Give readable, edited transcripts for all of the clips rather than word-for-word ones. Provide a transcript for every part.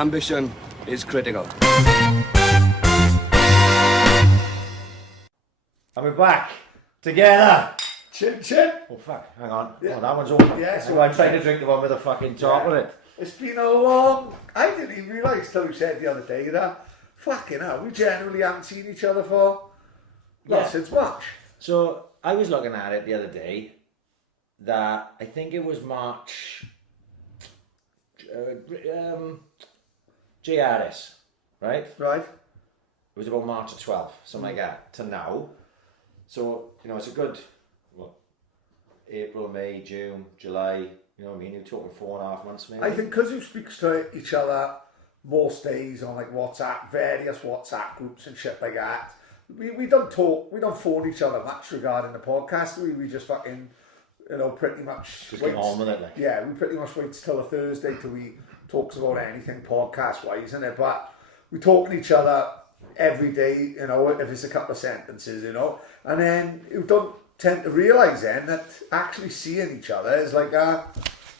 Ambition is critical. And we're back together. Chin chin. Oh fuck, hang on. Yeah. Oh, that one's open. Yeah, So I'm trying to drink the one with the fucking top on it. It's been a long... I didn't even realise till you said the other day that fucking hell, we generally haven't seen each other for... Well, since March. So I was looking at it the other day that I think it was March... JRS, right? Right. It was about March the 12th, something like that, to now. So, you know, it's a good, what, April, May, June, July, you know what I mean? You're talking 4.5 months maybe. I think because you speak to each other most days on like WhatsApp, various WhatsApp groups and shit like that, we don't talk, we don't phone each other much regarding the podcast. We just fucking, you know, pretty much... Just get on with it, like. Yeah, we pretty much wait till a Thursday till we talks about anything podcast-wise, isn't it? But we talk to each other every day, you know, if it's a couple of sentences, you know, and then you don't tend to realise then that actually seeing each other is like a,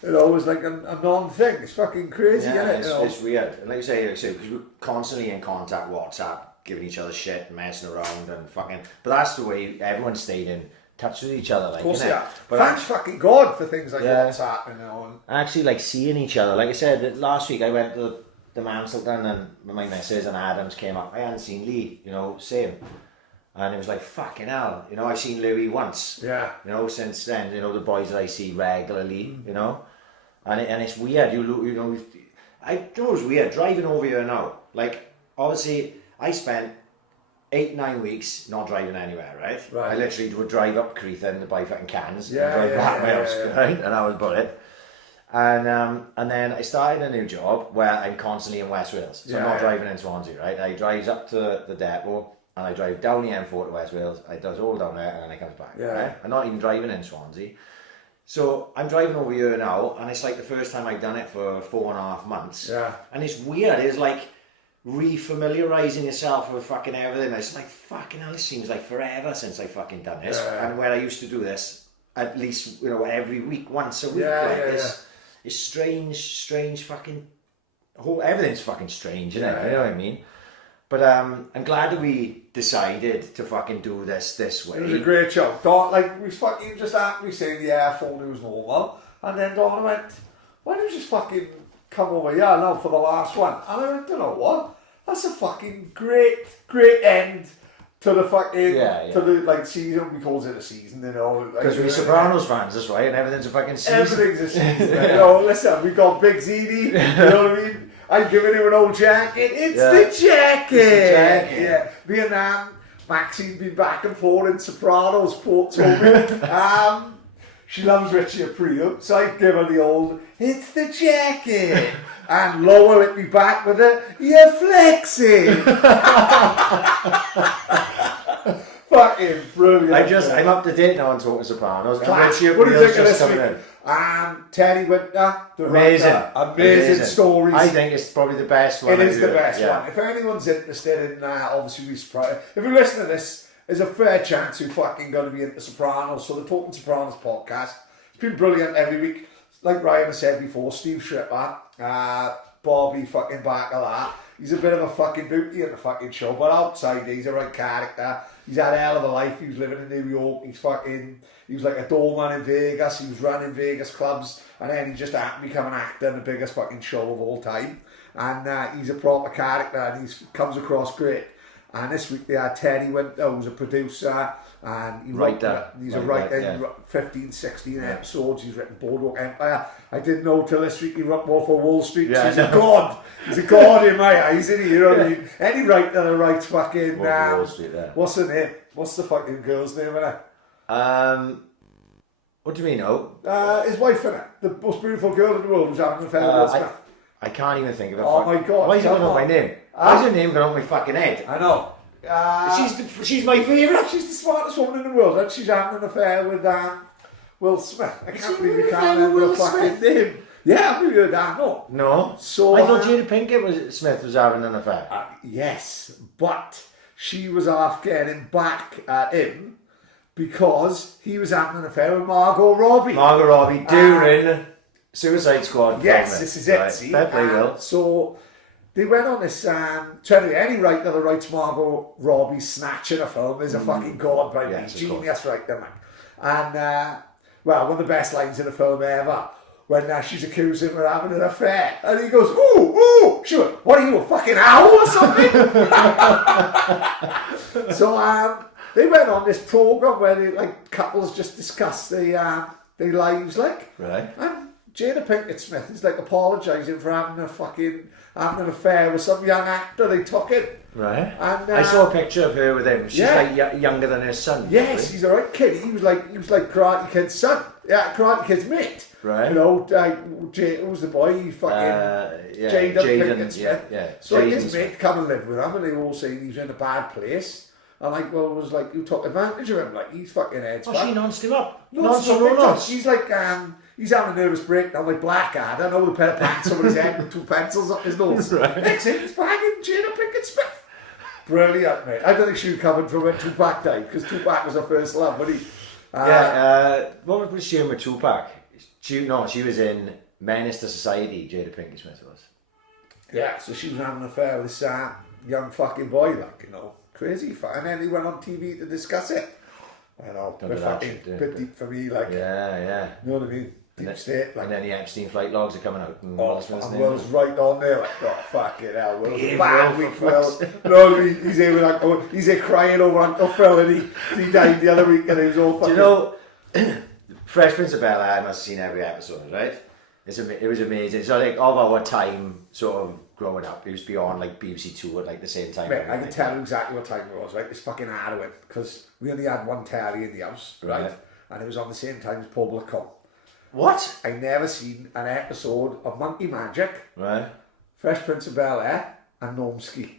you know, is like a non-thing. It's fucking crazy, isn't it? It's weird. Like you say, because we're constantly in contact, WhatsApp, giving each other shit, and messing around and fucking, but that's the way everyone stayed in touch with each other, like, of course, yeah. But thanks fucking God for things like WhatsApp, you know. And actually, like, seeing each other. Like I said, last week I went to the Mansellton and my missus and Adams came up. I hadn't seen Lee, you know, same. And it was like, fucking hell, you know, I've seen Louis once. Yeah. You know, since then, you know, the boys that I see regularly, you know. And it's weird, you know, I know it was weird, driving over here now. Like, obviously, I spent 8-9 weeks not driving anywhere, right? I literally would drive up Cretan to buy fucking cans and drive back my house, right? And that was about it. And then I started a new job where I'm constantly in West Wales. So I'm not driving in Swansea, right? I drive up to the depot and I drive down the M4 to West Wales. I does all down there and then I comes back, right? I'm not even driving in Swansea. So I'm driving over here now and it's like the first time I've done it for 4.5 months. Yeah. And it's weird, it's like re-familiarising yourself with fucking everything. It's like, fucking hell, this seems like forever since I fucking done this. And where I used to do this at least, you know, every week, once a week. It's strange fucking... everything's fucking strange, isn't it? You know what I mean? But I'm glad that we decided to fucking do this way. It was a great show. Don, like, we fucking just had me saying, yeah, phone was normal. And then Donna went, why don't you just fucking come over here now for the last one? And I went, you know what? That's a fucking great end to the fucking, to the, like, season. We calls it a season, you know. Because we're Sopranos fans, that's right, and everything's a fucking season. Everything's a season, you know. Listen, we got Big Zeddy, you know what I mean? I'm giving him an old jacket. It's the jacket! It's the jacket. Yeah. Me and Maxine's been back and forth in Sopranos, Port Tobin. She loves Richie Aprile, so I give her the old, it's the jacket. And Lola let me back with it, you're flexing. Fucking brilliant. I'm up to date now on Talking Sopranos. Class. What do you think of this week? Teddy Winter, amazing stories. I think it's probably the best one. It is the best one. If anyone's interested in obviously we surprise. If you listen to this, there's a fair chance you're fucking going to be into Sopranos. So the Talking Sopranos podcast, it's been brilliant every week. Like Ryan has said before, Steve Shripper, Bobby fucking Bacala. He's a bit of a fucking booty in the fucking show, but outside he's a right character. He's had a hell of a life. He was living in New York. He was like a doorman in Vegas. He was running Vegas clubs, and then he just happened to become an actor in the biggest fucking show of all time. And he's a proper character, and he comes across great. And this week they had Teddy Winter, who's a producer, and he's a writer. 15, 16 episodes. He's written Boardwalk Empire. I didn't know till this week he wrote Wolf of Wall Street. So he's a god. He's a god in my eyes, isn't he? You know what I mean? Any writer that writes fucking Wall Street, what's her name? What's the fucking girl's name in it? What do you mean? Oh, his wife in it, the most beautiful girl in the world, who's having an affair with Will Smith. I can't even think of it. Oh my god! Why is it going on my name? Why's her name going on my fucking head? I know. She's my favourite. She's the smartest woman in the world, and she's having an affair with Will Smith. I can't believe you can't remember her fucking name. Yeah, have you heard that? No. So I thought Jada Pinkett Smith was having an affair. Yes, but she was off getting back at him because he was having an affair with Margot Robbie. Margot Robbie during Suicide Squad. Yes, this is it. Right. See, fair play, Will. So they went on this, any writer that writes Margot Robbie's Snatch in a film is a fucking god by me. Genius writer, man. And, well, one of the best lines in a film ever, when she's accusing him of having an affair. And he goes, ooh, she went, what are you, a fucking owl or something? So, they went on this programme where they, like, couples just discuss their lives, like. Right. And Jada Pinkett Smith is, like, apologising for having an affair with some young actor they took it. Right. And I saw a picture of her with him. She's like younger than her son. Yes, probably. he's a right kid. He was like Karate Kid's son. Yeah, Karate Kid's mate. Right. You know, who was the boy? He fucking Jaden Pinkett Smith. Yeah. So like, his mate come and live with him, and they all say he's in a bad place. And like, well, it was like you took advantage of him. Like he's fucking heads. Oh, she nonced him up. Nonce. She's like, he's having a nervous breakdown like Blackadder. I know with a pair of pants over his head with two pencils up his nose. Right. Next thing, he's banging Jada Pinkett Smith. Brilliant, mate. I don't think she recovered from when Tupac died, because Tupac was her first love, wasn't he? What was she in with Tupac? She was in Menace to Society, Jada Pinkett Smith was. Yeah, so she was having an affair with this young fucking boy, like, you know, crazy. And then he went on TV to discuss it. I know, bit deep for me, like. Yeah. You know what I mean? Deep state, like. And then the Epstein flight logs are coming out. And Will's right on there, like, oh, fucking hell, Will's a bad week, Will. No, he's here with Uncle, he's here crying over Uncle Phil, and he died the other week, and he was all fucking... Do you know, Fresh Prince of Bel-Air, I must have seen every episode, right? It was amazing. So, like, of our time, sort of, growing up, it was beyond, like, BBC Two at, like, the same time. Mate, I can tell you exactly what time it was, right? It's fucking harrowing, because we only had one telly in the house, right? And it was on the same time as Public Com. What? I never seen an episode of Monkey Magic, right? Fresh Prince of Bel-Air, and Gnomsky.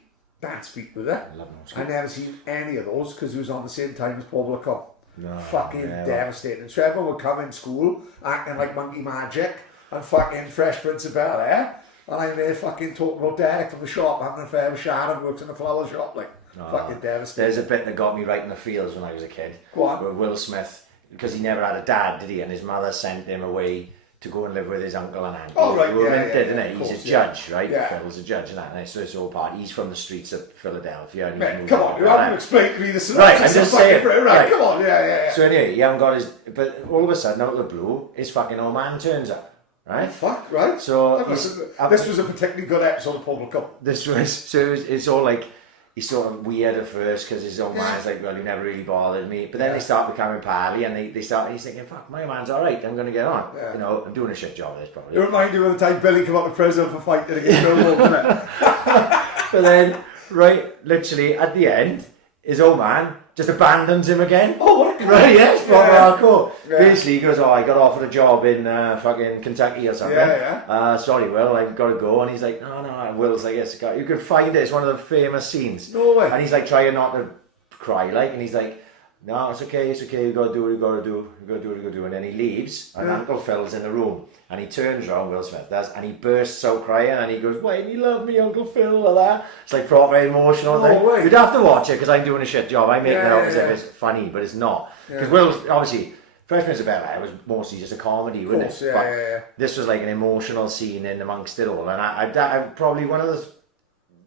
Can't speak with it. I love Gnomsky. I never seen any of those because it was on the same time as Public Com. No, fucking devastating. So everyone would come in school acting like Monkey Magic and fucking Fresh Prince of Bel-Air, and I'm there fucking talking about Derek from the shop having an affair with Sharon, works in a flower shop, like fucking devastating. There's a bit that got me right in the feels when I was a kid. Go on. Where Will Smith, because he never had a dad, did he? And his mother sent him away to go and live with his uncle and auntie. Oh, right, didn't he? Course, he's a judge, right? Yeah. Phil's a judge and that. And so it's all part. He's from the streets of Philadelphia. And Mate, come on, you haven't explained to me the synopsis. Right, I'm just saying. Right, come on, yeah. So anyway, he haven't got his... But all of a sudden, out of the blue, his fucking old man turns up. Right? Oh, fuck, right? So... This was a particularly good episode of Public Com. It's all like... He's sort of weird at first because his old man's like, well, he never really bothered me. But then they start becoming pally and he's thinking, fuck, my man's alright, I'm going to get on. Yeah. You know, I'm doing a shit job of this probably. It reminded you of the time Billy came out of prison for fighting against Bill Walton. But then, right, literally at the end, his old man just abandons him again. Oh, what a right, yes, proper hardcore. Yeah. Basically, he goes, I got offered a job in fucking Kentucky or something. Sorry, Will, I've got to go. And he's like, no. Will's like, yes, you can find it. It's one of the famous scenes. No way. And he's like trying not to cry, like, and he's like, no, it's okay, you got to do what you got to do. And then he leaves, and Uncle Phil's in the room. And he turns around, Will Smith does, and he bursts out crying, and he goes, why do you love me, Uncle Phil, like that? It's like proper emotional thing. Way. You'd have to watch it, because I'm doing a shit job. I make it out as if it's funny, but it's not. Because Will's, obviously, Fresh Prince of Bel-Air was mostly just a comedy, wasn't it? This was like an emotional scene in amongst it all, and I probably one of the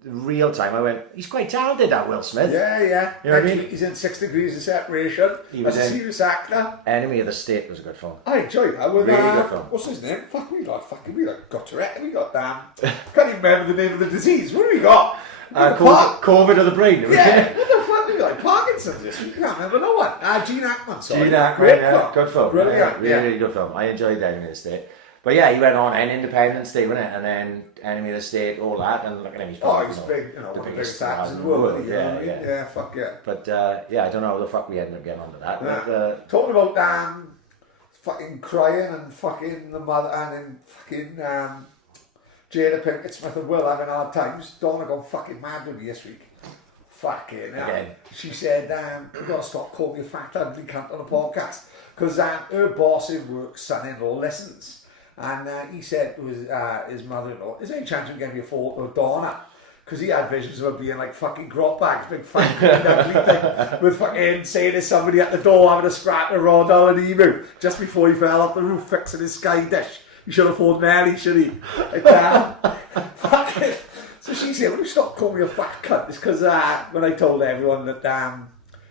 real time I went, he's quite talented, that Will Smith. Yeah. You know what I mean? He's in 6 Degrees of Separation. He was a serious actor. Enemy of the State was a good film. I enjoyed that. With, really good film. What's his name? We got Tourette. We got can't even remember the name of the disease. What do we got? COVID of the brain. Yeah. What the fuck? We got Parkinson's this week. I can't remember no one. Gene Hackman. Sorry. Gene Hackman. Great film. Good film. Brilliant. Really good film. I enjoyed Enemy of the State. But yeah, he went on and Independence Day, wasn't it? And then Enemy of the State, all that, and look at him, he's probably he's big, one of the biggest actors in the world. world. Yeah, fuck yeah. But I don't know how the fuck we ended up getting onto that. Yeah. But, talking about fucking crying and fucking the mother and then fucking Jada Pinkett Smith and Will having hard times. Donna gone fucking mad with me this week. Fucking hell. Again. She said, we've got to stop calling you fat ugly cunt on a podcast. Because her boss in work, son-in-law, listens. And he said to his mother-in-law, is there any chance we can get me a photo of Donna? Because he had visions of her being like fucking grot bags, big fat ugly thing, with fucking saying there's somebody at the door having a scrap of raw doll and emu just before he fell off the roof fixing his sky dish. He should have phoned Mary, should he? Like that. Fucking. So she said, "Will you stop calling me a fat cunt?" It's because when I told everyone that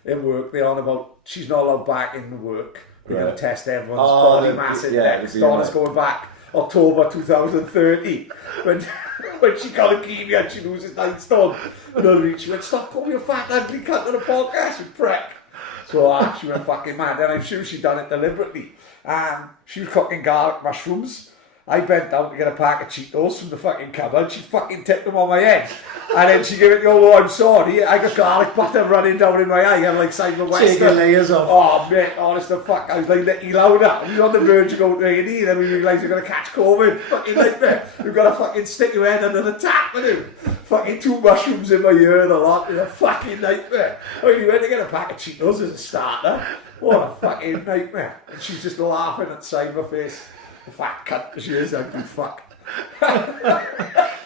in work they're on about she's not allowed back in the work. They're going to test everyone's body mass index. Donna's going back October 2030 when she got leukemia and she loses 9 stone. And she went, "Stop calling me a fat ugly cunt on a podcast, you prick." So she went fucking mad, and I'm sure she done it deliberately. She was cooking garlic mushrooms. I bent down to get a pack of Cheetos from the fucking cupboard. She fucking tipped them on my head. And then she gave it, "Oh, I'm sorry. I got garlic butter running down in my eye." I'm like Simon West. Taking layers off. Oh, mate, honest to fuck. I was like little louder. I was on the verge of going to A&E. Then we realised you're going to catch COVID. Fucking nightmare. You've got to fucking stick your head under the tap with him. Fucking 2 mushrooms in my ear and a lot. It's a fucking nightmare. I mean, you went to get a pack of Cheetos as a starter. What a fucking nightmare. And she's just laughing at the side of her face. The fat cunt she is, ugly fuck.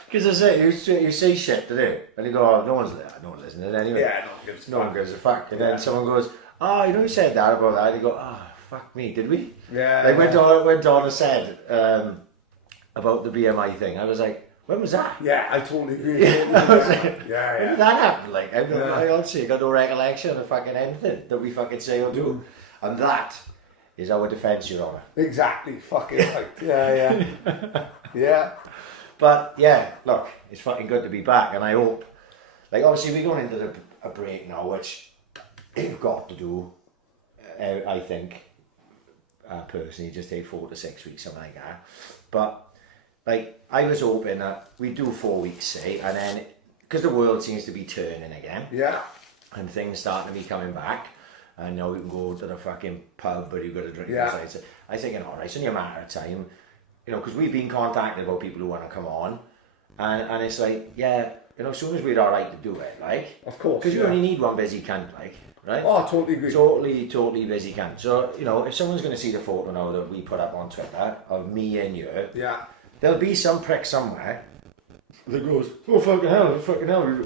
Because I say, you say shit to do, and you go, "Oh, no one's listening anyway." Yeah, no one gives a fuck. And then someone goes, "Oh, you know you said that about that." And you go, "Oh, fuck me, did we?" Yeah. Like when Donna said about the BMI thing, I was like, "When was that?" Yeah, I totally agree. Yeah. Yeah. When did that happen? Like, I honestly got no recollection of fucking anything that we fucking say or do. And that is our defence, Your Honour. Exactly, fucking right. Yeah. Yeah. But yeah, look, it's fucking good to be back, and I hope, like, obviously we're going into a break now, which you've got to do. I think personally, just take 4 to 6 weeks, something like that. But like, I was hoping that we do 4 weeks, say, and then because the world seems to be turning again, Yeah. and things starting to be coming back. And now we can go to the fucking pub, but you've got to drink inside. So I think, all right, it's only a matter of time, you know, because we've been contacted about people who want to come on, and it's like, yeah, you know, as soon as we're all right to do it, like, Of course, because you only need one busy cunt, like, right? Oh, I totally agree. Totally busy cunt. So, you know, if someone's going to see the photo now that we put up on Twitter of me and you, Yeah. there'll be some prick somewhere that goes, "Oh, fucking hell.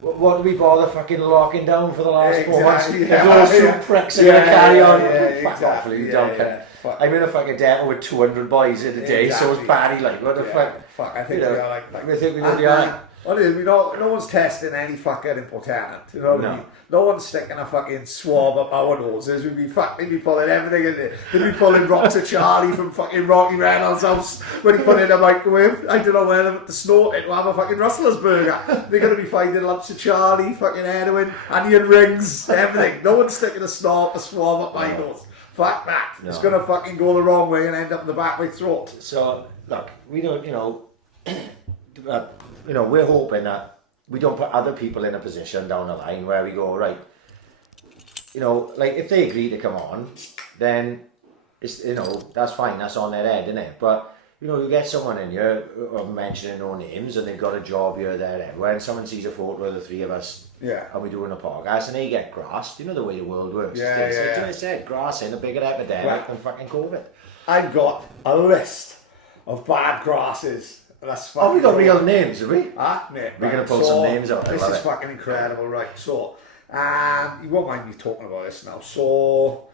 What do we bother fucking locking down for the last 4 months? Yeah, Those two pricks are going to carry on." Fuck exactly. off, you don't. Fuck. I'm in a fucking demo with 200 boys in a day, so is Paddy. Like, what the fuck? Fuck, I think we are like that. I think we will be alright. No one's testing any fucking important. You know what I mean? No one's sticking a fucking swab up our noses. We'd be pulling everything in there. They'd be pulling rocks of Charlie from fucking Rocky Reynolds' house when he put it in a microwave. I don't know whether to snort it or have a fucking Rustler's burger. They're going to be finding lumps of Charlie, fucking heroin, onion rings, everything. No one's sticking a swab up my nose. Fuck that. No. It's going to fucking go the wrong way and end up in the back of my throat. So, look, we don't, we're hoping that we don't put other people in a position down the line where we go, right, you know, like if they agree to come on, then it's, you know, that's fine, that's on their head, isn't it? But, you know, you get someone in here mentioning no names and they've got a job here, there, everywhere, and someone sees a photo of the 3 of us and we're doing a podcast and they get grassed. You know the way the world works. Like I said, grassing a bigger epidemic than fucking COVID. I've got a list of bad grasses. That's Oh, we got real names, have we? Mate, We're going to pull some names out. This is fucking incredible, right? So, you won't mind me talking about this now. So,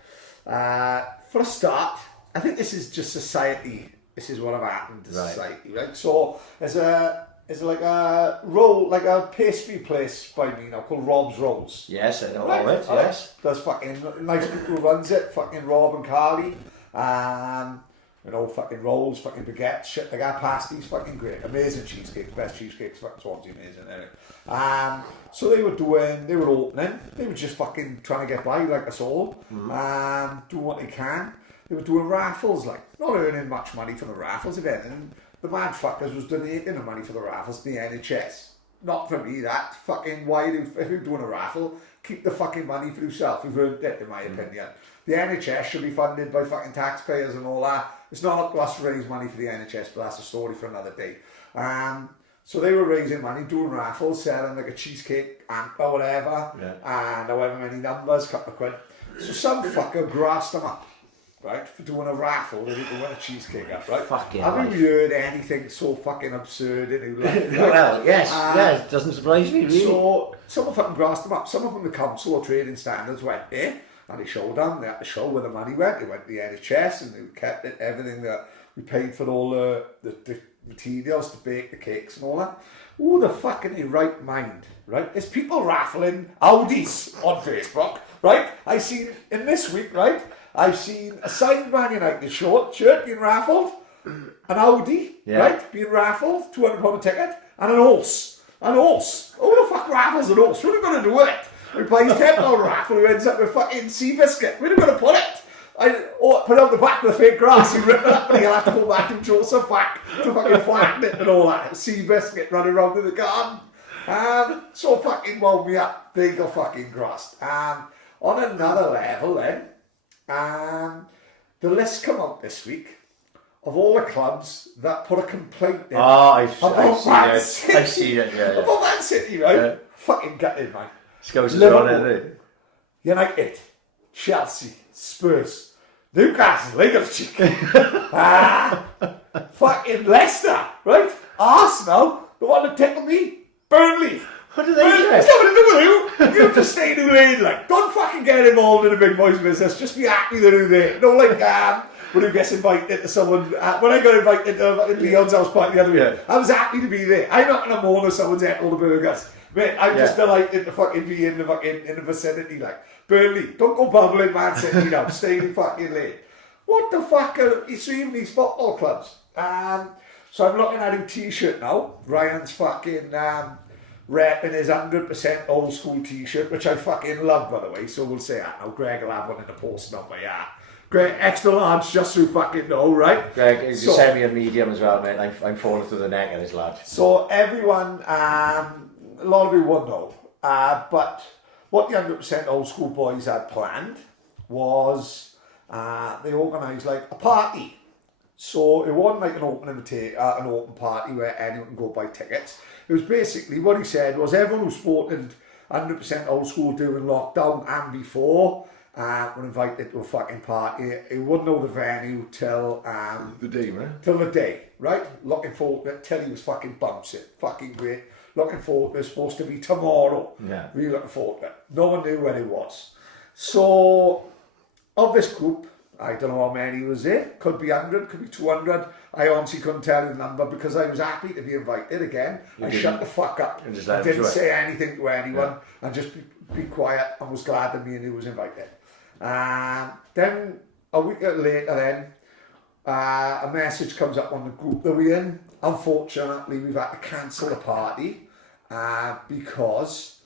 for a start, I think this is just society. This is what have happened to society, right? So, there's like a roll, like a pastry place by me now called Rob's Rolls. Yes, I know Right. it, yes. There's fucking nice people who runs it, fucking Rob and Carly. You know, fucking rolls, fucking baguettes, shit like that, pasties, fucking great. Amazing cheesecakes, best cheesecakes, fucking Swans, amazing, anyway. So they were opening, they were just fucking trying to get by like us all, doing what they can. They were doing raffles, like, not earning much money for the raffles, if anything. The mad fuckers was donating the money for the raffles to the NHS. Not for me, that. Fucking, if you're doing a raffle, keep the fucking money for yourself. You've earned it, in my opinion. The NHS should be funded by fucking taxpayers and all that. It's not up to us to raise money for the NHS, but that's a story for another day. So they were raising money, doing raffles, selling like a cheesecake or whatever, and however many numbers, couple of quid. So some fucker grassed them up, right, for doing a raffle that he could win a cheesecake up, right? Fucking Haven't we heard anything so fucking absurd in New Life? Well, yes, it doesn't surprise me, really. So someone fucking grassed them up. Someone from the council or trading standards went there and they showed them. They had to show where the money went. They went to the NHS and they kept it, everything that we paid for all the materials to bake the cakes and all that. Who the fucking in right mind, right? There's people raffling Audis on Facebook, right? I seen in this week, right? I've seen a signed Man United shirt being raffled, an Audi, right, being raffled, £200 a ticket, and an horse. An horse. Who the fuck raffles an horse? What are we going to do with it? We buy a £10 raffle who ends up with fucking Seabiscuit. Where are we going to put it? Put it on the back of the fake grass, you rip it up and he'll have to go back and Joseph back to fucking flatten it and all that. Seabiscuit running around in the garden. So fucking wound me up. They got fucking crossed. On another level then, the list come out this week of all the clubs that put a complaint in. I've seen it, yeah. About Man City, right? Yeah. Fucking gutted, man. Scousers are on it, aren't they? United, Chelsea, Spurs, Newcastle, they got a cheek. Fucking Leicester, right? Arsenal, the one that tickled me, Burnley. What do they do? It's nothing to do with you. You just stay in the lane, like. Don't fucking get involved in the big boys' business. Just be happy that you're there. No, like, when who gets invited to someone, when I got invited to Leon's house party the other week, I was happy to be there. I'm not going to mourn if someone's ate all the burgers. Mate, I'm just delighted to fucking be in the vicinity, like. Burnley, don't go bubbling Man City now. Stay in the fucking lane. What the fuck are you seeing these football clubs? So I'm looking at his t-shirt now. Ryan's fucking repping his 100% old school t-shirt, which I fucking love, by the way. So we'll say that now. Greg will have one in the post number, yeah. Greg, extra large, just so fucking know, right? Greg, you send me a medium as well, mate. I'm falling through the neck of this lad. So everyone, a lot of you won't know, but what the 100% old school boys had planned was they organised like a party. So it wasn't like an open party where anyone can go buy tickets. It was basically what he said was everyone who supported 100% old school during lockdown and before were invited to a fucking party. He wouldn't know the venue till the day, man. Till the day, right? Looking forward to it till he was fucking bouncing. Fucking great. Looking forward to it. It's supposed to be tomorrow. Yeah. Really looking forward to it. No one knew when it was. So, of this group, I don't know how many was there. Could be 100, could be 200. I honestly couldn't tell you the number because I was happy to be invited again. I shut the fuck up. I didn't say anything to anyone and just be quiet and was glad that me and you was invited. Then, a week later a message comes up on the group that we're in. Unfortunately, we've had to cancel the party because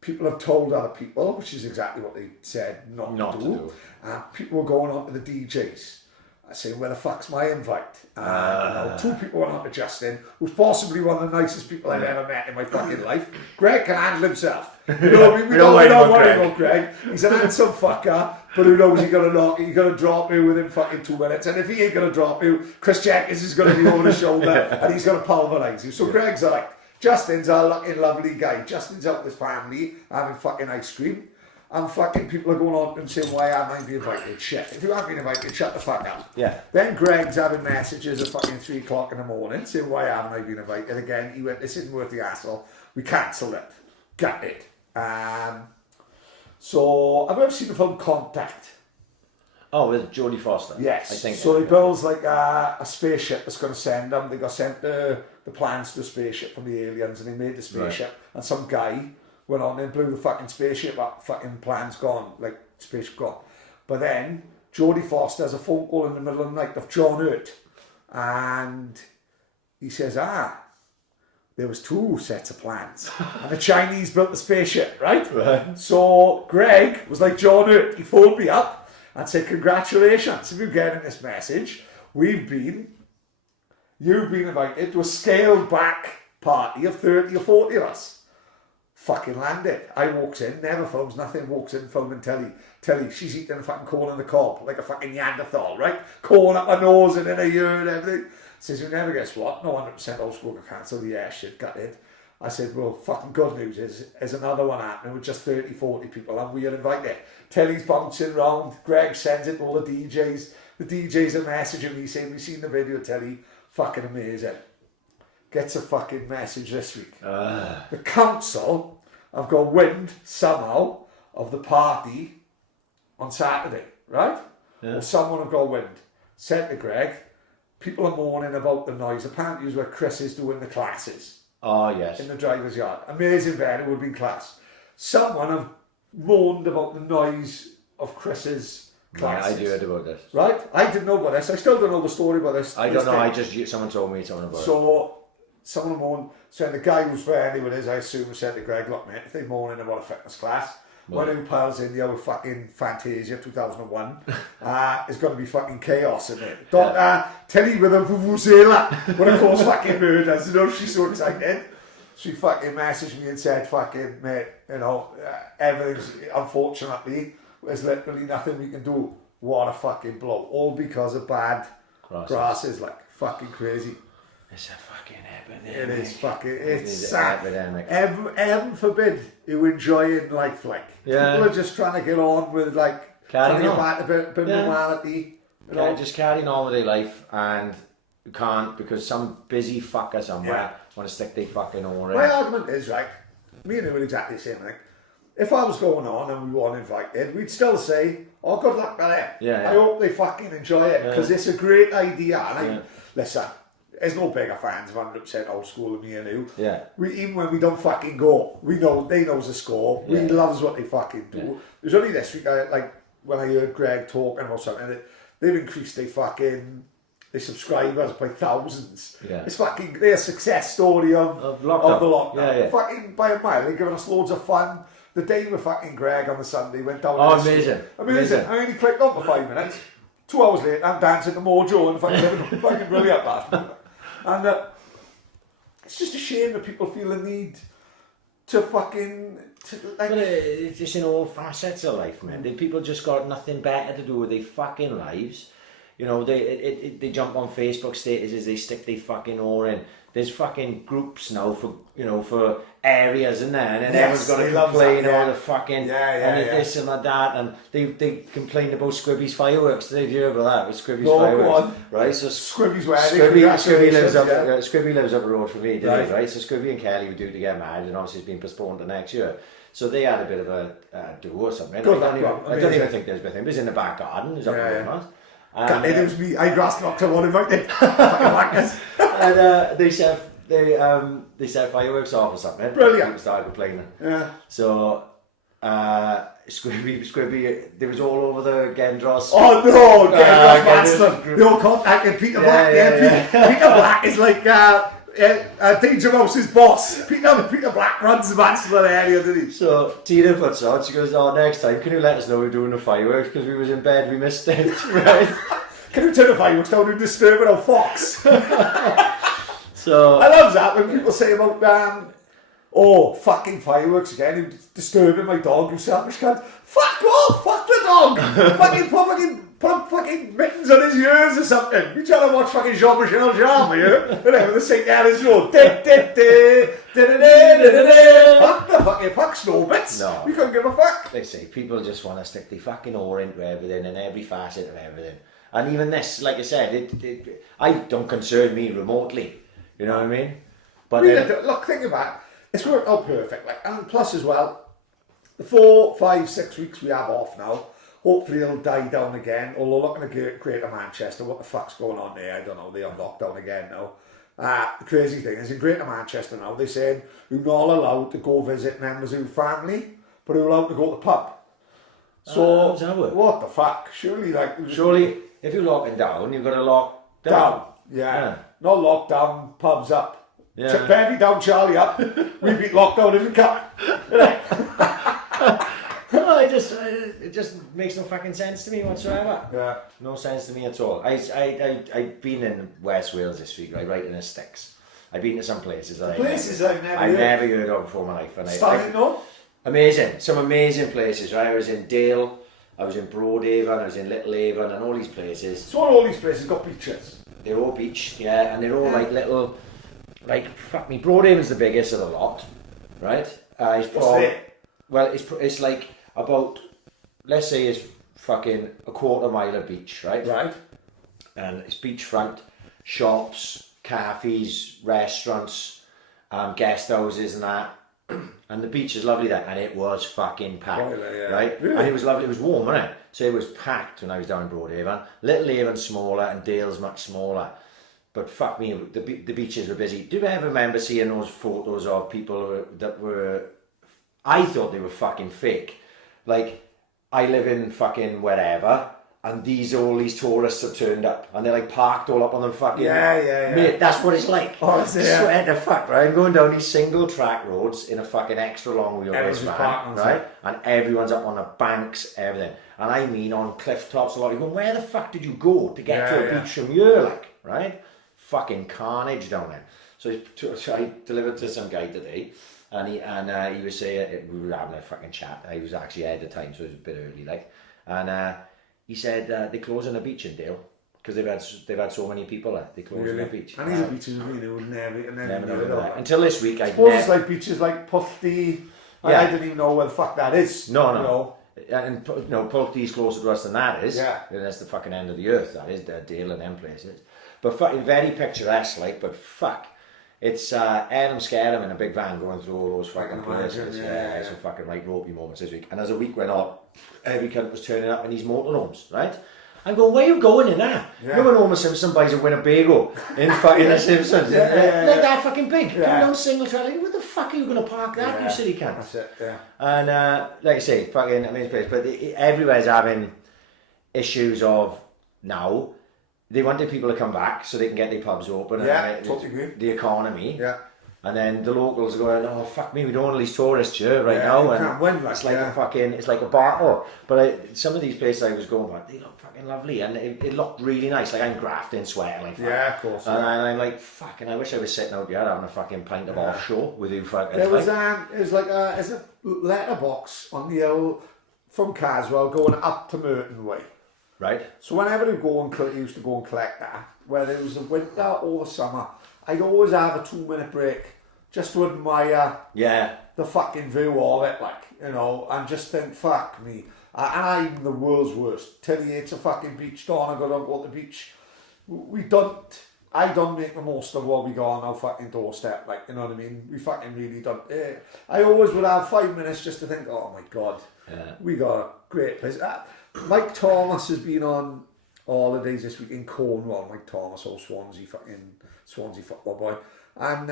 people have told other people, which is exactly what they said not to do. People were going on to the DJs saying, where the fuck's my invite? Two people went on to Justin, who's possibly one of the nicest people I've ever met in my fucking life. Greg can handle himself. You know, we don't worry about Greg. He's an handsome fucker, but who knows, he's gonna drop me within fucking 2 minutes. And if he ain't gonna drop you, Chris Jenkins is gonna be over the shoulder and he's gonna pulverise you. So Greg's like, Justin's a lucky, lovely guy. Justin's out with his family having fucking ice cream. And fucking people are going on and saying, why haven't I been invited? Shit. If you haven't been invited, shut the fuck up. Yeah. Then Greg's having messages at fucking 3 o'clock in the morning saying, why haven't I been invited? Again, he went, this isn't worth the hassle. We cancelled it. Got it. So, I've ever seen the film Contact. Oh, with Jodie Foster. Yes. I think so he builds like a spaceship that's going to send them. They got sent the plans to the spaceship from the aliens and they made the spaceship. Right. And some guy went on and blew the fucking spaceship up. Fucking plans gone. Like, spaceship gone. But then, Jodie Foster has a phone call in the middle of the night of John Hurt. And he says, there was 2 sets of plans. And the Chinese built the spaceship, right? So Greg was like John Hurt. He phoned me up and said, congratulations, if you're getting this message, you've been invited to a scaled back party of 30 or 40 of us. Fucking landed. I walks in, never films nothing, walks in filming telly. She's eating a fucking corn on the cob, like a fucking Neanderthal, right? Corn up her nose and in her ear and everything. Says, you never guess what? No 100% old school got cancelled. Yeah, shit, got it. I said, well, fucking good news is there's another one happening with just 30, 40 people and we are invited. Telly's bouncing round. Greg sends it to all the DJs. The DJs are messaging me saying, we've seen the video, Telly. Fucking amazing. Gets a fucking message this week. The council have got wind somehow of the party on Saturday, right? Yeah. Or someone have got wind. Said to Greg, people are moaning about the noise. Apparently, it was where Chris is doing the classes Oh, yes. in the driver's yard. Amazing venue, would have been class. Someone have moaned about the noise of Chris's Yeah, classes. I heard about this. Right? I didn't know about this. I still don't know the story about this. I don't know, someone told me something about it. So, someone moaned. So, the guy who's fairly with us, I assume, said to Greg, look, mate, if they're moaning about a fitness class, one of pals in there with fucking Fantasia 2001 is going to be fucking chaos in it. Telly with a vuvuzela, when of course fucking murders, you know, she's so excited. She fucking messaged me and said, fucking, mate, you know, everything's, unfortunately, there's literally nothing we can do. What a fucking blow. All because of bad grasses, like, fucking crazy. It's a fucking epidemic. It is fucking, it's an sad. epidemic. Heaven forbid you enjoying life, like. Yeah. People are just trying to get on with, like, trying to get back to a bit of normality. You know? Just carrying on with their life, and you can't because some busy fucker somewhere want to stick their fucking oar in. My argument is, right, me and him are exactly the same, like, if I was going on and we weren't invited, we'd still say, oh, good luck with them. Yeah. I hope they fucking enjoy it, because it's a great idea. And listen, there's no bigger fans of 100% old school than me and you. Yeah. Even when we don't fucking go, we know, they knows the score. We loves what they fucking do. Yeah. It was only this week, when I heard Greg talking about something, they've increased their subscribers by thousands. Yeah. It's fucking their success story of the lockdown. Yeah. Fucking by a mile, they're giving us loads of fun. The day with fucking Greg on the Sunday went down. Oh, amazing. I only clicked on for 5 minutes. 2 hours later, I'm dancing to Mojo and fucking brilliant last night. And it's just a shame that people feel the need to fucking like. But it's just in all facets of life, man. People just got nothing better to do with their fucking lives. You know, they jump on Facebook statuses, they stick their fucking oar in. There's fucking groups now for areas in there, and then everyone's got to complain about the fucking this and that, and they complained about Squibby's fireworks. Did you hear about that? With Squibby's fireworks, right? So Squibby's wedding. Squibby lives up the road from me, right? So Squibby and Kelly were due to get married, and obviously it's been postponed to next year. So they had a bit of a do or something. I don't even think there's a bit thing. It was in the back garden. It was up the road. And it was me. I grasped up to one invited. And they set fireworks off or something. Brilliant. People started complaining. Yeah. So Squibby, they was all over the Gendros. Oh no, Gendros Manston. They all contacted Peter Black. Peter Black is like Danger Mouse's boss. Peter Black runs the Manston area, doesn't he? So Tina puts on, she goes, oh, next time, can you let us know we're doing the fireworks, because we was in bed, we missed it, right? Can you turn the fireworks down and disturb it on Fox? So I love that when people say about, fucking fireworks again, you're disturbing my dog, you selfish cunt. Fuck off, fuck the dog! Put fucking mittens on his ears or something. You trying to watch fucking Jean-Michel Jarre, you? Whatever, the St. Helens Road. Fuck snowbits. No. We couldn't give a fuck. They say people just want to stick the fucking oar into everything and every facet of everything. And even this, like I said, I don't concern me remotely. You know what I mean? But look, think about it. It's worked out perfect. Like, and plus as well, the 4, 5, 6 weeks we have off now, hopefully it'll die down again. Although looking at Greater Manchester, what the fuck's going on there? I don't know. They're on lockdown again now. The crazy thing is in Greater Manchester now, they're saying you're not allowed to go visit members of your family, but you're allowed to go to the pub. So, how does that work? What the fuck? Surely, if you're locking down, you've got to lock down. Yeah. Not lock down, pubs up. Yeah. Bevy down, Charlie up. We beat lockdown in the cup. No, it just makes no fucking sense to me whatsoever. Yeah. No sense to me at all. I've been in West Wales this week, right in the sticks. I've been to some places that I've never heard of before in my life. And amazing. Some amazing places, right? I was in Dale, I was in Broadhaven, I was in Little Haven, and all these places. So all these places got beaches? They're all beach, yeah, and they're all like little, like, fuck me, Broadhaven's the biggest of the lot, right? It's like about, let's say it's fucking a quarter mile of beach, right? Right. And it's beachfront, shops, cafes, restaurants, guest houses and that. And the beach is lovely there, and it was fucking packed, Boiler, yeah. right? Really? And it was lovely. It was warm, wasn't it? So it was packed when I was down in Broadhaven. Little Haven smaller, and Dale's much smaller. But fuck me, the beaches were busy. Do you ever remember seeing those photos of people that were? I thought they were fucking fake. Like, I live in fucking wherever, and all these tourists have turned up, and they're like parked all up on them fucking. Yeah. Mate, that's what it's like. Oh, is it? I swear to fuck, right? I'm going down these single track roads in a fucking extra long wheelbase Everyone's van, parked on right? And everyone's up on the banks, everything. And I mean on cliff tops a lot. You go, where the fuck did you go to get to a beach from here, like, right? Fucking carnage down there. So I delivered to some guy today, and he was saying, we were having a fucking chat. I was actually ahead of time, so it was a bit early, like, and he said they're closing the beach in Dale because they've had so many people there. They're closing the beach. And these are beaches we would never know. Until this week, I suppose it's like beaches like Putty. I didn't even know where the fuck that is. No. You know? And Putty's closer to us than that is. Yeah. And that's the fucking end of the earth. That is Dale and them places. But very picturesque, like. But fuck, it's I'm scared I'm in a big van going through all those fucking places. Yeah, some fucking like ropey moments this week. And as the week went on, every cunt was turning up in these motorhomes, right? I'm going, where are you going in that? Yeah. You know when Homer Simpson buys a Winnebago in fucking The Simpsons? Like that fucking big. Coming down single track, like, where the fuck are you going to park that, you silly cunt? That's it, yeah. And like I say, fucking amazing place. But everywhere's having issues of now. They wanted people to come back so they can get their pubs open. And totally agree. The economy. Yeah. And then the locals are going, oh fuck me, we don't want all these tourists here right now. And can't win, it's like a fucking, it's like a battle. But some of these places I was going back, they look fucking lovely, and it looked really nice. Like I'm grafting, sweating like fuck. Yeah, of course. And I'm like, fucking, I wish I was sitting out here having a fucking pint of offshore with you fucking. There was it was like there's a letterbox on the old from Caswell going up to Merton Way. Right. So whenever we used to go and collect that, whether it was the winter or the summer, I'd always have a 2-minute break just to admire the fucking view of it, like, you know, and just think, fuck me. And I'm the world's worst. Tilly hates a fucking beach, Donna go to the beach. I don't make the most of what we got on our fucking doorstep, like, you know what I mean? We fucking really don't. I always would have 5 minutes just to think, oh my God, we got a great place. Mike Thomas has been on holidays this week in Cornwall. Mike Thomas, old Swansea football boy. And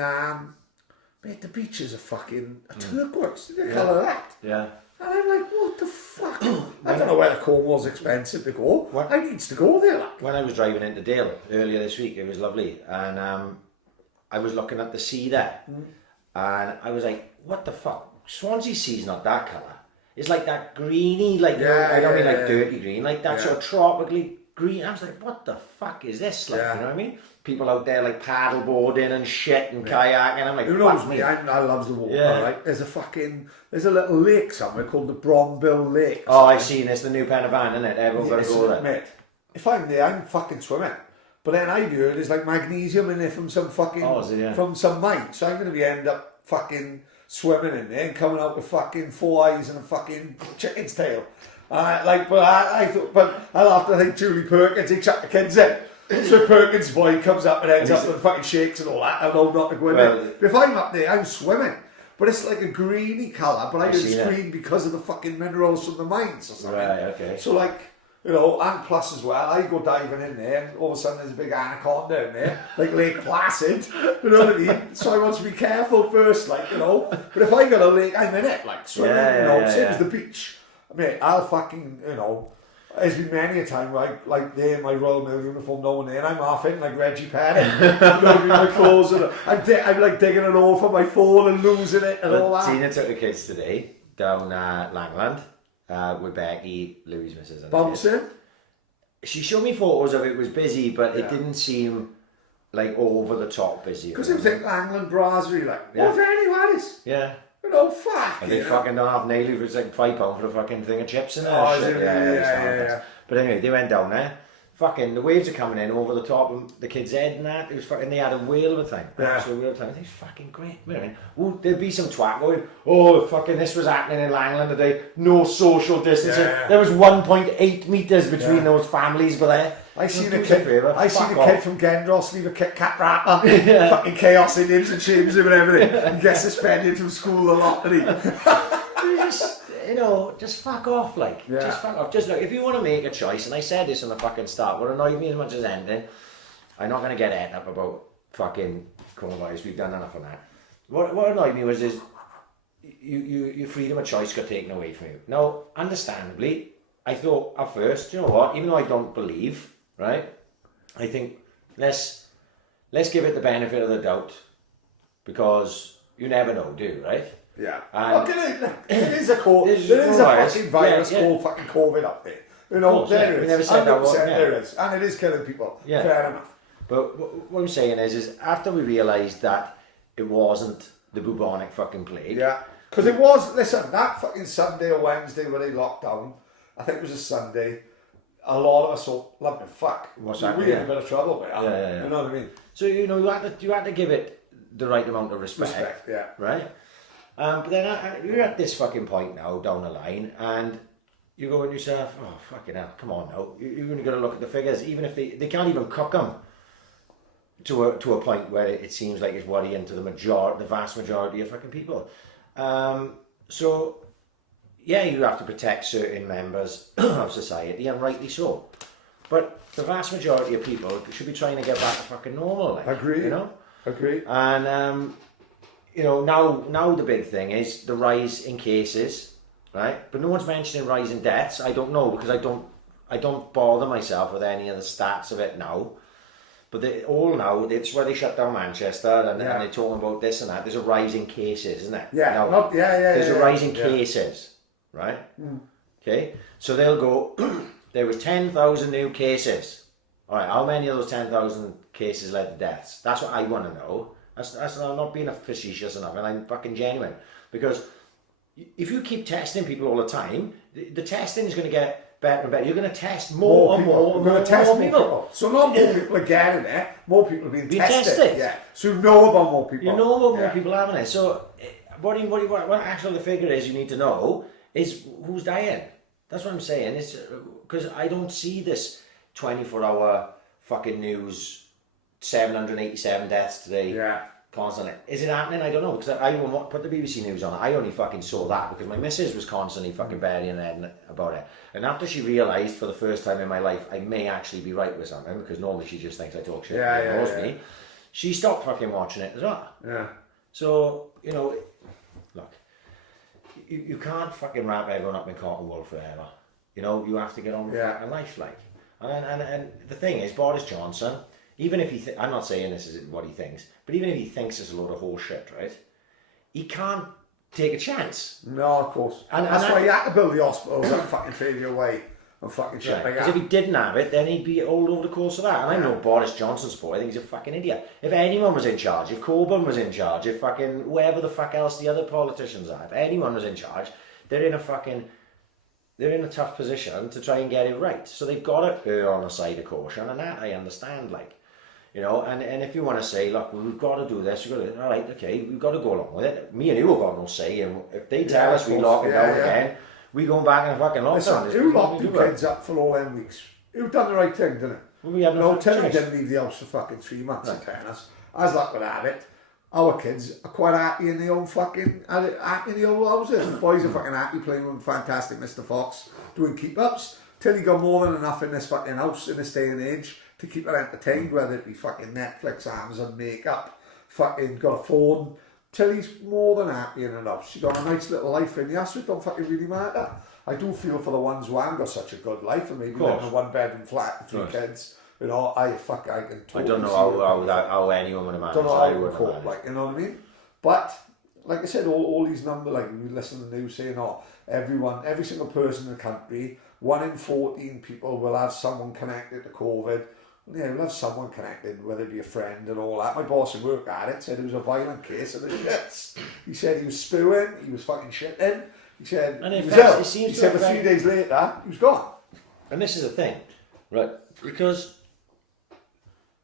mate, the beaches are fucking turquoise. The colour of that. Yeah. And I'm like, what the fuck? I don't know whether Cornwall's expensive to go. I needs to go there. Like. When I was driving into Dale earlier this week, it was lovely, and I was looking at the sea there, and I was like, what the fuck? Swansea Sea's not that colour. It's like that greeny, like, I don't mean like dirty green, like that sort of tropically green. I was like, what the fuck is this? Like, you know what I mean? People out there like paddle boarding and shit and kayaking. I'm like, who knows me? I love the water, right? There's a little lake somewhere called the Brombill Lake. Oh, I've seen this, the new Pen of Van, isn't it? Everyone's got to go there. Mate, if I'm there, I'm fucking swimming. But then I've heard there's like magnesium in there from some fucking, from some mine. So I'm going to end up fucking swimming in there and coming out with fucking 4 eyes and a fucking chicken's tail. But I thought, but I'll have to think Julie Perkins, he chucked the kids in. So Perkins' boy comes up and ends up with fucking shakes and all that. I know not to go in there. But if I'm up there, I'm swimming. But it's like a greeny colour, but I think it's green because of the fucking minerals from the mines or something. Right, okay. So like, you know, and plus as well, I go diving in there and all of a sudden there's a big anaconda in there, like Lake Placid, you know what I mean? So I want to be careful first, like, you know. But if I got a lake, I'm in it, like, swimming, same as the beach. I mean, I'll fucking, you know, there's been many a time where I, like there in my Royal Mail uniform, no one there, and I'm half in like Reggie Paddy. You know what I mean? My clothes, and I'm like digging it all for my phone and losing it and all that. Tina took the kids today down Langland with Becky, Louis' missus. Bouncing? She showed me photos of it. Was busy, but it didn't seem like over the top busy. Because it was like Langland Brasserie, like, what if anyone is? Yeah. You know, fuck. I think fucking don't have nailed it. It's like £5 for a fucking thing of chips in there. Oh, yeah. But anyway, they went down there fucking, the waves are coming in over the top of the kid's head and that. It was fucking, they had a whale of a time. Yeah. Absolute whale of a time. It was fucking great. Oh, there'd be some twat going, oh, fucking, this was happening in Langland today. No social distancing. Yeah. There was 1.8 metres between those families, but there. I seen a kid from Gendros leave a Kit Kat wrapper. Yeah. Fucking chaos in names and shames him and everything. And gets suspended from school a lot, didn't he? Just fuck off, like. Yeah. Just fuck off. Just look, if you want to make a choice, and I said this in the fucking start, what annoyed me as much as anything, I'm not going to get it up about fucking coronavirus, we've done enough of that. What annoyed me was your freedom of choice got taken away from you. Now, understandably, I thought at first, you know what, even though I don't believe, right, I think let's give it the benefit of the doubt, because you never know, do you, right? Yeah. And there is a fucking virus called fucking COVID up there. You know, course, there is. We never said that one. There is. And it is killing people. Yeah. Fair enough. But what I'm saying is after we realised that it wasn't the bubonic fucking plague. Yeah. Because it was, listen, that fucking Sunday or Wednesday when they locked down, I think it was a Sunday, a lot of us thought, love me, fuck. What's that? We had a bit of trouble with that. Yeah. You know what I mean? So, you had to give it the right amount of respect. Yeah. Right? But then you're at this fucking point now, down the line, and you're going to yourself, oh, fucking hell, come on now. You're going to look at the figures, even if they can't even cook them to a point where it seems like it's worrying to the vast majority of fucking people. So, yeah, you have to protect certain members of society, and rightly so. But the vast majority of people should be trying to get back to fucking normal. Like, Agree. You know? Agree. And, now the big thing is the rise in cases, right? But no one's mentioning rise in deaths. I don't know, because I don't bother myself with any of the stats of it now. But it's where they shut down Manchester and they're talking about this and that. There's a rise in cases, isn't it? Yeah. There's a rise in cases, right? Mm. Okay, so they'll go, there was 10,000 new cases. All right, how many of those 10,000 cases led to deaths? That's what I want to know. That's I'm not being facetious enough, and I'm fucking genuine. Because if you keep testing people all the time, the testing is going to get better and better. You're going to test more people. So not more people are getting it, more people are being tested. Yeah. So you know about more people. You know about more people having it. So what actually the figure is you need to know is who's dying. That's what I'm saying. It's because I don't see this 24-hour fucking news. 787 deaths today. Yeah. Constantly. Is it happening? I don't know, because I won't put the BBC News on. I only fucking saw that because my missus was constantly fucking burying her head about it. And after she realised for the first time in my life I may actually be right with something, because normally she just thinks I talk shit and ignores me, she stopped fucking watching it as well. Yeah. So, look, you can't fucking wrap everyone up in cotton wool forever. You have to get on with fucking life, like. And the thing is, Boris Johnson, even if I'm not saying this is what he thinks, but even if he thinks it's a load of horse shit, right? He can't take a chance. No, of course. And that's why he had to build the hospitals that fucking further away and fucking shit like that. Because if he didn't have it, then he'd be all over the course of that. And I'm no Boris Johnson supporter. I think he's a fucking idiot. If anyone was in charge, if Corbyn was in charge, if fucking whoever the fuck else the other politicians are, if anyone was in charge, they're in a tough position to try and get it right. So they've got to err on the side of caution, and that I understand, like. And if you want to say, look, we've got to do this, we've got to, all right, okay, we've got to go along with it. Me and you have got no say, and if they tell us we lock it down again, we going back in a fucking lockdown. Listen, who locked the kids up for all them weeks? Who done the right thing, didn't it? Well, we had no Tilly didn't leave the house for fucking 3 months, in fairness. As luck would have it, our kids are quite happy in the old fucking, happy in the old houses. The boys are fucking happy playing with fantastic Mr. Fox, doing keep-ups. Tilly got more than enough in this fucking house in this day and age to keep her entertained, whether it be fucking Netflix, Amazon, makeup, fucking got a phone. Tilly's more than happy in her house. She got a nice little life in the house, so it don't fucking really matter. I do feel for the ones who haven't got such a good life and maybe live in a one-bedroom flat with 3 kids. I can totally I don't know how anyone would imagine. Don't know how it would cope, like, you know what I mean? But, like I said, all these numbers, like, we listen to the news saying, every single person in the country, 1 in 14 people will have someone connected to COVID. Yeah, we'll have someone connected, whether it be a friend and all that. My boss at work at it said it was a violent case of the shits. He said he was spewing, he was fucking shitting. He said he was ill. He said a few days later, he was gone. And this is the thing. Right, because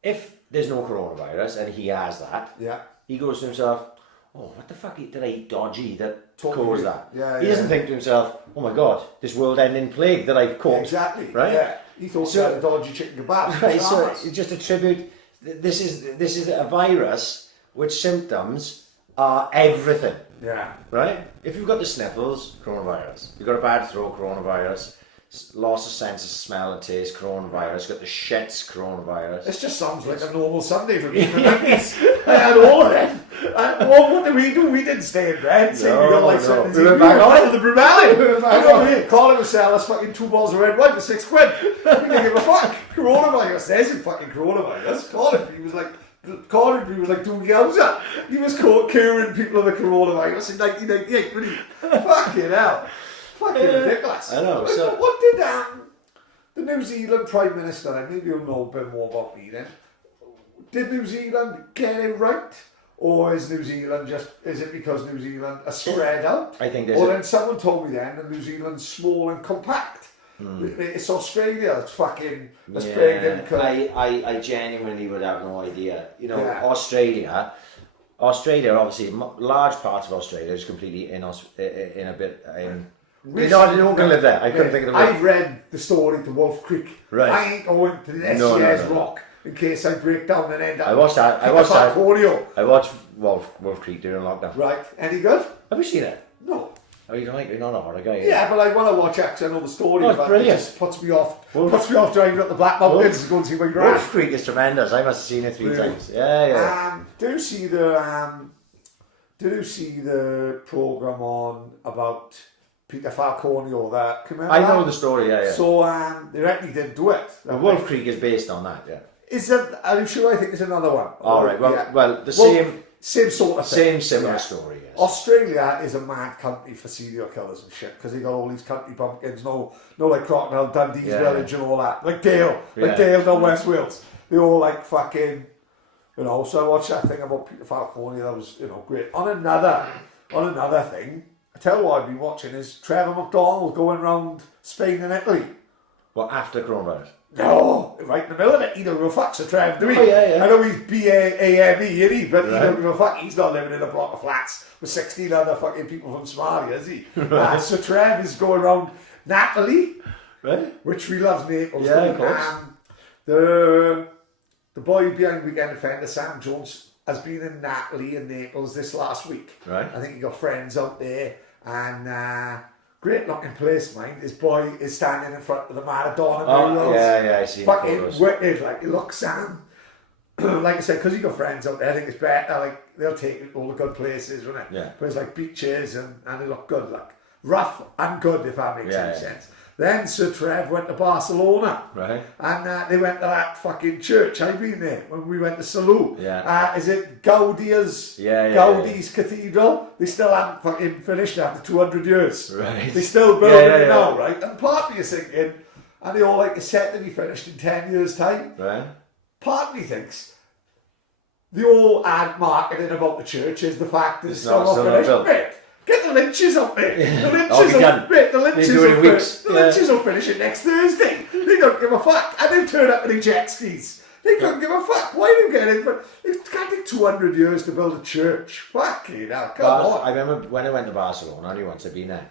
if there's no coronavirus and he has that, Yeah. he goes to himself, oh, what the fuck did I eat dodgy that Totally. caused that? Yeah, he doesn't think to himself, oh my God, this world-ending plague that I've caught. Exactly. Right? Yeah. He thought he had a dodgy chicken kebab. Right, so it's just a tribute. This is a virus which symptoms are everything. Yeah. Right? If you've got the sniffles, coronavirus. You've got a bad throat, coronavirus. Loss of sense of smell and taste, coronavirus. You've got the shits, coronavirus. This just sounds like a normal Sunday for me. I had all of them. And what did we do? We didn't stay in bed. We got like something. We went back on the Brumalin. I know me. Colin was selling us fucking 2 bottles of red wine for £6. We didn't give a fuck. Coronavirus. There's a fucking coronavirus. Colin, he was like doing Yowza. He was curing people of the coronavirus in 1998. Really, fucking hell. Fucking ridiculous. I know. So What did the New Zealand Prime Minister, and maybe you'll know a bit more about me then, did New Zealand get it right? Or is it because New Zealand are spread out? I think then someone told me then that New Zealand's small and compact. It's Australia that's fucking spread them. I genuinely would have no idea. You know, Australia obviously, large parts of Australia is completely in a bit... they don't going to live there. I couldn't think of the word. I've read the story to Wolf Creek. Right. I ain't going to the SCS Rock in case I break down and end up. I watched that. I watched Wolf Creek during lockdown. Right. Any good? Have you seen it? No. Oh, you don't like it? You're not a horror guy. Yeah, but I want to watch it because I know the story. Oh, it's brilliant. It just puts me off. Puts me off driving up the Black Mountains and going to see my grand. Wolf Creek is tremendous. I must have seen it 3 times. Yeah. Did you see the programme on about Peter Falcone or that? I know the story. Yeah. So they reckon he didn't do it. Wolf Creek is based on that. Yeah. Is there? Are you sure? I think there's another one. All right. Well, same sort of thing. Similar story. Yes. Australia is a mad country for serial killers and shit because they got all these country bumpkins, no like Crocodile Dundee's village and all that, like Dale down West Wales. They all like fucking, you know. So I watched that thing about Peter Falcone. That was, you know, great. On another thing, I tell you what I've been watching is Trevor McDonald going around Spain and Italy. Well, after coronavirus. No, right in the middle of it. He don't give a fuck, so Trev, do he? Oh, yeah. I know he's BAME, isn't he? But he don't give a fuck. He's not living in a block of flats with 16 other fucking people from Somalia, is he? Right. So Trev is going around Napoli, right? Which we love Naples. Yeah, of course. The boy behind Weekend Offender, Sam Jones, has been in Napoli and Naples this last week. Right. I think he got friends out there and... great looking place, mind. His boy is standing in front of the Maradona murals. Yeah, I see. Fucking wicked, like, he looks Sam. Like I said, because he got friends out there, I think it's better, like, they'll take you to all the good places, won't it? Yeah. But it's like beaches and they look good, like, rough and good, if that makes any sense. Then Sir Trev went to Barcelona. Right. And they went to that fucking church. I've been there when we went to Salou. Yeah. Is it Gaudi's Cathedral? They still haven't fucking finished after 200 years. Right. They still building it now, right? And part of me is thinking, and they all like it's set to be finished in 10 years' time. Right. Part of me thinks the all ad marketing about the church is the fact that it's still not finished. Get the lynches up there. The lynches will finish it next Thursday. They don't give a fuck. And they turn up in their jet skis. They couldn't give a fuck. Why do you get it? But it can't take 200 years to build a church. Fucking hell, come on. I remember when I went to Barcelona, only once I'd been there.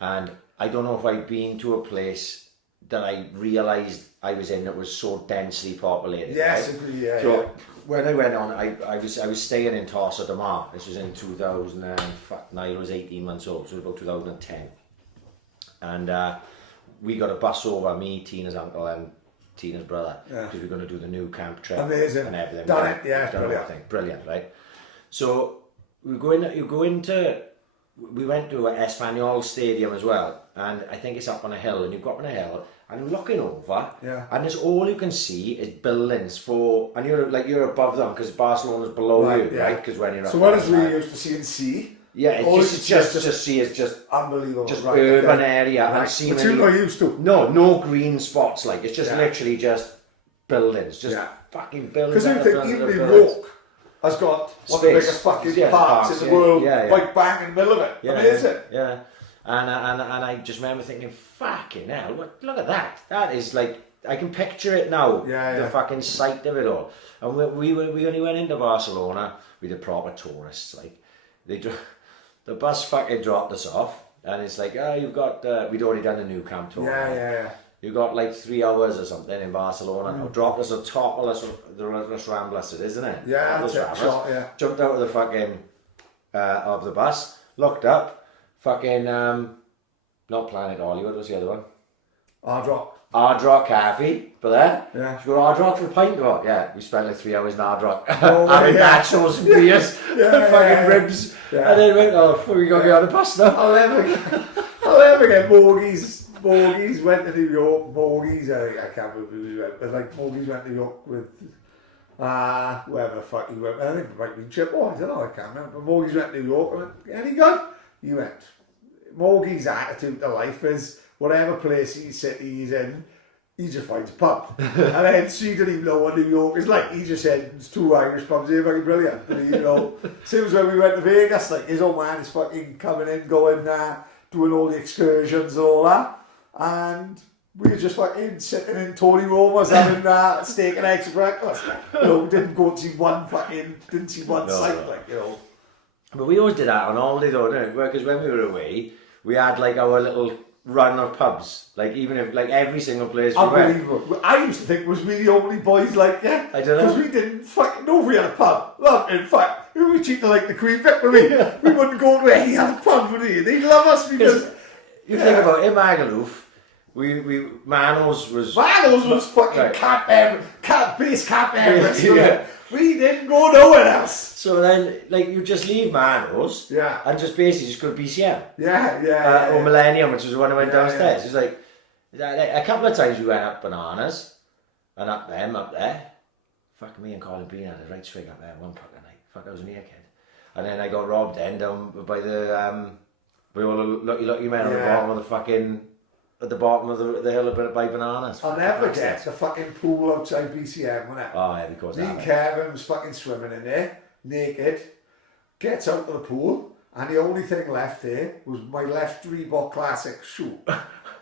And I don't know if I'd been to a place that I realised I was in that was so densely populated. Yes, right? So when I went on, I was staying in Tossa de Mar. This was in 2009. I was 18 months old, so it was about 2010. And we got a bus over, me, Tina's uncle, and Tina's brother, because we're going to do the new camp trip. Amazing. And everything. Done it, yeah, brilliant. Brilliant, right? So we went to Espanyol Stadium as well, and I think it's up on a hill, and you go up on a hill, and looking over, and it's all you can see is buildings and you're above them because Barcelona's below you, right? Because when you're up so what is we used to see in sea? Yeah, it's just unbelievable, just urban area, and see which you're not used to. No green spots, like it's just literally just buildings, just fucking buildings. Because you think even New York has got one of the biggest fucking parks in the world, right bang in the middle of it. Amazing. Yeah. And I just remember thinking, fucking hell, look at that. That is like I can picture it now. Yeah, the yeah. fucking sight of it all. And we only went into Barcelona with the proper tourists. Like the bus fucking dropped us off, and it's like, oh, you've got we'd already done the new camp tour. Yeah. You got like 3 hours or something in Barcelona. Now dropped us on top of the Las Ramblas, isn't it? Yeah, Las that's it. Shot, yeah. Jumped out of the fucking of the bus, looked up, fucking not Planet Hollywood. What's the other one? Hard Rock Cafe, but there. Yeah. She got Hard Rock for a pint. Oh, yeah, we spent like 3 hours in Hard Rock. Oh, having yeah. nachos and beers and fucking ribs. Yeah. And then went, oh, we got to get on the bus now. I'll never get Morgies went to New York. I can't remember who he went, but like Morgies went to New York with whoever the fuck he went. I think it might be Chip. Oh, I don't know. I can't remember. But Morgies went to New York. I went, any good? He went. Morgies' attitude to life is whatever place he's in, he just finds a pub. And then she didn't even know what New York is like. He just said, there's 2 Irish pubs here, fucking brilliant. And he, same as when we went to Vegas, like his old man is fucking coming in, going, doing all the excursions and all that. And we were just fucking sitting in Tony Roma's having steak and eggs for breakfast. We didn't go and see one site, like, But we always did that on holiday though, didn't we? Because when we were away, we had like our little run of pubs. Like even if like every single place we went. Unbelievable. I used to think was we the only boys like that. I don't know. Because we didn't fucking know if we had a pub. Look, in fact, we were treated like the Queen Vic, were we? We wouldn't go to any other pub, would we? They'd love us because... You think about it, in Magaluf, Manos was fucking right. base camp Everest. Yeah. We didn't go nowhere else. So then, like, you just leave Manos and just basically just go to BCM. Or Millennium, which was the one I went downstairs. It was like, a couple of times we went up Bananas and up there. Fuck, me and Colin Bean had a right swig up there one fucking night. Fuck, I was near kid. And then I got robbed then down by the by all the lucky men on the bottom of the fucking, at the bottom of the hill by Bananas. I'll never forget the fucking pool outside BCM, wasn't it? Oh yeah, because me and Kevin was fucking swimming in there, naked, gets out of the pool, and the only thing left there was my left Reebok Classic shoe.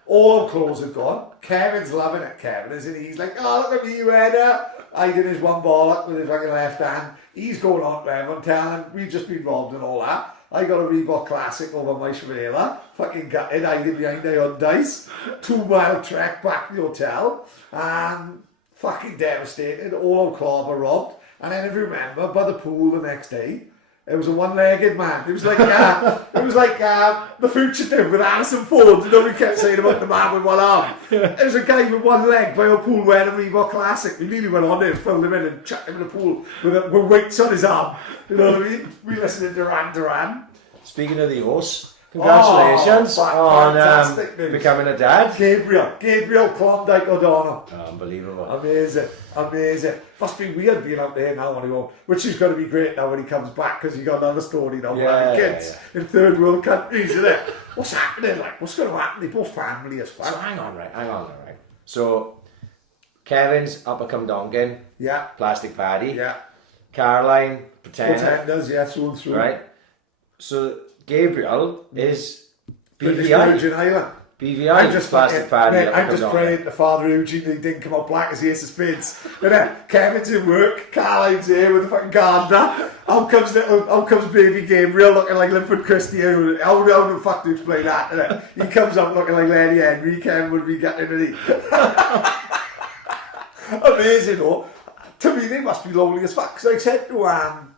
All clothes had gone. Kevin's loving it, Kevin, isn't he? He's like, oh, look at me, Redder. I did his one ball up with his fucking left hand. He's going on to everyone, telling him we've just been robbed and all that. I got a Reebok Classic over my trailer, fucking gutted, hiding behind the Hyundais, 2-mile trek back to the hotel, and fucking devastated, all our club were robbed. And then if you remember, by the pool the next day, it was a one-legged man. It was like The Fugitive with Harrison Ford. We kept saying about the man with one arm. It was a guy with one leg by a pool wearing a Reebok Classic. We nearly went on there, filled him in and chucked him in the pool with weights on his arm. You know what I mean? We listened to Duran. Speaking of the horse, congratulations on becoming a dad. Gabriel Klondike O'Donnell. Oh, unbelievable. Amazing. Must be weird being out there now on your own, which is going to be great now when he comes back because he got another story now. Kids in third world countries, isn't it? What's happening? Like, what's going to happen? They both family as well. So hang on. So Kevin's Upper Come Donkin. Yeah. Plastic Paddy. Yeah. Caroline Pretenders, yeah, through and through. Right. So Gabriel is British BVI. Virgin Island. BVI, just Plastic Paddy. I'm just praying the father Eugene he didn't come out black as the Ace of Spades. But then Kevin's in work, Caroline's here with the fucking gardener. Out comes baby Gabriel looking like Linford Christie. How the fuck do you explain that? Innit? He comes out looking like Lenny Henry. Kevin would be getting it. Amazing though. To me they must be lonely as fuck. Because I said to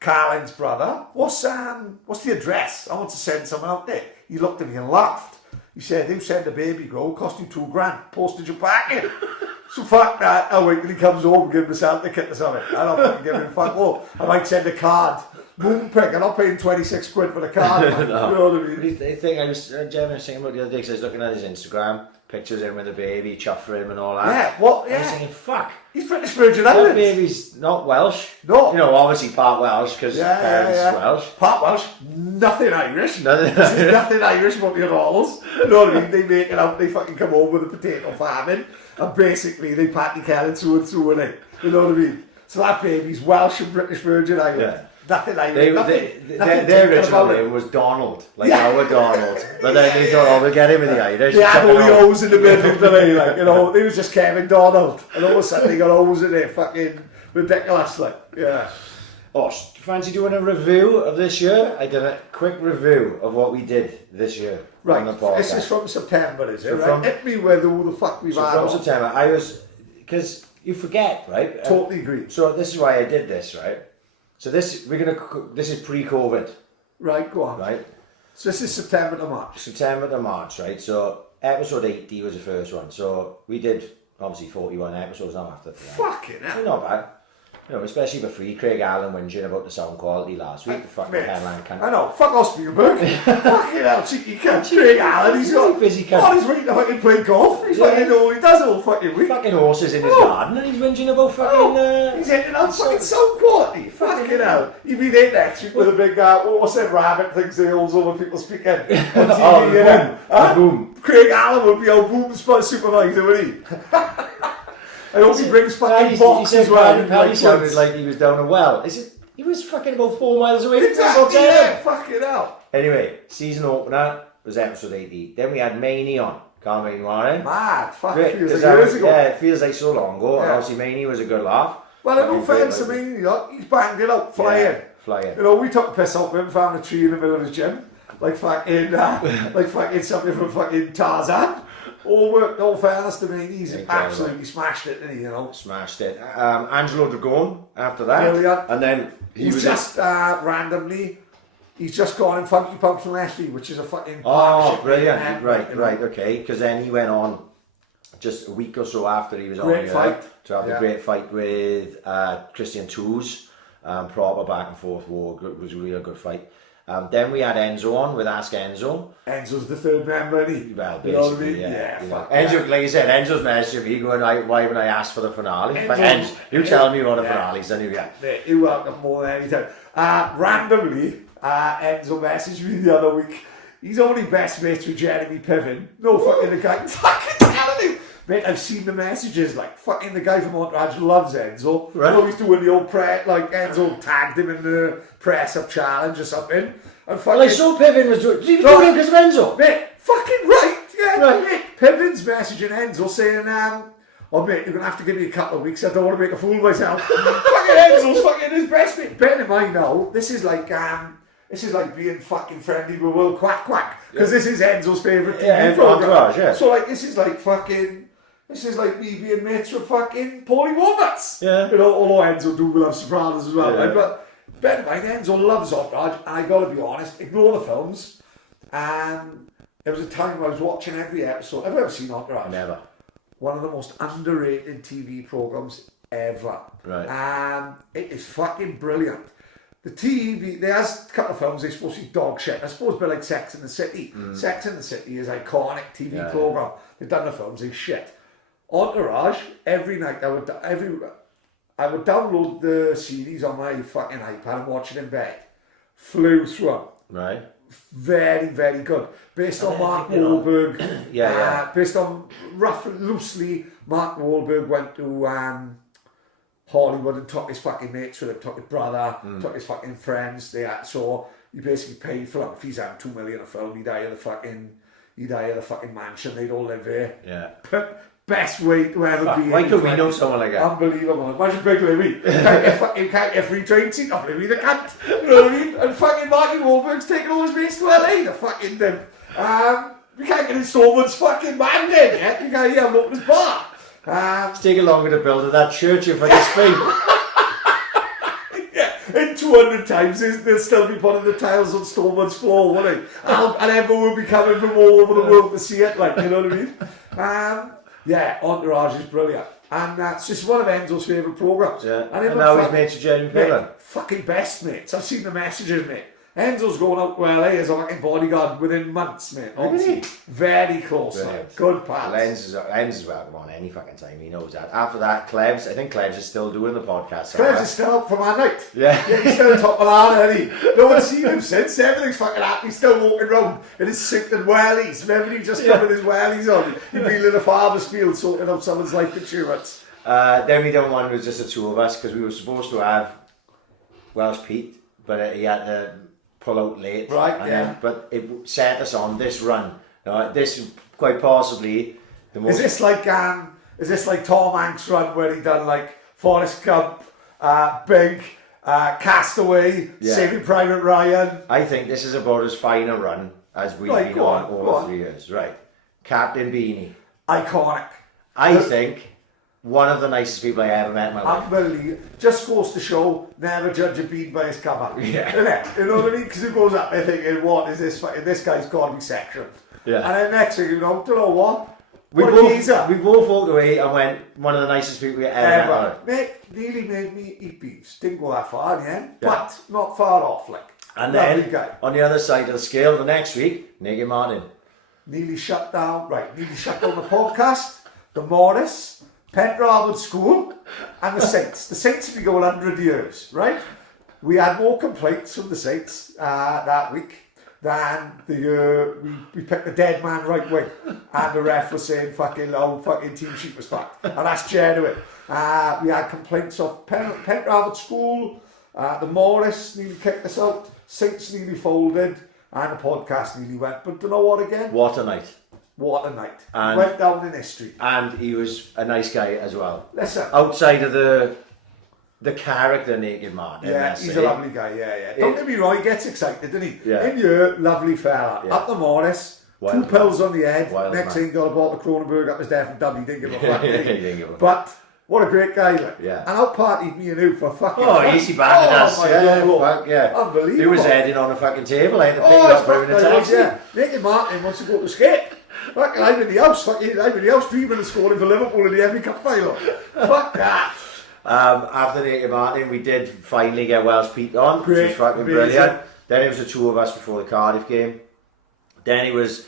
Caroline's brother, what's the address? I want to send someone out there. He looked at me and laughed. He said, "Who send a baby girl? Cost you $2,000. Postage and packing." So fuck that. I'll wait till he comes home and give him a certificate or something. I don't fucking give him a fuck. Oh, I might send a card. Moonpig. I'm not paying 26 quid for the card. No. You know what I mean? The thing I was saying about the other day, because I was looking at his Instagram, pictures of him with a baby, chuff for him and all that. Yeah, what? Yeah. I was thinking, fuck. He's British Virgin That Islands. baby's not Welsh. No. You know, obviously part Welsh, because parents Welsh. Part Welsh, nothing Irish. There's nothing Irish about the O'Donnells. You know what I mean? They make it out, they fucking come home with a potato farming, and basically they Paddy Kelly through and through in it. You know what I mean? So that baby's Welsh and British Virgin Islands. Yeah. Nothing like their original name was Donald, like our Donald. But then they thought, we'll get him in the Irish. They had all the O's in the middle, didn't they? Like, they was just Kevin Donald. And all of a sudden they got O's in there, fucking ridiculous, like, yeah. Oh, fancy doing a review of this year? I did a quick review of what we did this year on the podcast. This is from September, is it? So right? Hit me with who the fuck we've had from on. September, because you forget, right? Totally agree. So this is why I did this, right? So this is pre-COVID. Right, go on. Right? So this is September to March. September to March, right? So episode 80 was the first one. So we did obviously 41 episodes now after that. Fucking hell. Not bad. Especially for free. Craig Allen whinging about the sound quality last week. The fucking headline cunt. I know, fuck off Spielberg. Fucking hell, cheeky cunt. Craig Allen, he's got busy cunt. On his week to fucking play golf. He's fucking he does it all fucking week. Fucking horses in his garden and he's whinging about fucking... he's hitting on fucking sound quality. Fucking hell. He'd be there next week with a big, what's that rabbit things they holds over people speaking on TV, boom. Craig Allen would be our boom supervisor, wouldn't he? I hope he brings fucking boxes as well. Paddy sounded like he was down a well. He was fucking about 4 miles away from Exactly, yeah, fucking hell. Anyway, season opener was episode 80. Then we had Maney on. Donna and Ryan. Mad, fuck, Great, feels like years ago. Yeah, it feels like so long ago. Yeah. And obviously Maney was a good laugh. Well, in all fairness to Maney, he's banged it up, flying. Yeah, flying. We took a piss off him, found a tree in the middle of his gym. Like fucking something from fucking Tarzan. All work, all fairness to me, he's absolutely smashed it, didn't he, Smashed it. Angelo Dragon after that. Brilliant. And then he's just randomly, he's just gone in Funky Pumps and Leslie, which is a fucking brilliant. Right, okay. Because then he went on just a week or so after he was great on fight. to have the great fight with Christian Toos. Proper back and forth war. It was a real good fight. Then we had Enzo on with Ask Enzo. Enzo's the third member, isn't he? Well, basically, you know what I mean? Enzo, like you said, Enzo's messaging me going, why would I ask for the finale? Enzo, you tell me what the finale's, then you get. You're welcome more than any time. Randomly, Enzo messaged me the other week. He's only best mates with Jeremy Piven. No fucking the guy. Fucking telling you. Mate, I've seen the messages, like, fucking the guy from Entourage loves Enzo. Right. He's doing the old press, like, Enzo tagged him in the press-up challenge or something. And fucking... Well, I saw Piven was doing... Did he do it because of Enzo? Mate, fucking right, yeah. Right. Mate, Piven's messaging Enzo saying, oh, mate, you're going to have to give me a couple of weeks. I don't want to make a fool of myself. Fucking Enzo's fucking his best mate. Bear in mind now, this is like being fucking friendly with Will Quack Quack. Because this is Enzo's favourite TV program. Entourage, yeah. So, like, this is like me being mates with fucking Paulie Walnuts. Yeah. Although Enzo do love Sopranos as well. Yeah. Right? But bear in mind, Enzo loves Entourage, and I gotta be honest, ignore the films. There was a time when I was watching every episode. Have you ever seen Entourage? Never. One of the most underrated TV programs ever. Right. It is fucking brilliant. The TV, there's a couple of films they're supposed to be dog shit. I suppose a bit like Sex and the City. Sex and the City is an iconic TV program. They've done the films, they're shit. Entourage, every night I would download the series on my fucking iPad and watch it in bed. Flew through them. Right. Very, very good. Based on Mark Wahlberg. Based on, loosely, Mark Wahlberg went to Hollywood and took his fucking mates with him, took his brother, took his fucking friends. So he basically paid for them. If he's having $2 million a film, he'd die of the fucking mansion. They'd all live there. Yeah. Best way to ever be. Why could we know someone like that? Unbelievable. Imagine Big Louie. You can't get free train seat off Louie, they can't. You know what I mean? And fucking Marky Wahlberg's taking all his mates to LA. The fucking them. We can't get installments fucking man then yet. You can't hear him open his bar. It's taking longer to build that church in fucking Spain. In 200 times, they'll still be putting the tiles on Stormwood's floor, won't they? And everyone will be coming from all over the world to see it, like, you know what I mean? Yeah, Entourage is brilliant. And that's just one of Enzo's favourite programmes. Yeah. And now he's mates with Jeremy Piven. Fucking best mates. I've seen the messages, mate. Enzo's going out to LA as a fucking bodyguard within months, mate. Honestly, very close. Like. Good pals. Lens is welcome on any fucking time. He knows that. After that, Clevs. I think Clevs is still doing the podcast. Clevs is still up for my night. Yeah. He's still top of the isn't he? No one's seen him since. Everything's fucking happy. He's still walking around in his suit and wellies. Remember, he just come with his wellies on. He'd be in a farmer's field sorting out someone's life insurance. Then we done one with just the two of us because we were supposed to have Welsh Pete. but he had to pull out late. Right, and yeah. then, but it set us on this run. This quite possibly the most. Is this like Tom Hanks' run where he done like Forrest Gump, Big, Castaway, Yeah. Saving Private Ryan? I think this is about as fine a run as we've been go on on, over go on. 3 years. Right. Captain Beanie. Iconic. I think one of the nicest people I ever met in my life. Unbelievable. Just goes to show, never judge a bean by his cover. Yeah. Innit? You know what I mean? Because it goes up there thinking, what is this? This guy's got to be sectioned. Yeah. And then next thing you know, do you know what? We What a geezer. both walked away and went, one of the nicest people we ever met. Nick nearly made me eat beans. Didn't go that far in the end, Yeah. but not far off. Like. And Lovely then, guy. on the other side of the scale, the next week, Nicky Martin. Nearly shut down the podcast, the Morris, Pendragon School, and the Saints. The Saints have been going 100 years, right? We had more complaints from the Saints that week than we picked the dead man right wing, and the ref was saying fucking team sheet was fucked, and that's genuine. We had complaints of Pendragon School, the Morris nearly kicked us out, Saints nearly folded, and the podcast nearly went. But do you know what again? What a night. What a night. And- Went down in history. And he was a nice guy as well. Listen. Outside of the character Naked Martin. Yeah, let's he's say. a lovely guy, yeah. Don't get me wrong, he gets excited, doesn't he? Yeah. In here, lovely fella. Yeah. Up the Morris, Wild 2 pills on the head. Wild Next man. thing he got a bottle of Kronenberg up his death and done. He didn't give a fuck. He did he? didn't give a fuck. But what a great guy, like. Yeah. And out partied me and you for fucking. Oh, easy banded us. my Yeah, Lord. fuck, yeah. Unbelievable. He was heading on a fucking table. I had to pick Oh, him it's up for him in a fucking taxi. yeah. Naked Martin wants to go to skate. Fucking, I'm in the house dreaming of scoring for Liverpool in the FA Cup final. Fuck that. After Naked Martin, we did finally get Welsh Pete on, which Great, was fucking amazing. brilliant. Then it was the 2 of us before the Cardiff game. Then it was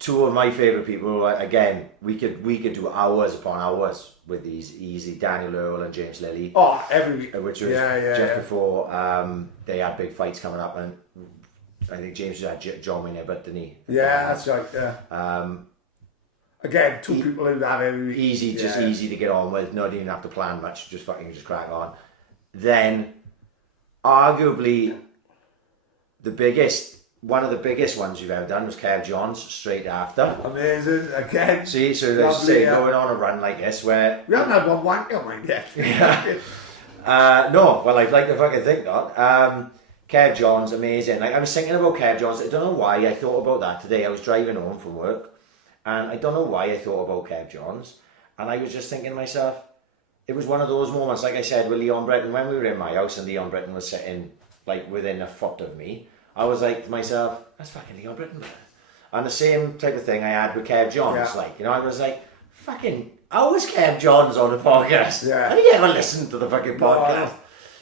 2 of my favourite people. Again, we could do hours upon hours with these easy Daniel Earl and James Lilly. Oh, every week. Which was just before they had big fights coming up, and I think James had John Winner, but didn't he? Yeah, that's right. Yeah. Again, 2 people who have every week. Easy to get on with. Not even have to plan much. Just crack on. Then, arguably, one of the biggest ones we've ever done was Kev Johns straight after. Amazing. Again. See, so let's say going on a run like this where We haven't had one wanker mind yet. no, well, I'd like to fucking think not. Kev Johns, amazing. Like, I was thinking about Kev Johns. I don't know why I thought about that today. I was driving home from work, and I don't know why I thought about Kev Johns. And I was just thinking to myself, it was one of those moments, like I said, with Leon Britton, when we were in my house and Leon Britton was sitting like within a foot of me, I was like to myself, that's fucking Leon Britton. And the same type of thing I had with Kev Johns. Yeah. Like, you know, I was like, fucking, how was Kev Johns on the podcast? Yeah. Have you ever listened to the fucking podcast?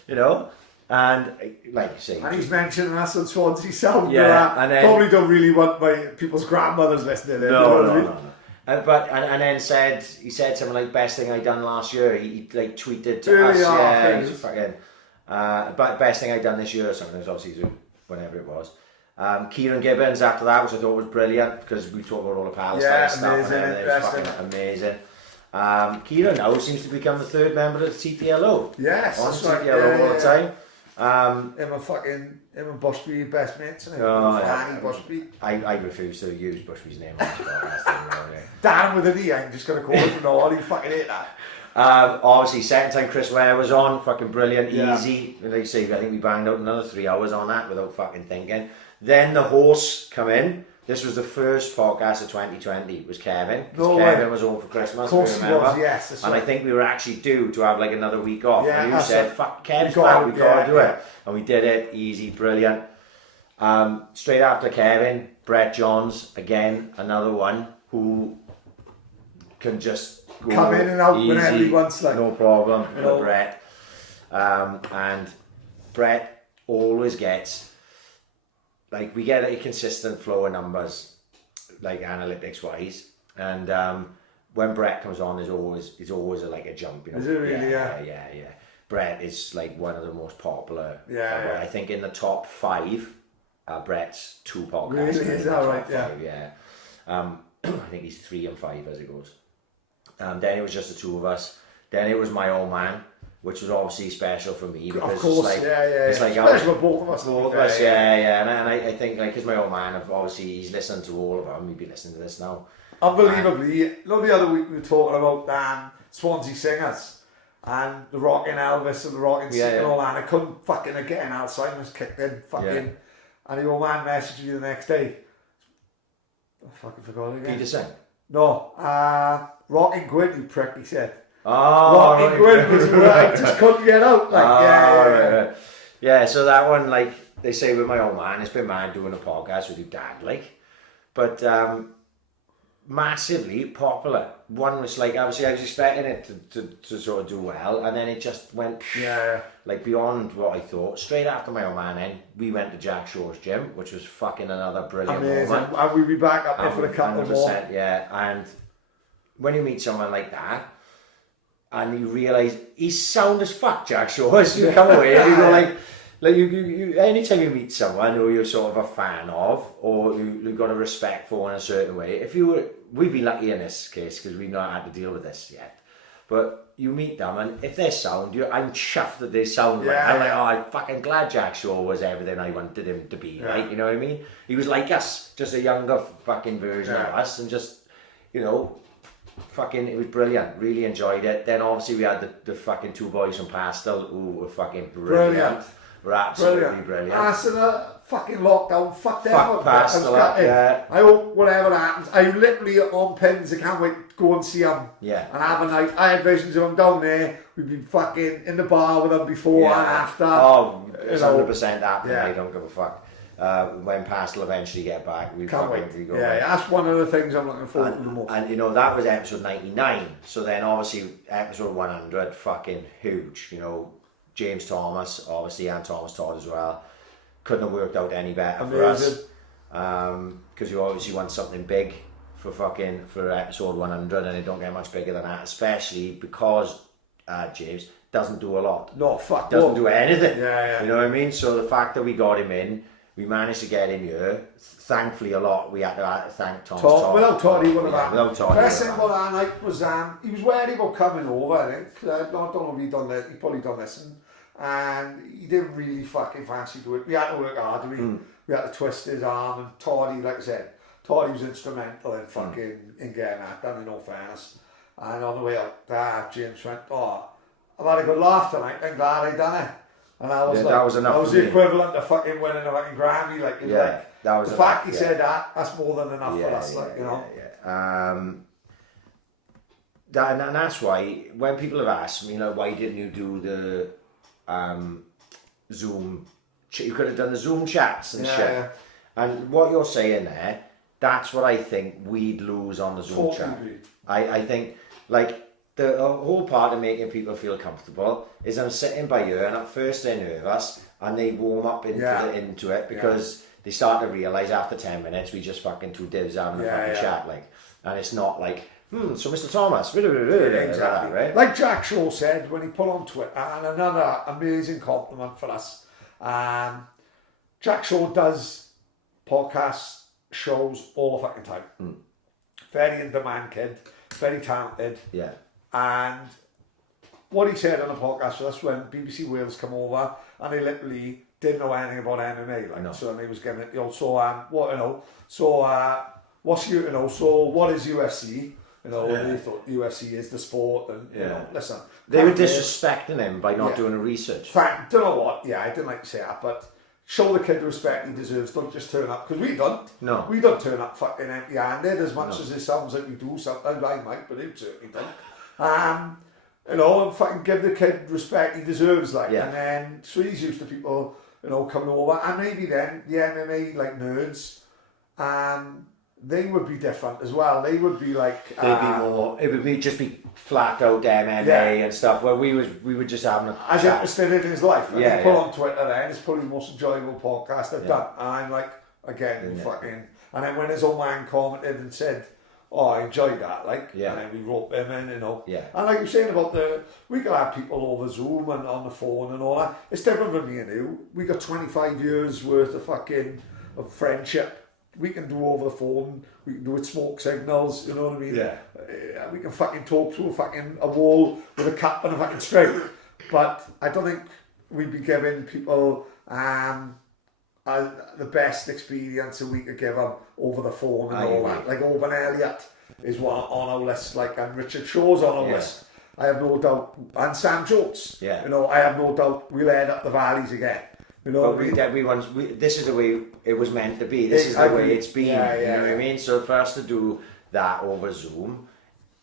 You know? And like you say, And he's mentioning us on Swans himself. Yeah, and then- probably don't really want my people's grandmothers listening. No. And then he said something like, best thing I done last year. He like tweeted to Really? us, Oh, yeah, thanks. he's fucking, but best thing I done this year or something. It was obviously whenever it was. Kieran Gibbons after that, which I thought was brilliant because we talked about all the Palestine stuff. amazing, And everything. It was fucking amazing. Kieran now seems to become the 3rd member of the TTLO. Yes, on that's right. TTLO all the time. Him and Bushby best mates, isn't it? Oh, Fanny yeah. Bushby. I refuse to use Bushby's name on this podcast. Dan with an E, I'm just going to call it from now on. He fucking hate that. Obviously, second time Chris Ware was on, fucking brilliant, Yeah. easy. Like you say, I think we banged out another 3 hours on that without fucking thinking. Then the hosts come in. This was the first podcast of 2020. It was Kevin. 'Cause No Kevin way. was on for Christmas. Of course if he you remember. was, yes. That's And right. I think we were actually due to have like another week off. Yeah, and you that's said, it. fuck, Kev's We got back, it, we got to yeah, do yeah. it. And we did it, easy, brilliant. Straight after Kevin, Brett Johns, again, another one who can just go Come in and out easy, whenever he wants, like. no problem You know. with Brett. And Brett always gets, like, we get a consistent flow of numbers, like analytics wise, and when Brett comes on, it's always like a jump. You know? Is it really? Yeah. Brett is like one of the most popular. Yeah. I think in the top 5, Brett's 2 podcasts. Really? in Is the that top right? 5, yeah. I think he's 3 and 5 as it goes. Then it was just the 2 of us. Then it was my old man, which was obviously special for me because of course, it's like, yeah. it's like Especially for both of us. both of us, yeah. And I think like, because my old man, obviously he's listened to all of them. He'd be listening to this now. Unbelievably, the other week we were talking about Swansea singers and the rocking Elvis and the rocking Sick and all that. And I couldn't fucking again. Alzheimer's kicked in, fucking, and the old man messaged me the next day. I fucking forgot again. Peterson. No, rocking Gwyn, you prick. He said. Oh, rocking Gwyn was where I just couldn't get out. Like, right. Yeah. So that one, like they say with my old man, it's been mad doing a podcast with your dad, like, but massively popular. One was like, obviously I was expecting it to sort of do well, and then it just went like beyond what I thought. Straight after my old man, then we went to Jack Shaw's gym, which was fucking another brilliant moment. And we'll be back up there for a couple more. Yeah, and when you meet someone like that, and you realise he's sound as fuck, Jack Shaw, as you come away and you go like you anytime you meet someone who you're sort of a fan of, or you've got a respect for in a certain way, we'd be lucky in this case because we've not had to deal with this yet, but you meet them and if they're sound, I'm chuffed that they sound right. I'm like, oh, I'm fucking glad Jack Shaw was everything I wanted him to be, right? You know what I mean? He was like us, just a younger fucking version of us, and just, you know, fucking, it was brilliant. Really enjoyed it. Then obviously we had the fucking two boys from Pastel who were fucking brilliant. Were absolutely brilliant. So the fucking lockdown, fuck them. Fuck Pastel, yeah. I hope whatever happens, I literally on pins, I can't wait to go and see them. Yeah. And have a night. I had visions of them down there. We've been fucking in the bar with them before and after. Oh, it's 100% that. I don't give a fuck. When Pastel eventually get back, we can't wait. Go that's one of the things I'm looking forward to the most. And you know, that was episode 99. So then obviously episode 100, fucking huge. You know, James Thomas, obviously, and Thomas Todd as well. Couldn't have worked out any better for us. Because you obviously want something big for episode 100, and it don't get much bigger than that, especially because James doesn't do a lot. No, fuck. Doesn't do anything. Yeah. You know what I mean? So the fact that we got him in, we managed to get him here. Thankfully, a lot. We had to thank Thomas Todd. Without Todd, he wouldn't have happened. Without Todd, best thing about that night was he was wary about coming over, I think. I don't know if he'd done that. He probably done this. And he didn't really fucking fancy do it. We had to work hard. We had to twist his arm. And Toddy, like I said, Toddy was instrumental in fucking in getting that done, in all fairness. And on the way out, James went, oh, I've had a good laugh tonight. I'm glad I done it. And I was like, that was enough. That was the equivalent of fucking winning a fucking Grammy. Like, that was the fact he said that's more than enough for us. Like, you know. And that's why when people have asked me, like, why didn't you do the Zoom? You could have done the Zoom chats and shit. Yeah. And what you're saying there, that's what I think we'd lose on the Zoom chat. I think, like, the whole part of making people feel comfortable is I'm sitting by you, and at first they're nervous and they warm up into it because they start to realise after 10 minutes we just fucking two divs having a fucking chat, like, and it's not like, so Mr. Thomas, exactly. Right? Like Jack Shaw said when he put on Twitter, and another amazing compliment for us. Jack Shaw does podcast shows all the fucking time. Very in demand kid, very talented. Yeah. And what he said on the podcast was when BBC Wales come over and they literally didn't know anything about MMA, like, so he was giving it, what's what is UFC? You know, they thought UFC is the sport, and you know, listen, they were disrespecting him by not doing a research. Fact, don't know what. Yeah, I didn't like to say that, but show the kid the respect he deserves. Don't just turn up, because we don't. No, we don't turn up fucking empty-handed as much as it sounds like we do. Sometimes I might, but they certainly don't. You know, and fucking give the kid respect he deserves, like. And then so he's used to people, you know, coming over, and maybe then the MMA like nerds, they would be different as well. They would be like they'd be more. It would be just be flat out MMA and stuff. Where we were just having a as chat. Interested in his life. And he put on Twitter then, it's probably the most enjoyable podcast I've done. And I'm like, again, fucking. And then when his old man commented and said, "Oh, I enjoyed that," like, and then we wrote him in, you know. Yeah. And like you're saying about we could have people over Zoom and on the phone and all that. It's different from me and you. We got 25 years worth of friendship. We can do over the phone, we can do with smoke signals, you know what I mean? Yeah. We can fucking talk through a wall with a cap and a fucking string. but I don't think we'd be giving people the best experience that we could give them over the phone and all that. Like Oban Elliott is one on our list, like, and Richard Shaw's on our list. I have no doubt, and Sam Jones. Yeah. You know, I have no doubt we'll end up the valleys again. You know, but this is the way it was meant to be. This is the way it's been. You know what I mean? So for us to do that over Zoom,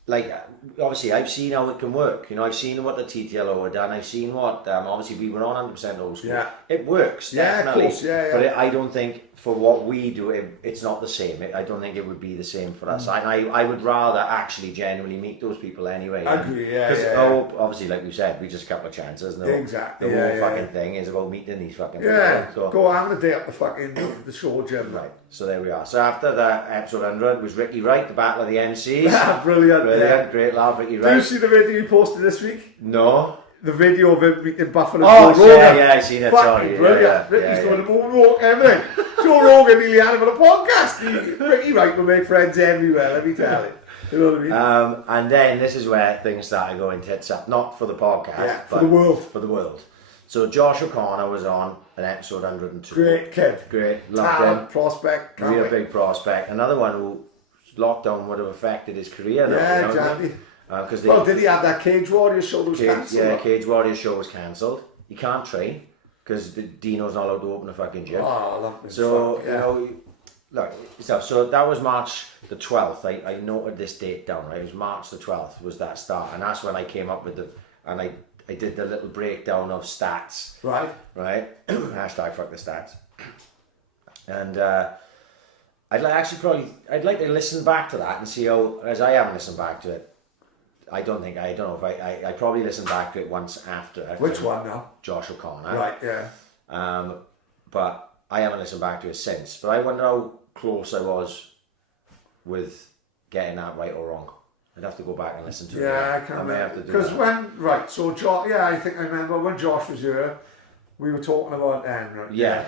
like, obviously I've seen how it can work. You know, I've seen what the TTLO had done. I've seen what obviously we were on 100% old school. Yeah. It works, definitely. Of course, But I don't think for what we do, it's not the same. I don't think it would be the same for us. I would rather actually genuinely meet those people anyway. I agree, Because obviously, like we said, we just a couple of chances. No, exactly. The whole fucking thing is about meeting these fucking people. So, go having a day up the fucking the show gym. Right. So there we are. So after that episode 100 was Ricky Wright, the Battle of the MCs. Brilliant. Great laugh, Ricky Wright. Did you see the video you posted this week? No. The video of him meeting Buffalo Oh, Joe Rogan. yeah, I seen it. Sorry. Brilliant. Ricky's doing a moonwalk, everything. Joe Rogan nearly had him on a podcast. Ricky Wright will make friends everywhere, let me tell you. You know what I mean? And then this is where things started going tits up. Not for the podcast, for the world. For the world. So Josh O'Connor was on an episode 102. Great kid. Great. Loved him. Prospect. Real big prospect. Another one who lockdown would have affected his career. Yeah, exactly. Well, did he have that Cage Warriors show that was cancelled? Yeah, Cage Warriors show was cancelled. He can't train because Dino's not allowed to open a fucking gym. So, you know, look, stuff. So that was March the 12th. I noted this date down, right? It was March the 12th was that start. And that's when I came up with I did the little breakdown of stats. Right? Hashtag fuck the stats. And I'd like to listen back to that and see how, as I haven't listened back to it, I don't know if I probably listened back to it once after. Which one now? Josh O'Connor. Right, yeah. But I haven't listened back to it since. But I wonder how close I was with getting that right or wrong. I'd have to go back and listen to it. Yeah, I can't remember. Because so Josh, I think I remember when Josh was here, we were talking about right? Yeah.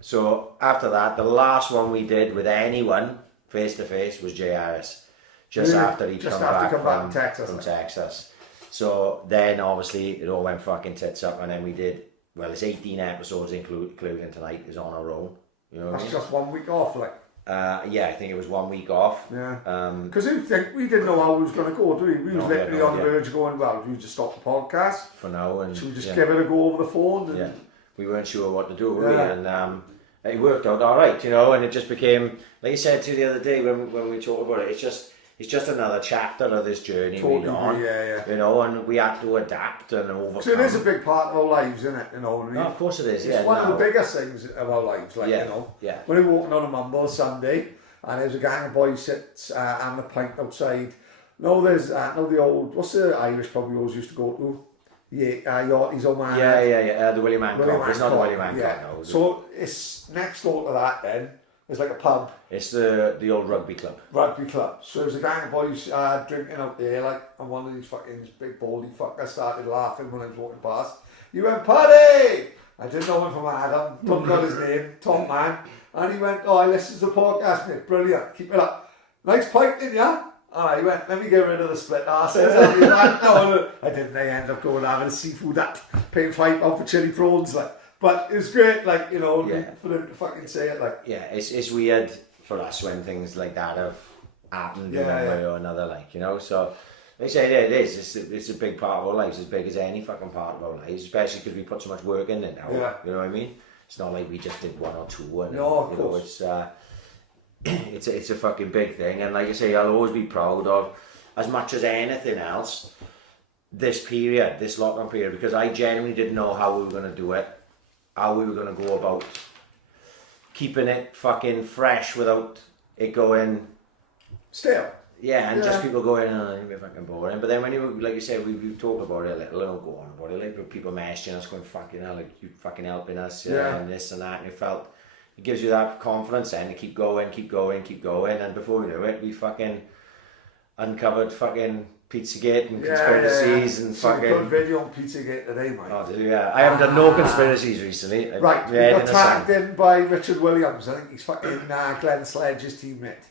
So after that, the last one we did with anyone face to face was Jay Harris. Just after he'd come back from Texas. So then obviously it all went fucking tits up, and then we did, well, it's 18 episodes including tonight is on our own. You know what I mean? Just 1 week off, like. Yeah, I think it was 1 week off. Yeah. Because we didn't know how it was going to go, did we? We was literally on the verge of going, well, we just stop the podcast for now, and should we just give it a go over the phone? And we weren't sure what to do, were we? And it worked out all right, you know. And it just became, like you said to the other day when we talked about it, it's just another chapter of this journey we're on. You know, and we had to adapt and overcome. So it is a big part of our lives, isn't it? You know, no, of course it is. It's one of the biggest things of our lives, like, you know. Yeah. When we were walking on a Mumble Sunday, and there's a gang of boys having a pint outside. No, there's the old, what's the Irish pub we always used to go to? Yorty's old man. Yeah. The William Hancock. It's not the William Hancock now. So it's next door to that then. It's like a pub. It's the old rugby club. So there's a gang of boys drinking out there, like, and one of these fucking big baldy fuckers started laughing when I was walking past. You went, Paddy! I didn't know him from Adam. Don't know his name. Top man. And he went, I listened to the podcast, mate. Brilliant. Keep it up. Nice pint, didn't ya? He went, let me get rid of the split arses. No, I didn't. I ended up going having a seafood that paying £5 for chili prawns, like. But it was great, like, you know, for them to fucking say it, like. Yeah, it's weird for us when things like that have happened in one way or another, like, you know. So, they say it is. It's a big part of our lives, as big as any fucking part of our lives, especially because we put so much work in it now. Yeah. You know what I mean? It's not like we just did one or two. And, no, of course. It's a fucking big thing, and like I say, I'll always be proud of, as much as anything else, this lockdown period, because I genuinely didn't know how we were going to do it. How we were going to go about keeping it fucking fresh without it going stale. Yeah, and just people going, it'll be fucking boring. But then when like you said, we talked about it a little, and go on about it, like people messaging us going, fucking hell, like, you fucking helping us, and this and that, and it gives you that confidence then to keep going, and before we knew it, we fucking uncovered fucking Pizzagate and conspiracies and fucking. So video on Pizzagate today, mate. Oh, did you? I haven't done no conspiracies recently. Right, we got tagged in by Richard Williams. I think he's fucking Glenn Sledge's teammate.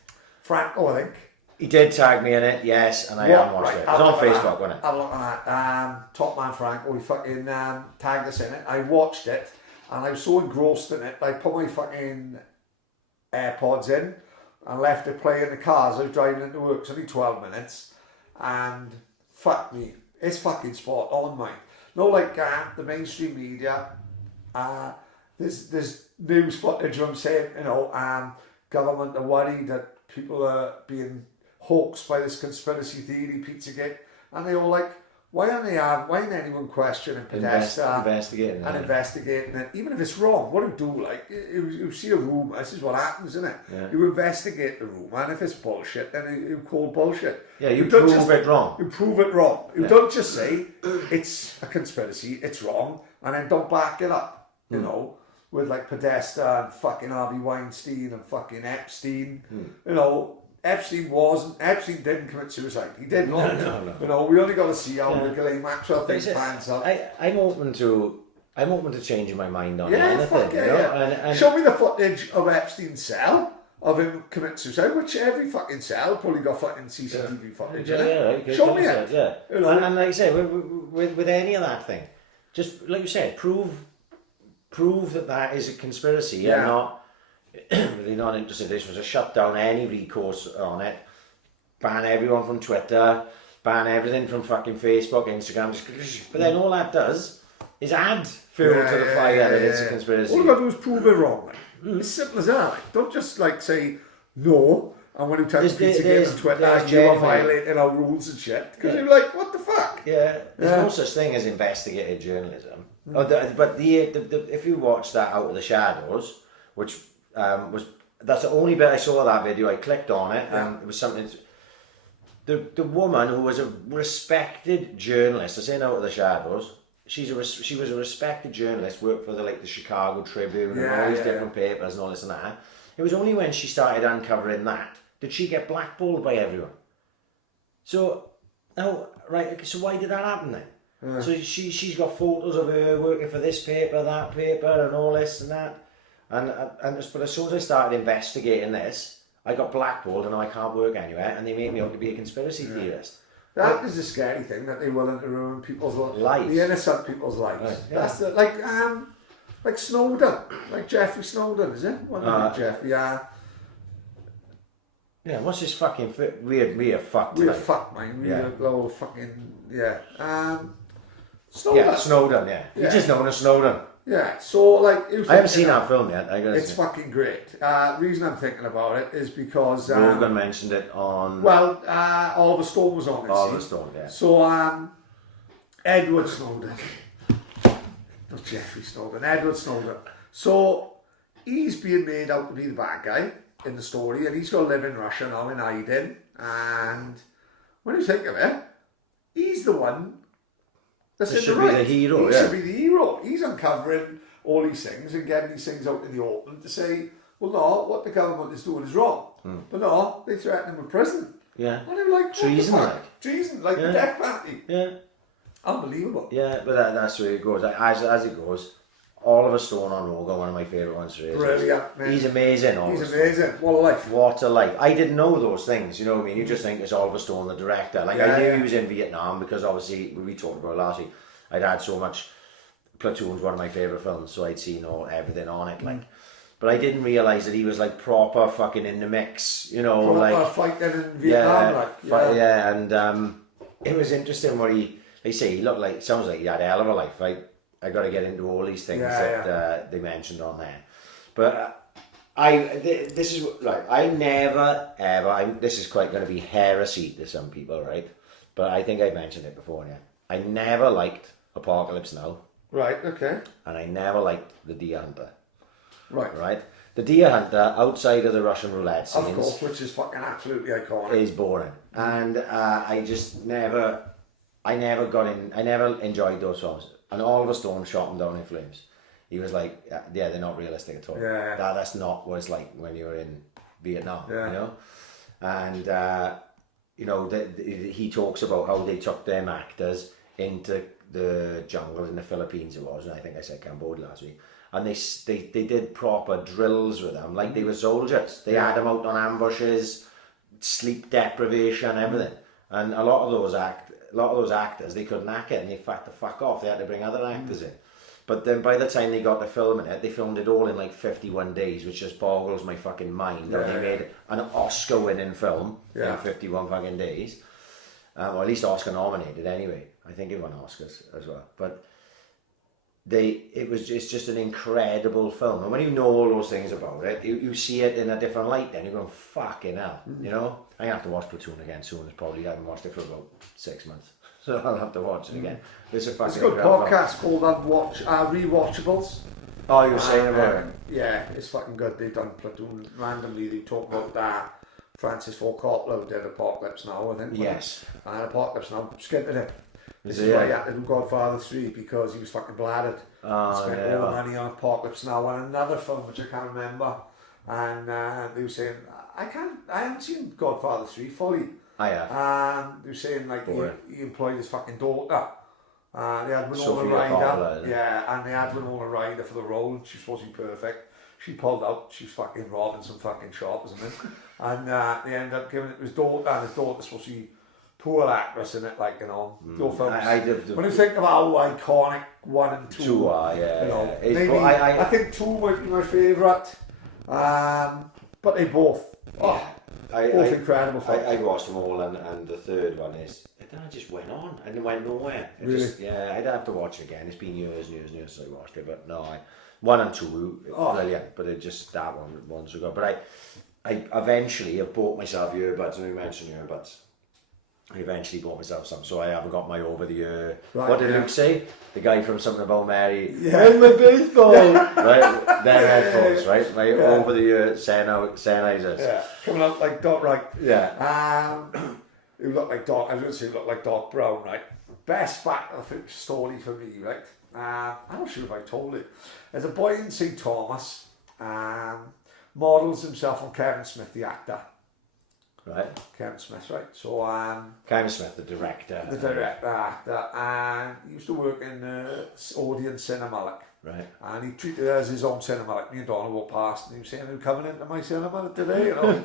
Franco, I think. He did tag me in it, yes, and I haven't watched it. It was on Facebook, wasn't it? Have a look at that. Top Man Frank, he fucking tagged us in it. I watched it, and I was so engrossed in it, I put my fucking AirPods in and left it play in the car as I was driving into work. It's only 12 minutes, and fuck me, it's fucking spot on, mate. Not like the mainstream media. There's news footage of them saying, you know, government are worried that people are being hoaxed by this conspiracy theory, Pizzagate, and they all like, why ain't anyone questioning Podesta investigating it, even if it's wrong? What do you do? Like, you see a rumour, this is what happens, isn't it? Yeah. You investigate the rumour, and if it's bullshit, then you call bullshit. Yeah, you prove it wrong. You prove it wrong. You don't just say it's a conspiracy, it's wrong, and then don't back it up, you know, with like Podesta and fucking Harvey Weinstein and fucking Epstein, you know. Epstein didn't commit suicide. He didn't. No. You know, we only got to see how Ghislaine Maxwell things pans out. I'm open to changing my mind on anything. And show me the footage of Epstein's cell of him commit suicide, which every fucking cell probably got fucking CCTV footage. Okay, show me it. Yeah. You know? And like I say, with any of that thing, just like you said, prove that is a conspiracy and not. Really not interested. This was a shut down any recourse on it. Ban everyone from Twitter. Ban everything from fucking Facebook, Instagram. But then all that does is add fuel to the fire that it's a conspiracy. All you got to do is prove it wrong. Like. It's simple as that. Like. Don't just like say no. And when you tell Pizzagate on Twitter, you are violating our rules and shit. Because you're like, what the fuck? Yeah. There's no such thing as investigative journalism. But if you watch that Out of the Shadows, which that's the only bit I saw of that video. I clicked on it and it was something. The woman who was a respected journalist, I say Out of the Shadows. She was a respected journalist, worked for the Chicago Tribune and all these different papers and all this and that. It was only when she started uncovering that did she get blackballed by everyone. So so why did that happen then? Yeah. So she's got photos of her working for this paper, that paper, and all this and that. But as soon as I started investigating this, I got blackballed and now I can't work anywhere, and they made me out to be a conspiracy theorist. That is a scary thing, that they willing to ruin people's lives, the innocent people's lives. Right, yeah. That's like Snowden, like Jeffrey Snowden, is it? Jeffrey, yeah. What's this fucking weird fuck? Weird fuck, man. Weird little fucking Snowden. Yeah, Snowden. Yeah, you're just known as Snowden. Yeah, so like... I haven't seen that film yet. It's fucking great. Reason I'm thinking about it is because... Rogan mentioned it on... Well, Oliver Stone was on it. Oliver Stone, yeah. So, Edward Snowden. Not Jeffrey Snowden, Edward Snowden. So, he's being made out to be the bad guy in the story, and he's got to live in Russia now in hiding. And when you think of it, he's the one... This should be the hero, He should be the hero. He's uncovering all these things and getting these things out in the open to say, well, no, what the government is doing is wrong. But no, they threaten him with prison. Yeah. And I'm like, treason, Treason, like the death penalty. Yeah. Unbelievable. Yeah, but that's where it goes. As it goes, Oliver Stone on Rogan, one of my favourite ones to raise. Brilliant, man. He's amazing. He's amazing. What a life. What a life. I didn't know those things, you know what I mean? You just think it's Oliver Stone, the director. Like, I knew he was in Vietnam because obviously, we talked about it last week, I'd had so much. Platoon's one of my favourite films, so I'd seen everything on it, like. But I didn't realise that he was like proper fucking in the mix, you know, proper like fighting in Vietnam, and it was interesting what they say he looked like. Sounds like he had a hell of a life. I got to get into all these things that they mentioned on there, but this is like I never ever. This is quite going to be heresy to some people, right? But I think I mentioned it before. Yeah, I never liked Apocalypse Now. Right. Okay. And I never liked the Deer Hunter. Right. The Deer Hunter, outside of the Russian roulette scenes, of course, which is fucking absolutely iconic, is boring, and I just never enjoyed those films. And Oliver Stone shot them down in flames. He was like, they're not realistic at all. Yeah. That's not what it's like when you're in Vietnam, you know. And he talks about how they took them actors into the jungle in the Philippines. It was, and I think I said Cambodia last week. And they did proper drills with them, like they were soldiers. They had them out on ambushes, sleep deprivation, everything. And a lot of those actors, they couldn't act it, and they had to fuck off. They had to bring other actors in. But then by the time they got to filming it, they filmed it all in like 51 days, which just boggles my fucking mind. That they made an Oscar-winning film in 51 fucking days. Or at least Oscar-nominated anyway. I think it won Oscars as well. But it's just an incredible film. And when you know all those things about it, you see it in a different light then. You're going, fucking hell, you know? I'm going to have to watch Platoon again soon. I haven't watched it for about 6 months. So I'll have to watch it again. It's a good podcast called Rewatchables. Oh, you were saying about it? Yeah, it's fucking good. They've done Platoon randomly. They talk about that. Francis Ford Coppola did Apocalypse Now, I think. Yes. And Apocalypse Now, skipping it. This is why he had to do Godfather 3, because he was fucking bladdered. Spent all the money on Apocalypse Now and another film which I can't remember. And they were saying, I haven't seen Godfather 3 fully. I have. They were saying like he employed his fucking daughter. They had Winona Ryder. And they had Winona Ryder for the role, and she's supposed to be perfect. She pulled out, she's fucking robbing some fucking shop or something. And they ended up giving it to his daughter, and his daughter's supposed to be poor actress in it, like, you know. Your films. When you think of how iconic 1 and 2, you know, maybe, I think 2 might be my favourite. But they both. Both incredible films. I watched them all, and the third one is, it just went on and it went nowhere. I'd have to watch it again. It's been years since I watched it, but no, 1 and 2 brilliant, but it just that one months ago. But I eventually have bought myself earbuds, and we mentioned earbuds. I eventually bought myself some, so I haven't got my over the ear. Right, what did Luke say? The guy from Something About Mary. Yeah, my baseball. Right, their headphones, right? My over the ear Sennheisers. Yeah, coming out like Doc, right? Yeah. It looked like Doc. I was going to say it looked like Doc Brown, right? Best Back to the Future story for me, right? I'm not sure if I told it. There's a boy in St. Thomas, models himself on Kevin Smith, the actor. Right. Kevin Smith, right? So Kevin Smith, the director, actor, and he used to work in Odeon Cinema, right? And he treated it as his own cinema. Me and Donna walked past, and he was saying, "Are you coming into my cinema today?" You know,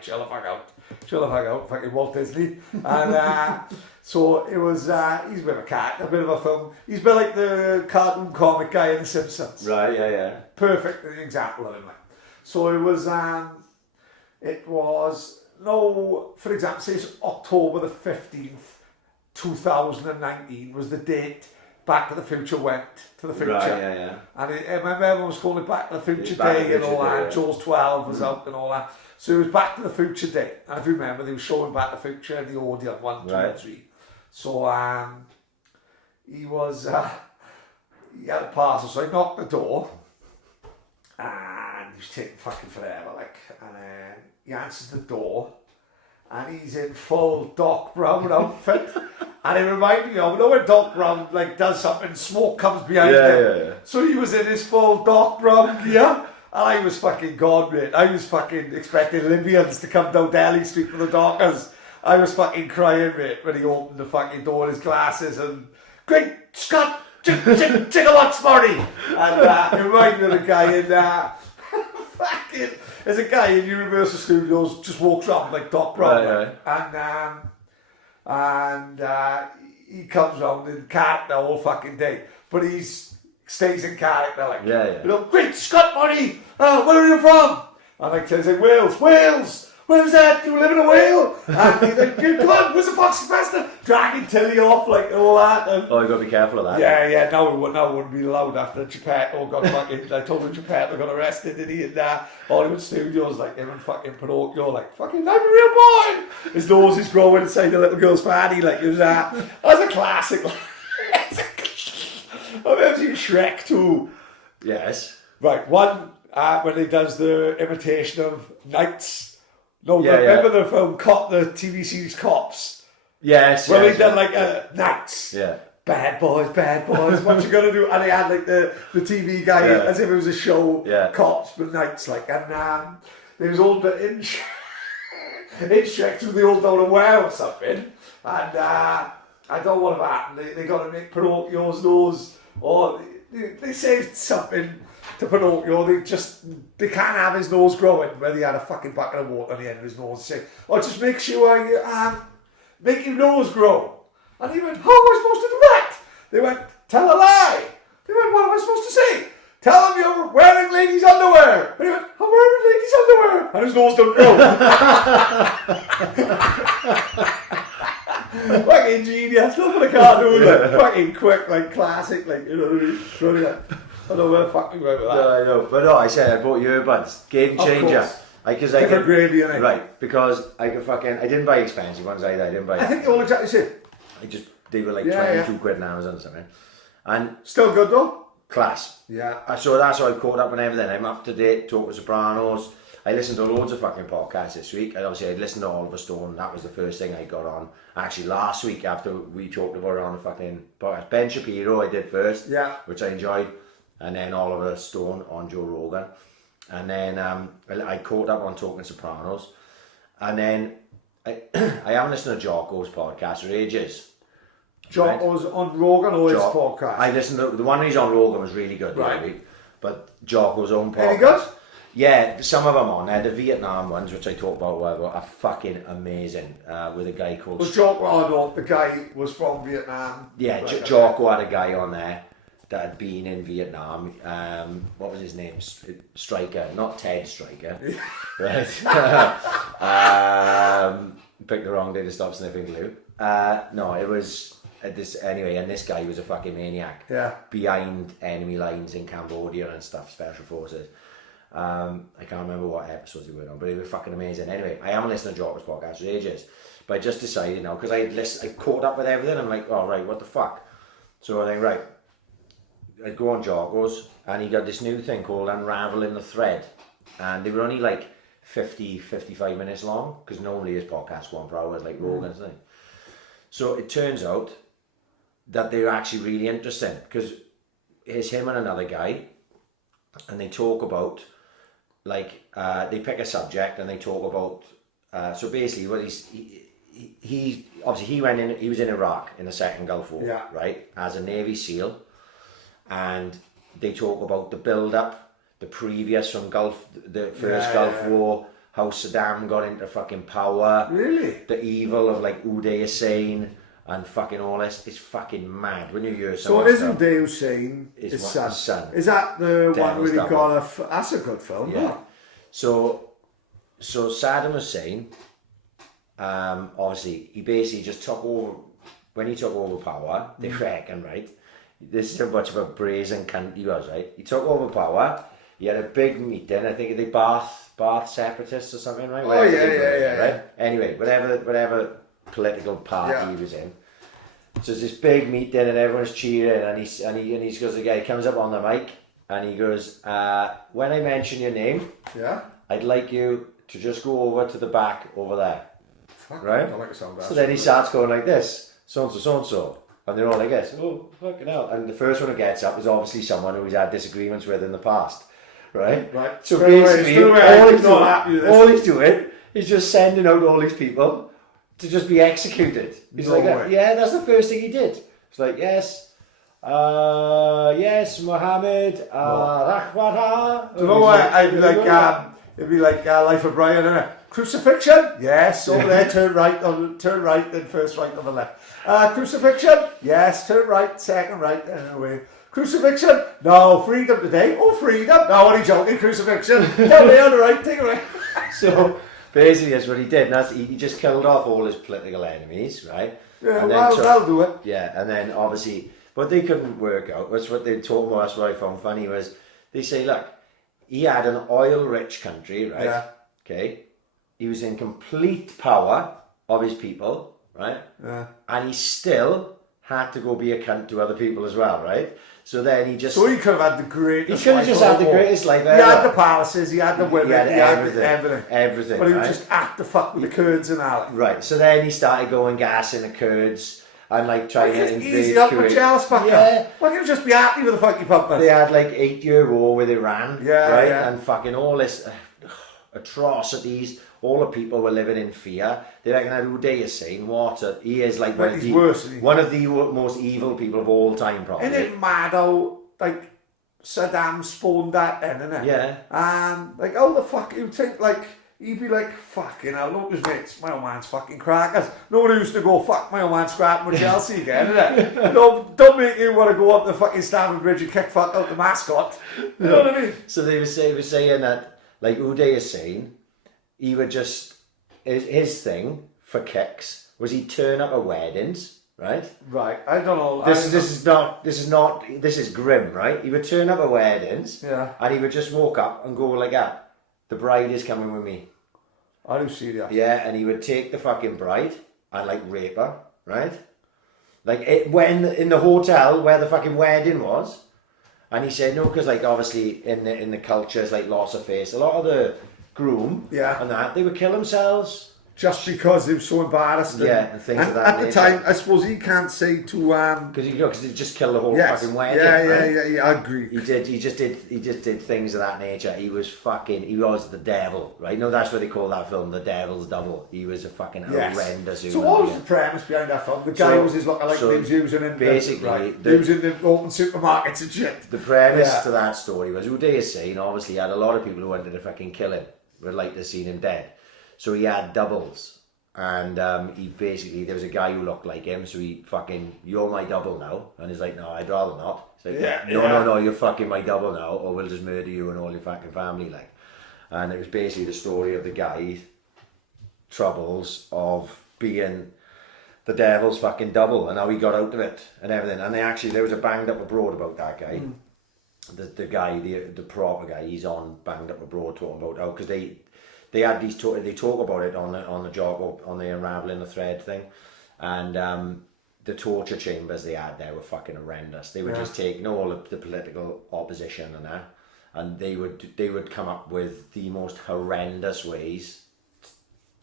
chill the fuck out, fucking Walt Disney. And so it was. He's a bit of a cat, a bit of a film. He's a bit like the cartoon comic guy in The Simpsons. Right. Yeah. Perfect example of him. Like. So it was. For example, say it's October the 15th, 2019 was the date Back to the Future went to the future. Right, yeah. And I remember everyone was calling it Back to the Future Day and all that. Jaws 12 was out and all that. So it was Back to the Future Day. And if you remember, they were showing Back to the Future in the Odeon 1, 2 and 3. So he was, he had a parcel, so I knocked the door. And he was taking fucking forever, like, and he answers the door, and he's in full Doc Brown outfit, and it reminded me of, you know, when Doc Brown like does something, smoke comes behind him. Yeah. So he was in his full Doc Brown gear, and I was fucking gone, mate. I was fucking expecting Libyans to come down Deli Street for the Dockers. I was fucking crying, mate, when he opened the fucking door with his glasses and, "Great Scott, Chickalot Smarty!" And it reminded me of the guy in fucking. There's a guy in Universal Studios just walks around like Doc Brown, and he comes around in character all fucking day, but he stays in character, like, you know, "Great Scott, Marty, where are you from?" And like, I say, Wales. "Where's that? Do you live in a whale?" And he's like, "Come on, where's the Foxy Master?" Dragging Tilly off, like, all that. And you got to be careful of that. Yeah, now it wouldn't be allowed after Geppetto got fucking, I told him Geppetto got arrested, and he in Hollywood Studios, like, him and fucking Pinocchio, like, fucking, "I'm a real boy!" His nose is growing inside the little girl's fanny, like, it was that was a classic. I've ever seen Shrek 2. Yes. Right, one, when he does the imitation of knights. Remember the film the TV series Cops? Yes. Where they done like knights. Yeah. Bad boys, what you gonna do? And they had like the TV guy as if it was a show, Cops, but knights, like, and there was all the in Shrek through the old down a well or something, and I don't know what happened. They got to make Pinocchio's nose, or they say something. to Pinocchio, they can't have his nose growing where they had a fucking bucket of water on the end of his nose. Say, oh, just make sure you make your nose grow. And he went, how am I supposed to do that? They went, tell a lie. They went, what am I supposed to say? Tell him you're wearing ladies' underwear. And he went, I'm wearing ladies' underwear. And his nose don't grow. Fucking genius. Stuff for the cartoon. Like, fucking quick, like classic, like, you know what I mean? Brilliant. I don't know where fucking went with that. No, I know. But no, I said I bought earbuds. Game changer. Different gravy, innit? Right, because I didn't buy expensive ones either. I think they're all exactly the same. They were like 22 quid on Amazon or something. And still good though? Class. Yeah. So that's how I caught up on everything. I'm up to date, talk with Sopranos. I listened to loads of fucking podcasts this week. And obviously I'd listened to Oliver Stone. That was the first thing I got on. Actually last week after we talked about it on the fucking podcast. Ben Shapiro I did first. Yeah. Which I enjoyed. And then Oliver Stone on Joe Rogan. And then I caught up on Talking Sopranos. And then I haven't listened to Jocko's podcast for ages. Jocko's on Rogan or his podcast? I listened to the one he's on Rogan was really good. Right. But Jocko's own podcast. Any good? Yeah, some of them on there. The Vietnam ones, which I talked about, are fucking amazing. With a guy called... Was Jocko, the guy was from Vietnam? Yeah, Jocko had a guy on there that had been in Vietnam. What was his name? Striker, not Ted Striker. Right. Picked the wrong day to stop sniffing glue. No, it was anyway, and this guy was a fucking maniac. Yeah. Behind enemy lines in Cambodia and stuff, special forces. I can't remember what episodes they were on, but they were fucking amazing. Anyway, I haven't listened to Jocko's podcast for ages, but I just decided now because I caught up with everything. I'm like, oh right, what the fuck? So I think right. I'd go on Jocko's and he got this new thing called Unraveling the Thread, and they were only like 55 minutes long because normally his podcast 1 hours like Rogan's thing. So it turns out that they're actually really interesting because it's him and another guy and they talk about like they pick a subject and they talk about so basically what he obviously he was in Iraq in the second Gulf War, right, as a Navy SEAL. And they talk about the build-up, the previous from the first Gulf War, how Saddam got into fucking power. Really? The evil of like Uday Hussein and fucking all this. It's fucking mad when you hear so it isn't Uday Hussein, it's son. Is that the one where he got that's a good film, yeah. So Saddam Hussein, obviously, he basically just took over, when he took over power, they reckon, right? This is how much of a brazen cunt he was, right? He took over power. He had a big meeting. I think they Bath separatists or something, right? Oh yeah. Right. Anyway, whatever political party he was in. So there's this big meeting and everyone's cheering and he goes, the guy comes up on the mic and he goes, when I mention your name, I'd like you to just go over to the back over there. Fuck, right? I like the sound. So then he starts going like this, so and so. And they're all like this, oh, fucking hell. And the first one who gets up is obviously someone who he's had disagreements with in the past, right? Right. So basically, all he's doing is just sending out all these people to just be executed. He's yeah, that's the first thing he did. It's like, yes, Mohammed, Rahmata. You know what? It'd be like Life of Brian, innit? Crucifixion? Yes, over there, turn right, then first right on the left. Crucifixion? Yes, turn right, second right, then away. Crucifixion? No, freedom today. Oh, freedom? No, only joking, crucifixion. Tell me on the right, take it right. So, basically that's what he did. And he just killed off all his political enemies, right? Yeah, and that'll do it. Yeah, and then obviously, but they couldn't work out. That's what they told us, what I found funny was, they say, look, he had an oil-rich country, right? Yeah. Okay. He was in complete power of his people, right? Yeah. And he still had to go be a cunt to other people as well, right? So then he just... So he could have had the greatest life. He could have just had the greatest life ever. He had the palaces, he had the women, he had everything. Everything, but he would just act the fuck with the Kurds and all. Right, so then he started going gassing the Kurds and like trying to invade easy up with jealous fucker. Yeah. Why can't you just be happy with the fucking puppets? They had like 8-year war with Iran, right? Yeah. And fucking all this atrocities. All the people were living in fear. They reckon that Uday Hussein, he is like one of the most evil people of all time, probably. Isn't it mad how, like, Saddam spawned that then, innit? Yeah. Like, how the fuck you think, like, he'd be like, fucking hell, look his mates, my old man's fucking crackers. No one used to go, fuck, my old man's scrapping with Chelsea again, innit? Don't make you want to go up the fucking Stamford Bridge and kick fuck out the mascot. You know what I mean? So they were saying that, like Uday is saying, he would just, his thing for kicks was he'd turn up at weddings, right? Right, I don't know. This is grim, right? He would turn up at weddings, Yeah. and he would just walk up and go like that, the bride is coming with me. I do see that. Yeah, and he would take the fucking bride and like rape her, right? Like when in the hotel where the fucking wedding was, and he said no, because like obviously in the cultures like loss of face, a lot of the groom and that they would kill themselves. Just because he was so embarrassed. And things of that at the nature. time, I suppose he can't say to because he just killed the whole fucking wedding. Yeah, I agree. He just did things of that nature. He was the devil, right? No, that's what they call that film, The Devil's Double. He was a fucking horrendous human. So what was the premise behind that film? The guy was his lookalike he was using in basically he was in the open supermarkets and shit. The premise to that story was Uday is saying obviously had a lot of people who wanted to fucking kill him, would like to see him dead. So he had doubles, and he basically, there was a guy who looked like him, so he fucking, you're my double now, and he's like, no, I'd rather not. He's like, no, you're fucking my double now, or we'll just murder you and all your fucking family, like. And it was basically the story of the guy's troubles of being the devil's fucking double, and how he got out of it, and everything. And there was a Banged Up Abroad about that guy. The guy, the proper guy, he's on Banged Up Abroad talking about how, because they had these they talk about it on the job, on the Unraveling the Thread thing, and the torture chambers they had there were fucking horrendous. They were just taking all of the political opposition and that, and they would come up with the most horrendous ways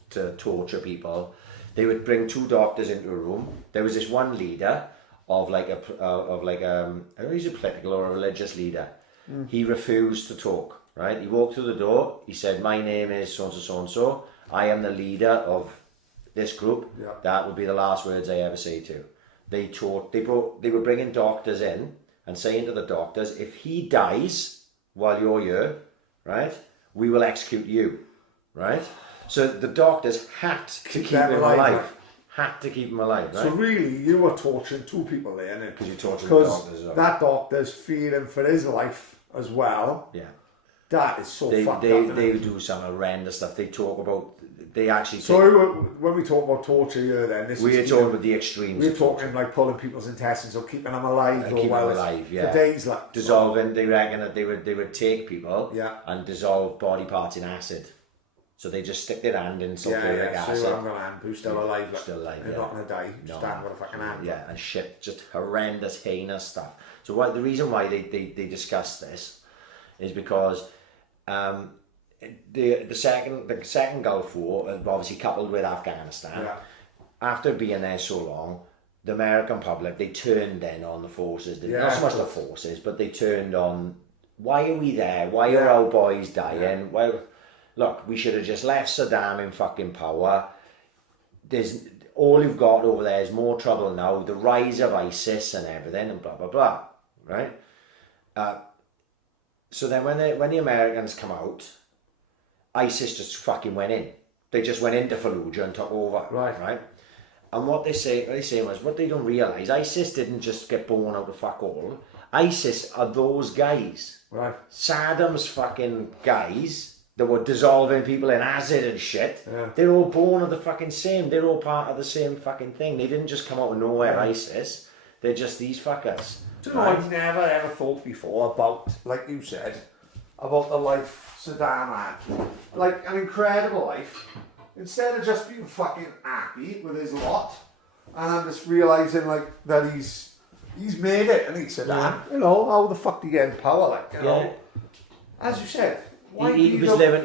to torture people. They would bring two doctors into a room. There was this one leader of I don't know, he's a political or a religious leader. He refused to talk. Right, he walked through the door. He said, "My name is so and so, so and so. I am the leader of this group." Yeah. That would be the last words I ever say to. They were bringing doctors in and saying to the doctors, "If he dies while you're here, right, we will execute you." Right. So the doctors had to keep him alive. Had to keep him alive. Right? So really, you were torturing two people there, innit? Because you're torturing the doctors. As well. That doctor's fearing for his life as well. Yeah. That is so fucked up. They do some horrendous stuff. They talk about. They actually. When we talk about torture here, then we're talking about the extremes. We're talking like pulling people's intestines or keeping them alive and keeping them alive. Yeah. For days, like dissolving. They reckon that they would take people. Yeah. And dissolve body parts in acid. So they just stick their hand in sulfuric acid. So I'm gonna hand who's still alive. Still alive. They're not gonna die. Just stand with a fucking hand. Yeah, and shit, just horrendous, heinous stuff. So the reason why they discuss this is because. The second Gulf War, obviously coupled with Afghanistan, after being there so long, the American public, they turned then on the forces. Not so much the forces, but they turned on, why are we there? Why are our boys dying? Well, look, we should have just left Saddam in fucking power. All you've got over there is more trouble now, the rise of ISIS and everything, and blah, blah, blah, right? So then when the Americans come out, ISIS just fucking went in. They just went into Fallujah and took over. Right? And what they say was, what they don't realise, ISIS didn't just get born out of fuck all. ISIS are those guys. Right. Saddam's fucking guys that were dissolving people in acid and shit. Yeah. They're all born of the fucking same. They're all part of the same fucking thing. They didn't just come out of nowhere, ISIS. They're just these fuckers. Do you know, I've never ever thought before about, like you said, about the life Saddam had. Like, an incredible life. Instead of just being fucking happy with his lot, and I'm just realising, like, that he's made it, and he Saddam, you know, how the fuck do you get in power, like, you know? As you said, he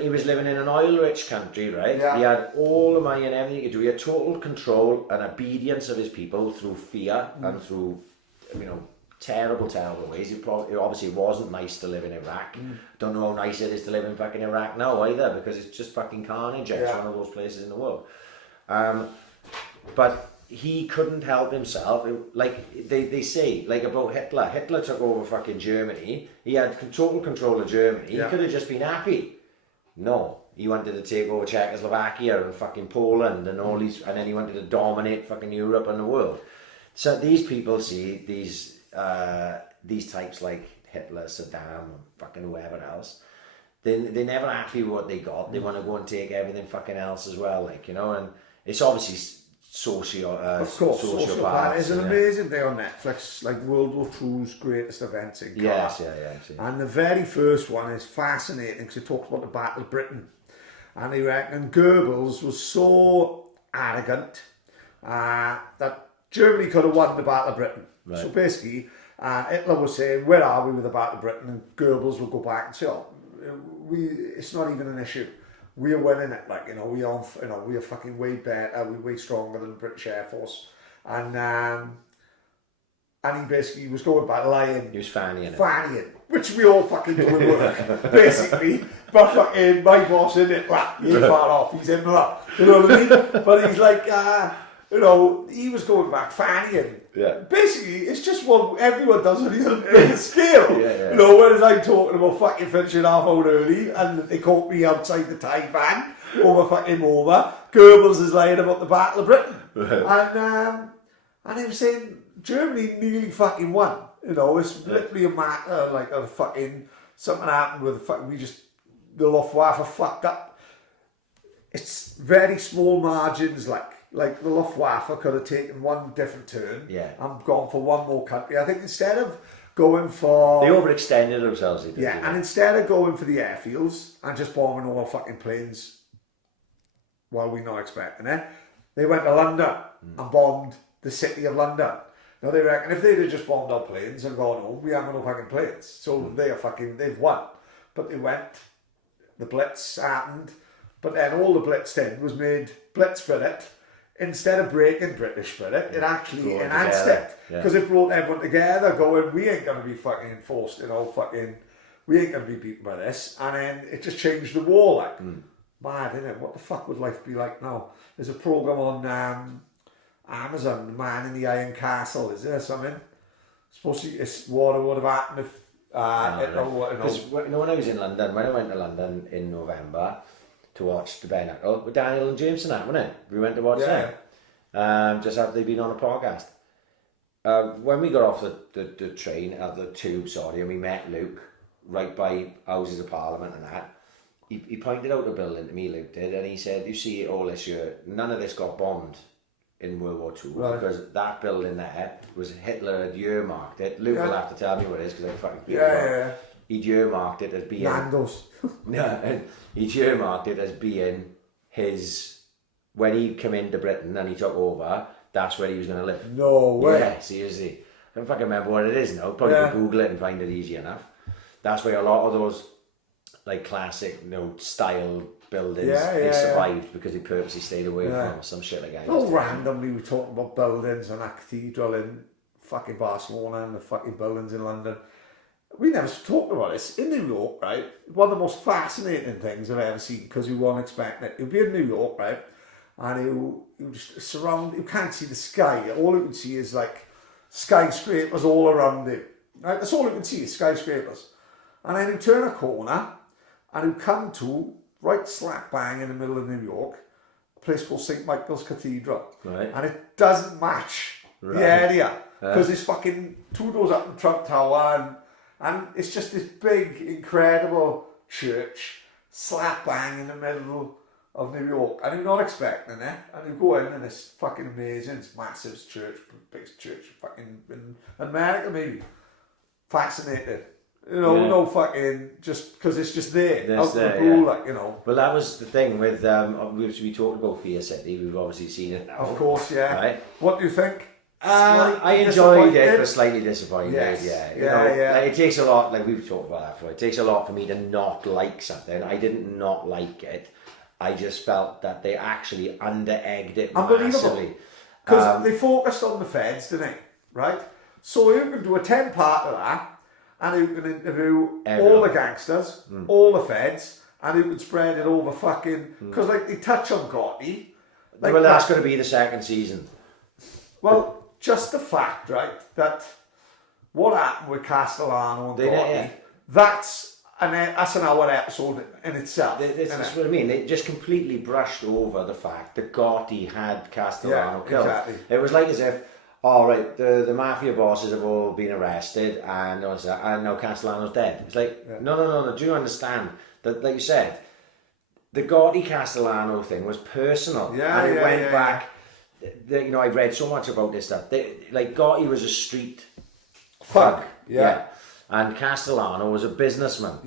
was living in an oil-rich country, right? Yeah. He had all the money and everything he could do. He had total control and obedience of his people through fear and through, terrible ways. It obviously wasn't nice to live in Iraq. Don't know how nice it is to live in fucking Iraq now either, because it's just fucking carnage. It's one of those places in the world. But he couldn't help himself. Like they say, like about Hitler. Hitler took over fucking Germany. He had total control of Germany. Yeah. He could have just been happy. No, he wanted to take over Czechoslovakia and fucking Poland and all these, and then he wanted to dominate fucking Europe and the world. So these people see these types like Hitler, Saddam, fucking whoever else. They're never happy with what they got. They want to go and take everything fucking else as well, like, you know. And it's obviously of course, Sociopath is an amazing thing on Netflix, like World War II's greatest events in car. Yes, yeah. And the very first one is fascinating because it talks about the Battle of Britain. And they reckon Goebbels was so arrogant that Germany could have won the Battle of Britain. Right. So basically, Hitler was saying, where are we with the Battle of Britain? And Goebbels would go back and say, it's not even an issue. We are winning it, like, you know, we are fucking way better, we're way stronger than the British Air Force. And he basically was going back lying. He was fannying it. Which we all fucking do at work, basically. But fucking my boss in it, he's far off, he's in the you know what I mean? But he's like, you know, he was going back fannying. Yeah. Basically, it's just what everyone does on a bigger scale. You know, whereas I'm talking about fucking finishing half hour early and they caught me outside the Thai van over fucking over. Goebbels is lying about the Battle of Britain. And he was saying Germany nearly fucking won. You know, it's literally a matter like a fucking something happened with the Luftwaffe fucked up. It's very small margins, like the Luftwaffe could have taken one different turn and gone for one more country. I think instead of going for... They overextended themselves. And instead of going for the airfields and just bombing all the fucking planes while we're not expecting it, they went to London and bombed the city of London. Now they reckon if they'd have just bombed our planes and gone home, we haven't no fucking planes. So they've won. But they went, the Blitz happened, but then all the Blitz did was made Blitz spirit. Instead of breaking British spirit, it actually enhanced it. Because it brought everyone together going, we ain't going to be fucking enforced, you know, we ain't going to be beaten by this. And then it just changed the war, like. Mad, innit? What the fuck would life be like now? There's a programme on Amazon, The Man in the Iron Castle, is there something? Supposed to, it's what would have happened if... Because when I was in London, when I went to London in November, to watch the Bare Knuckle with Daniel and Jameson, wasn't it? We went to watch them. Just after they'd been on a podcast. When we got off the train, the tube, and we met Luke right by Houses of Parliament and that, he pointed out a building to me, Luke did, and he said, you see all this year, none of this got bombed in World War II, because that building there was Hitler had earmarked it. Luke will have to tell me what it is, because I fucking he'd earmarked it as being... Nando's. He'd earmarked it as being his... When he came into Britain and he took over, that's where he was going to live. No way. Yeah, seriously. I don't fucking remember what it is now. Probably can Google it and find it easy enough. That's where a lot of those like classic, you know, style buildings, they survived because he purposely stayed away from some shit like that. Oh, randomly we talking about buildings and a cathedral in fucking Barcelona and the fucking buildings in London. We never talked about this. In New York, right, one of the most fascinating things I've ever seen, because you won't expect it. You'll be in New York, right, and you just surround, you can't see the sky. All you can see is like skyscrapers all around you. Right? That's all you can see is skyscrapers. And then you turn a corner and you come to, right slap bang in the middle of New York, a place called St. Michael's Cathedral. Right. And it doesn't match the area, because it's fucking 2 doors up in Trump Tower, and it's just this big, incredible church, slap bang in the middle of New York, and you're not expecting it, and you go in and it's fucking amazing, it's massive church, biggest church fucking in America maybe. Fascinated. You know, no fucking, just because it's just there, out the blue, like, you know. Well, that was the thing with, we talked about Fear City, we've obviously seen it now. Of course, Right? What do you think? I enjoyed it, but slightly disappointed. Yes. Like, it takes a lot, like we've talked about that before, it takes a lot for me to not like something. I didn't not like it. I just felt that they actually under-egged it massively. Because they focused on the feds, didn't they? Right? So you can do a 10-part of that, and you can interview all the gangsters, all the feds, and you can spread it over fucking... Because, like, they touch on Gotti. Like, well, that's going to be the second season. Well, just the fact, right, that what happened with Castellano and Gotti, that's an hour episode in itself. That's what I mean. They just completely brushed over the fact that Gotti had Castellano killed. Exactly. It was like as if, all right, the mafia bosses have all been arrested and now Castellano's dead. It's like, no. Do you understand that, like you said, the Gotti Castellano thing was personal, and it went back. You know, I've read so much about this stuff. Like Gotti was a street thug, and Castellano was a businessman,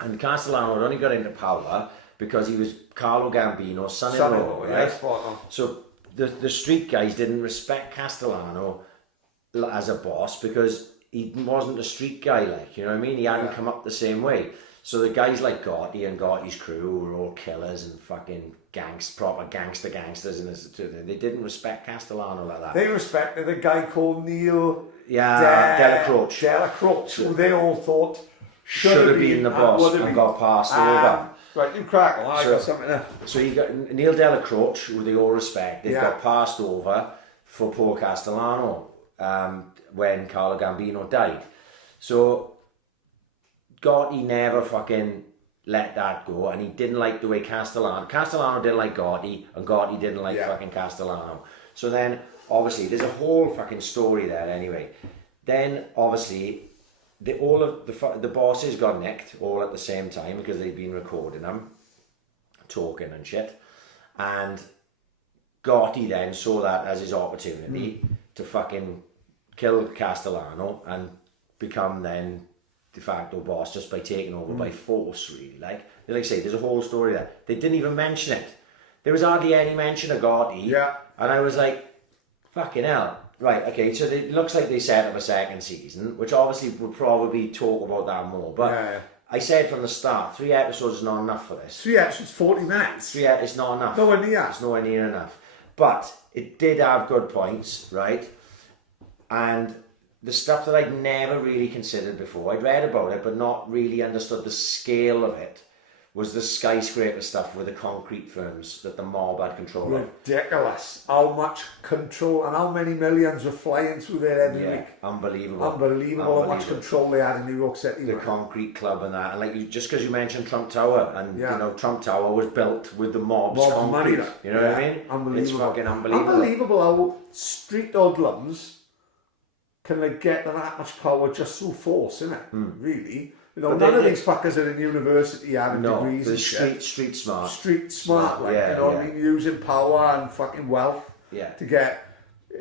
and Castellano had only got into power because he was Carlo Gambino's son-in-law, right? So the street guys didn't respect Castellano as a boss because he wasn't a street guy, like, you know what I mean? He hadn't come up the same way. So the guys like Gotti and Gotti's crew were all killers and fucking proper gangsters, and they didn't respect Castellano like that. They respected a guy called Neil Della Croce, who they all thought should have been the boss and got passed over. Right, you crack on. I got something there. So you got Neil Della Croce, who they all respect. They got passed over for poor Castellano when Carlo Gambino died. So Gotti never fucking let that go, and he didn't like the way Castellano didn't like Gotti, and Gotti didn't like fucking Castellano. So then obviously there's a whole fucking story there anyway. Then obviously all of the bosses got nicked all at the same time because they'd been recording them talking and shit, and Gotti then saw that as his opportunity to fucking kill Castellano and become then de facto boss just by taking over by force, really. Like I say, there's a whole story there. They didn't even mention it. There was hardly any mention of Gotti, and I was like, fucking hell. Right, okay, so it looks like they set up a second season, which obviously we'll probably talk about that more, but I said from the start, 3 episodes is not enough for this. 3 episodes, 40 minutes. It's not enough. Nowhere near. It's nowhere near enough. But it did have good points, right? And the stuff that I'd never really considered before, I'd read about it, but not really understood the scale of it, was the skyscraper stuff with the concrete firms that the mob had control of. Ridiculous. How much control and how many millions were flying through there every week. Unbelievable. How much control they had in New York City. The concrete club and that. And like just because you mentioned Trump Tower, and you know, Trump Tower was built with the mob's concrete. Money. You know what I mean? Unbelievable. It's fucking unbelievable. Unbelievable how street hoodlums can like get that much power just through force, isn't it? Really. You know, none of these fuckers are in university having degrees and shit. Street smart. Street smart, like, you know what I mean? Using power and fucking wealth to get...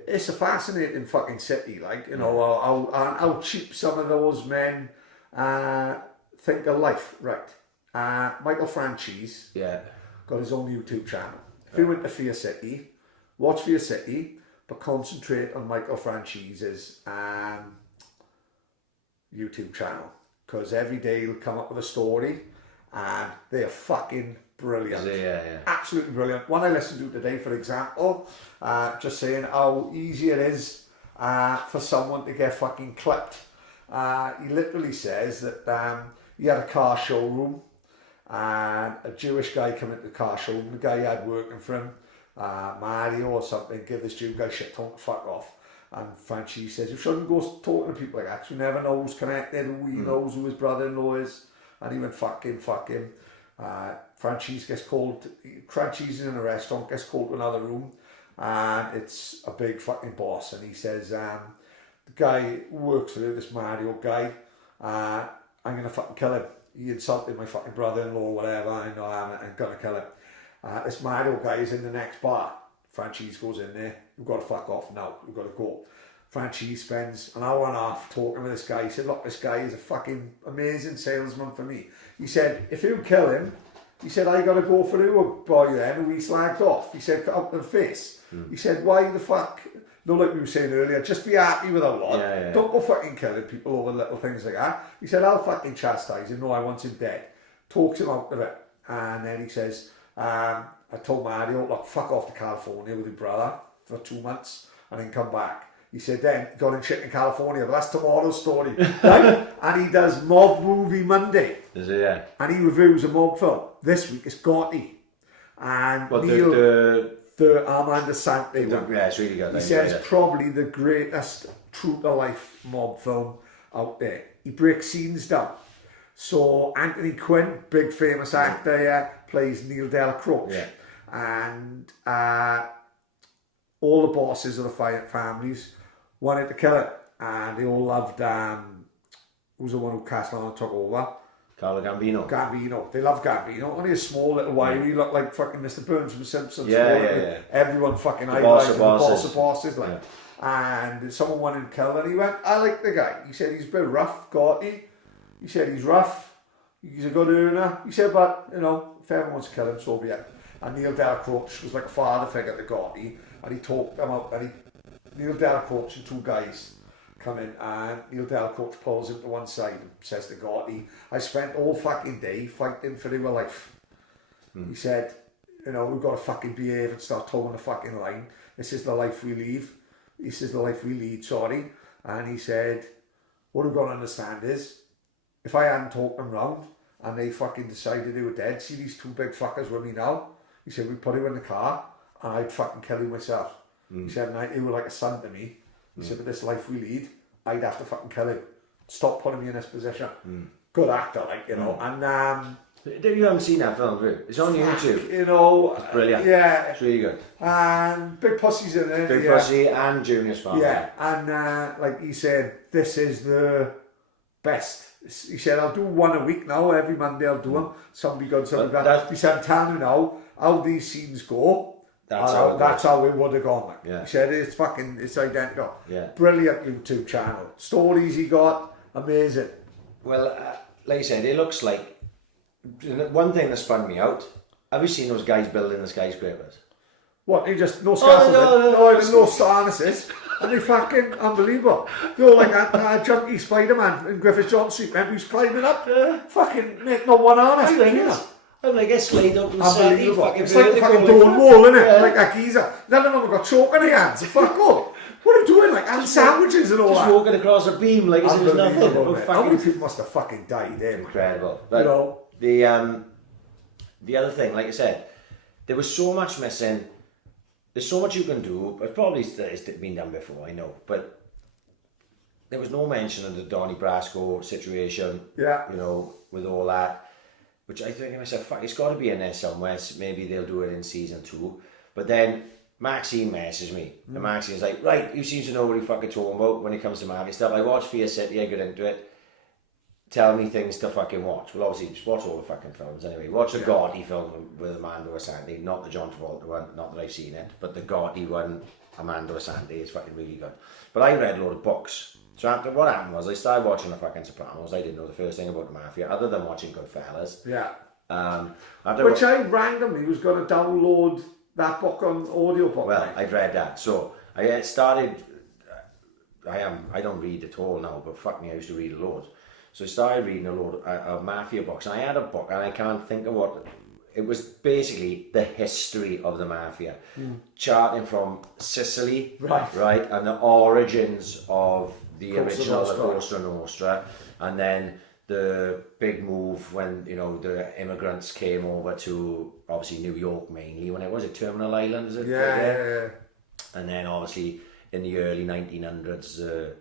It's a fascinating fucking city, like, you know, how cheap some of those men think of life, right? Michael Franchise got his own YouTube channel. If you went to Fear City, watch Fear City, but concentrate on Michael Franchise's YouTube channel. Because every day he'll come up with a story and they are fucking brilliant. Absolutely brilliant. One I listened to today, for example, just saying how easy it is for someone to get fucking clipped. He literally says that he had a car showroom and a Jewish guy came into the car showroom. The guy he had working for him, Mario or something, give this Jew guy shit, don't fuck off. And Franchise says, you shouldn't go talking to people like that, 'cause you never know who's connected, who he knows, who his brother-in-law is. And he went, fuck him. Franchise gets called, Franchise is in a restaurant, gets called to another room, and it's a big fucking boss. And he says, the guy who works for this Mario guy, I'm going to fucking kill him. He insulted my fucking brother-in-law, whatever, I know I'm going to kill him. This Mario guy is in the next bar. Franchise goes in there, you've got to fuck off now, you've got to go. Franchise spends an hour and a half talking with this guy. He said, look, this guy is a fucking amazing salesman for me. He said, if you kill him, he said, I got to go for you, boy then, who he slagged off. He said, out to the face. He said, why the fuck? No, like we were saying earlier, just be happy with a lot. Don't go fucking killing people over little things like that. He said, I'll fucking chastise him. No, I want him dead. Talks him out of it. And then he says, I told Mario, look, fuck off to California with your brother for 2 months and then come back. He said, then got in shit in California, but that's tomorrow's story. Right? And he does Mob Movie Monday. Is it, yeah? And he reviews a mob film. This week it's Gotti. And what, Neil, the the Armand Asante one. Yeah, it's really good. He I says enjoyed it. probably the greatest true-to-life mob film out there. He breaks scenes down. So Anthony Quinn, big famous actor, plays Neil Delacroix. Yeah. And all the bosses of the families wanted to kill him. And they all loved, who's the one who cast on and took over? Carlo Gambino. Gambino. They love Gambino. Only a small little wiry, looked like fucking Mr. Burns from Simpsons. Yeah. Everyone fucking boss idolized of the boss bosses. of bosses. Like. And someone wanted to kill him and he went, I like the guy. He said he's a bit rough, gaudy. He said he's rough. He's a good earner. He said, but, you know, if everyone wants to kill him, so be it. And Neil Delacroix was like a father figure to Gotti. And he talked them out. And Neil Delacroix and two guys come in, and Neil Delacroix pulls him to one side and says to Gotti, I spent all fucking day fighting for your life. He said, you know, we've got to fucking behave and start towing the fucking line. This is the life we live. This is the life we lead, sorry. And he said, what we've got to understand is, if I hadn't talked them round and they fucking decided they were dead, see these two big fuckers with me now? He said, we'd put him in the car and I'd fucking kill him myself. He said, and he was like a son to me. He said, but this life we lead, I'd have to fucking kill him. Stop putting me in this position. Good actor, like, you know. And You haven't seen that film, have you? It's on YouTube. you know, It's brilliant. Yeah. It's really good. And Big Pussy's in it. Big Pussy and Junior Sparrow. Yeah, and like he said, this is the best. He said, I'll do one a week now. Every Monday I'll do them. Some be good, some be bad. He said, I'm telling you now, how these scenes go, that's how it would have gone. Like. Yeah. He said, it's identical. Yeah. Brilliant YouTube channel. Stories he got, amazing. Well, like I said, it looks like, one thing that spun me out, have you seen those guys building the skyscrapers? What, they just, no scaffolding, no harnesses, and they fucking unbelievable. They're all like a junkie Spider-Man in Griffith John Street, remember he's climbing up, fucking make no one harness. I'm like, get slayed up to the side. It's like the fucking door wall, isn't it? Like a geezer. None of them have got chalk in their hands, fuck up. What are you doing, like, and sandwiches and all just that? Walking across a beam like as if it was nothing. How many people must have fucking died there? Incredible. But you know? The other thing, like I said, there was so much missing. There's so much you can do, but probably it's been done before, I know. But there was no mention of the Donnie Brasco situation, you know, with all that. Which I think to myself, fuck, it's got to be in there somewhere. So maybe they'll do it in season 2. But then Maxine messages me. And Maxine's like, right, you seem to know what you're fucking talking about when it comes to Mafia stuff. I watched Fear City, I got into it. Tell me things to fucking watch. Well, obviously, just watch all the fucking films anyway. Watch the Gotti film with Amanda Asante, not the John Travolta one, not that I've seen it, but the Gotti one, Amanda Asante, is fucking really good. But I read a load of books. So after, what happened was I started watching the fucking Sopranos. I didn't know the first thing about the Mafia, other than watching Goodfellas. Yeah. Which I randomly was going to download that book on audiobook. Well, I've read that. So I started, I don't read at all now, but fuck me, I used to read a lot. So I started reading a lot of Mafia books, and I had a book, and I can't think of what, it was basically the history of the Mafia, charting from Sicily, right, and the origins of the original Cosa Nostra, and then the big move when, you know, the immigrants came over to, obviously, New York mainly, when it was Terminal Island, is it? Yeah. And then, obviously, in the early 1900s,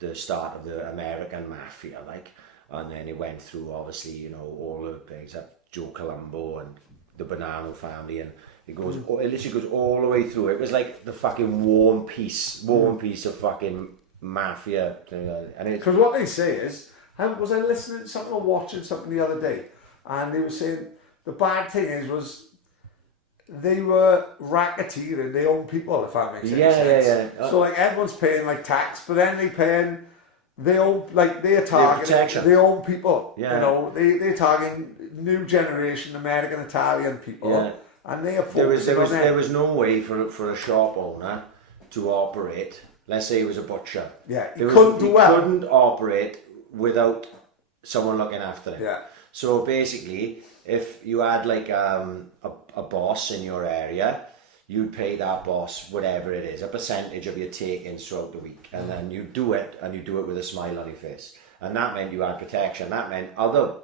the start of the American Mafia, like, and then it went through, obviously, you know, all the things, Joe Colombo and the Bonanno family, and it goes, it literally goes all the way through. It was like the fucking war and peace of fucking Mafia, and it. Because what they say is, was I listening to something or watching something the other day, and they were saying the bad thing was they were racketeering their own people, if that makes sense. Yeah. So like everyone's paying like tax, but then they paying their own, like they're targeting their own people. Yeah. You know, they're targeting new generation American Italian people. Yeah. And they are focusing on them. There was no way for a shop owner to operate. Let's say he was a butcher. Yeah, he couldn't operate without someone looking after him. Yeah. So basically, if you had like a boss in your area, you'd pay that boss whatever it is, a percentage of your take-ins throughout the week, and then you do it with a smile on your face, and that meant you had protection. That meant other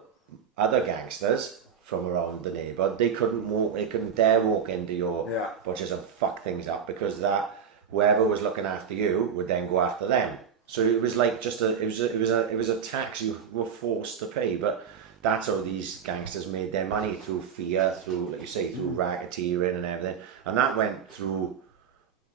gangsters from around the neighbourhood. They couldn't dare walk into your butchers and fuck things up, because that whoever was looking after you would then go after them. So it was like it was a tax you were forced to pay. But that's how these gangsters made their money, through fear, through, like you say, through racketeering and everything. And that went through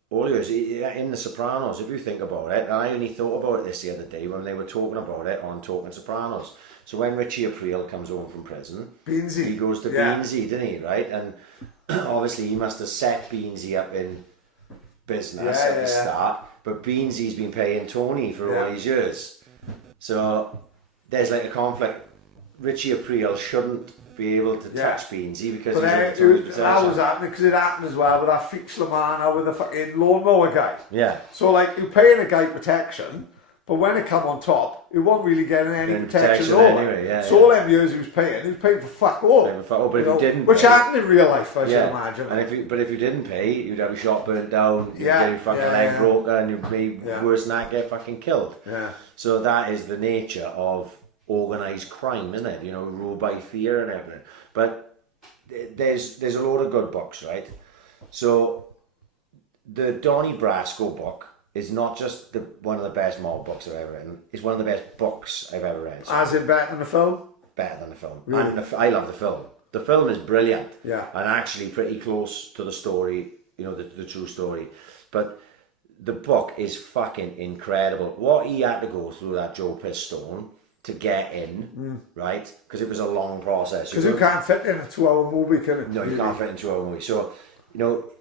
all years. In The Sopranos, if you think about it, and I only thought about it the other day when they were talking about it on Talking Sopranos. So when Richie Aprile comes home from prison, Beansy. He goes to Beansy, didn't he, right? And obviously he must have set Beansy up in business at the start, but Beansy's been paying Tony for all these years. So there's like a conflict. Richie Aprile shouldn't be able to touch Beansy because that was happening, because it happened as well with that Fix Lamana with the fucking lawnmower guy. Yeah. So like, you're paying a guy protection, but when it come on top, he wasn't really getting any protection at all. Anyway, so all them years he was paying for fuck all. But if you didn't, which happened in real life, I should imagine. And if you didn't pay, you'd have your shop burnt down, you'd get your fucking leg broken, and you'd be worse than that, get fucking killed. Yeah. So that is the nature of organised crime, isn't it? You know, ruled by fear and everything. But there's a load of good books, right? So the Donnie Brasco book is not just one of the best mob books I've ever written. It's one of the best books I've ever read. So As in better than the film? better than the film. Really? And I love the film. The film is brilliant. Yeah. And actually pretty close to the story, you know, the true story. But the book is fucking incredible. What he had to go through, that Joe Pistone, to get in, right? Because it was a long process. Because you can't fit in a 2-hour movie, can it? No, you can't fit into a movie. So, you know,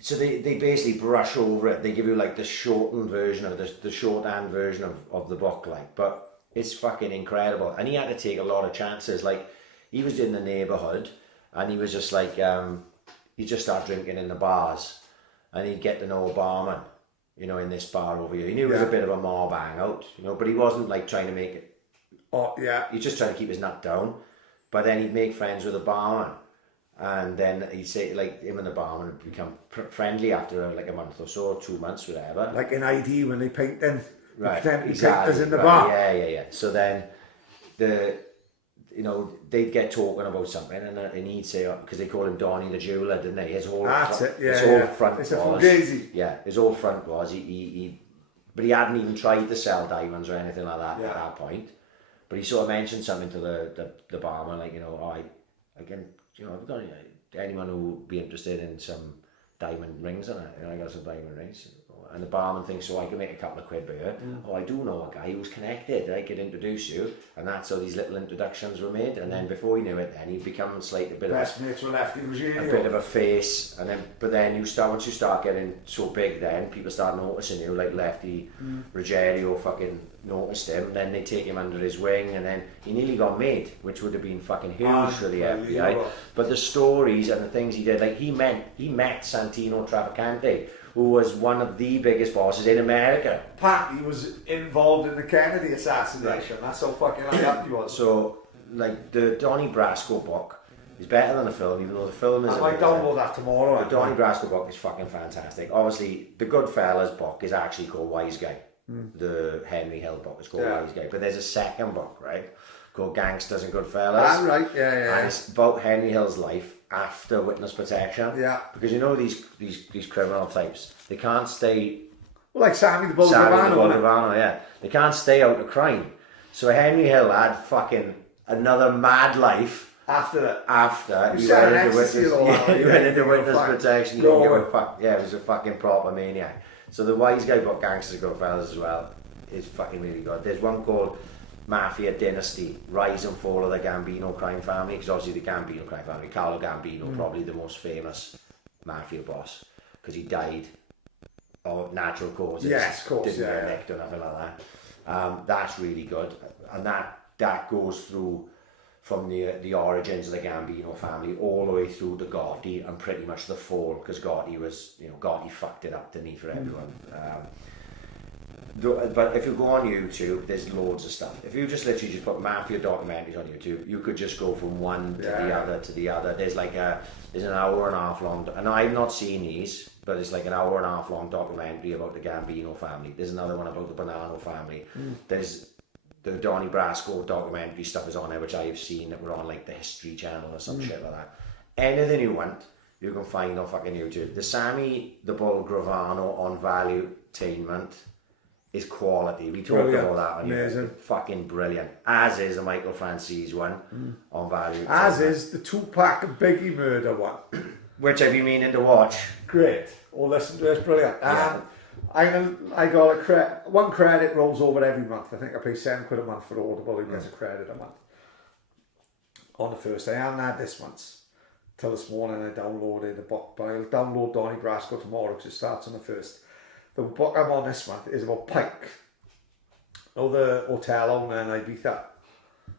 so they basically brush over it. They give you like the shortened version of the shorthand version of the book, like, but it's fucking incredible. And he had to take a lot of chances. Like, he was in the neighbourhood and he was just like, he just started drinking in the bars and he'd get to know a barman, you know, in this bar over here. He knew it was a bit of a mob hangout, you know, but he wasn't like trying to make it. Oh, yeah. He's just trying to keep his nut down. But then he'd make friends with a barman. And then he'd say, like, him and the barman would become friendly after like a month or so, or 2 months, whatever. Like in ID when they paint them. Right, exactly. Painters in the bar. Yeah. So then they'd get talking about something, and he'd say, because they call him Donnie the jeweler, didn't they? His whole front it's was, a fugazi. Yeah, his whole front was but he hadn't even tried to sell diamonds or anything like that at that point. But he sort of mentioned something to the barman, like, you know, I can, you know, I've got anyone who would be interested in some diamond rings and I got some diamond rings. And the barman thinks, so I can make a couple of quid by here. Oh, I do know a guy who's connected. I could introduce you. And that's how these little introductions were made. And then before he knew it, then he'd become like a bit of a face. And then, but then once you start getting so big, then people start noticing you, like Lefty Ruggiero fucking noticed him. Then they take him under his wing, and then he nearly got made, which would have been fucking huge for the FBI. But the stories and the things he did, like he met Santino Traficante, who was one of the biggest bosses in America. Paddy was involved in the Kennedy assassination. Right. That's how fucking high up he was. So, like, the Donnie Brasco book is better than the film, even though the film is... I might download that tomorrow. The Donnie Brasco book is fucking fantastic. Obviously, the Goodfellas book is actually called Wise Guy. The Henry Hill book is called Wise Guy. But there's a second book, right, called Gangsters and Goodfellas. Ah, right, yeah. And it's about Henry Hill's life after witness protection. Yeah. Because you know these criminal types, they can't stay... Well, like Sammy the Bull Gravano, yeah. They can't stay out of crime. So Henry Hill had fucking another mad life after he went into witness protection. It was a fucking proper maniac. So the Wise Guy book, Gangsters and Goodfellas, as well, is fucking really good. There's one called Mafia Dynasty, Rise and Fall of the Gambino crime family, because obviously the Gambino crime family, Carlo Gambino, probably the most famous mafia boss, because he died of natural causes. Yes, of course, didn't get nicked or nothing like that. That's really good, and that goes through from the origins of the Gambino family all the way through to Gotti and pretty much the fall, because Gotti fucked it up, didn't he, for everyone. But if you go on YouTube, there's loads of stuff. If you just literally just put mafia documentaries on YouTube, you could just go from one to the other. There's an hour and a half long, and I've not seen these, but it's like an hour and a half long documentary about the Gambino family. There's another one about the Bonanno family. There's the Donnie Brasco documentary stuff is on there, which I have seen that were on like the History Channel or some shit like that. Anything you want, you can find on fucking YouTube. The Sammy the Bull Gravano on Valuetainment is quality. We talked about that on here. Fucking brilliant. As is the Michael Francis one on Value. As is the Tupac and Biggie murder one. Which I've been meaning to watch. Great. Or listen to it, it's brilliant. Yeah. I got one credit rolls over every month. I think I pay £7 a month for Audible. It gets a credit a month. On the first, I haven't had this month's. Till this morning I downloaded the book, but I'll download Donnie Brasco tomorrow because it starts on the first. The book I'm on this month is about Pike. Oh, the hotel owner in Ibiza.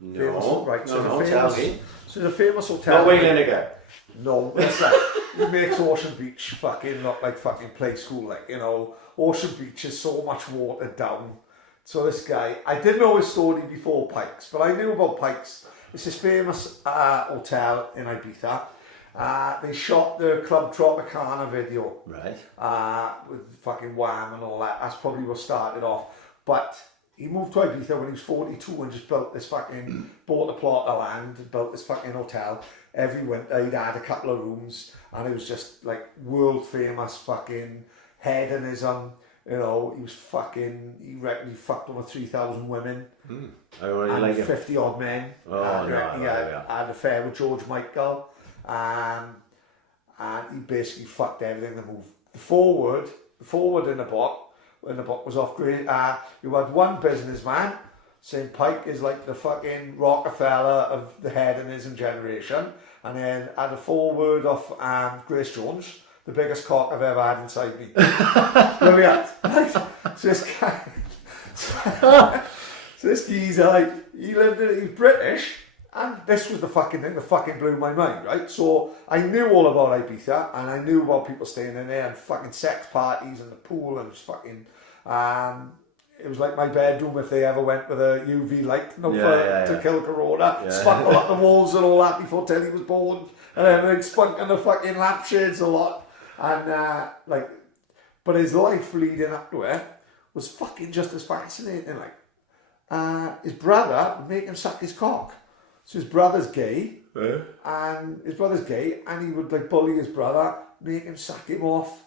No. Famous, right, No, tell me. So there's a famous hotel. Not Wayne Lineker. No, it's like, he makes Ocean Beach fucking look like fucking play school, like, you know. Ocean Beach is so much watered down. So this guy, I didn't know his story before Pikes, but I knew about Pikes. It's this famous hotel in Ibiza. They shot the Club Tropicana video. Right. With fucking Wham and all that. That's probably what started off. But he moved to Ibiza when he was 42 and just built this fucking, bought a plot of land and built this fucking hotel. Every winter he'd had a couple of rooms and it was just like world famous fucking hedonism. You know, he was fucking, he reckoned he fucked over 3,000 women. I already and like it. 50 odd men. Oh, He no, had an affair with George Michael. And he basically fucked everything that moved. The forward in the book, when the book was off great, you had one businessman saying Pike is like the fucking Rockefeller of the hedonism generation, and then had a forward of Grace Jones, the biggest cock I've ever had inside me. Brilliant. So this guy, so this geezer, like, he was British. And this was the fucking thing that fucking blew my mind, right? So I knew all about Ibiza and I knew about people staying in there and fucking sex parties and the pool and it was fucking, it was like my bedroom if they ever went with a UV light, to kill Corona, spunkled up the walls and all that before Telly was born and everything, spunk on the fucking lampshades a lot. And but his life leading up to it was fucking just as fascinating. Like, his brother would make him suck his cock. So his brother's gay, and he would like bully his brother, make him suck him off,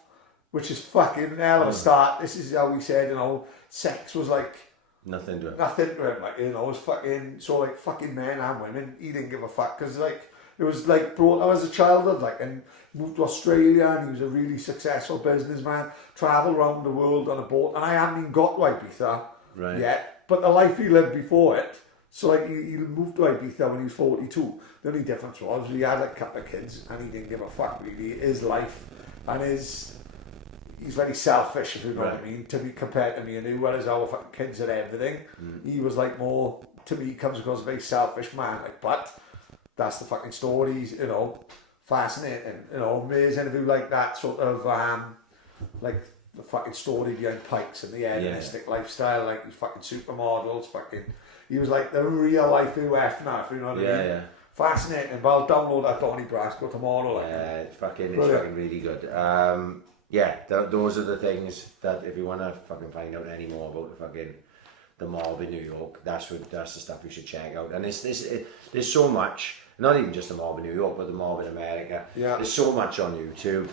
which is fucking hell of a start. This is how he said, you know, sex was like nothing to him, like, you know, it was fucking, so like fucking men and women, he didn't give a fuck, because like, it was like brought up as a childhood, like, and moved to Australia, and he was a really successful businessman, travelled around the world on a boat, and I haven't even got to Ibiza yet, but the life he lived before it. So like he moved to Ibiza when he was 42. The only difference was he had a couple of kids and he didn't give a fuck really. His life and he's very selfish, if you know what I mean, to be compared to me and who, whereas our fucking kids and everything. He was like more, to me, he comes across a very selfish man. Like, but that's the fucking stories, you know, fascinating, you know, amazing if you like that sort of like the fucking story behind Pikes and the hedonistic lifestyle, like these fucking supermodels, fucking. He was like the real life UF now, if you know what I mean. Fascinating. But I'll download that Donnie Brasco tomorrow. Like. It's fucking really good. Those are the things that if you want to fucking find out any more about the mob in New York, that's the stuff you should check out. And there's so much, not even just the mob in New York, but the mob in America. Yeah. There's so much on YouTube.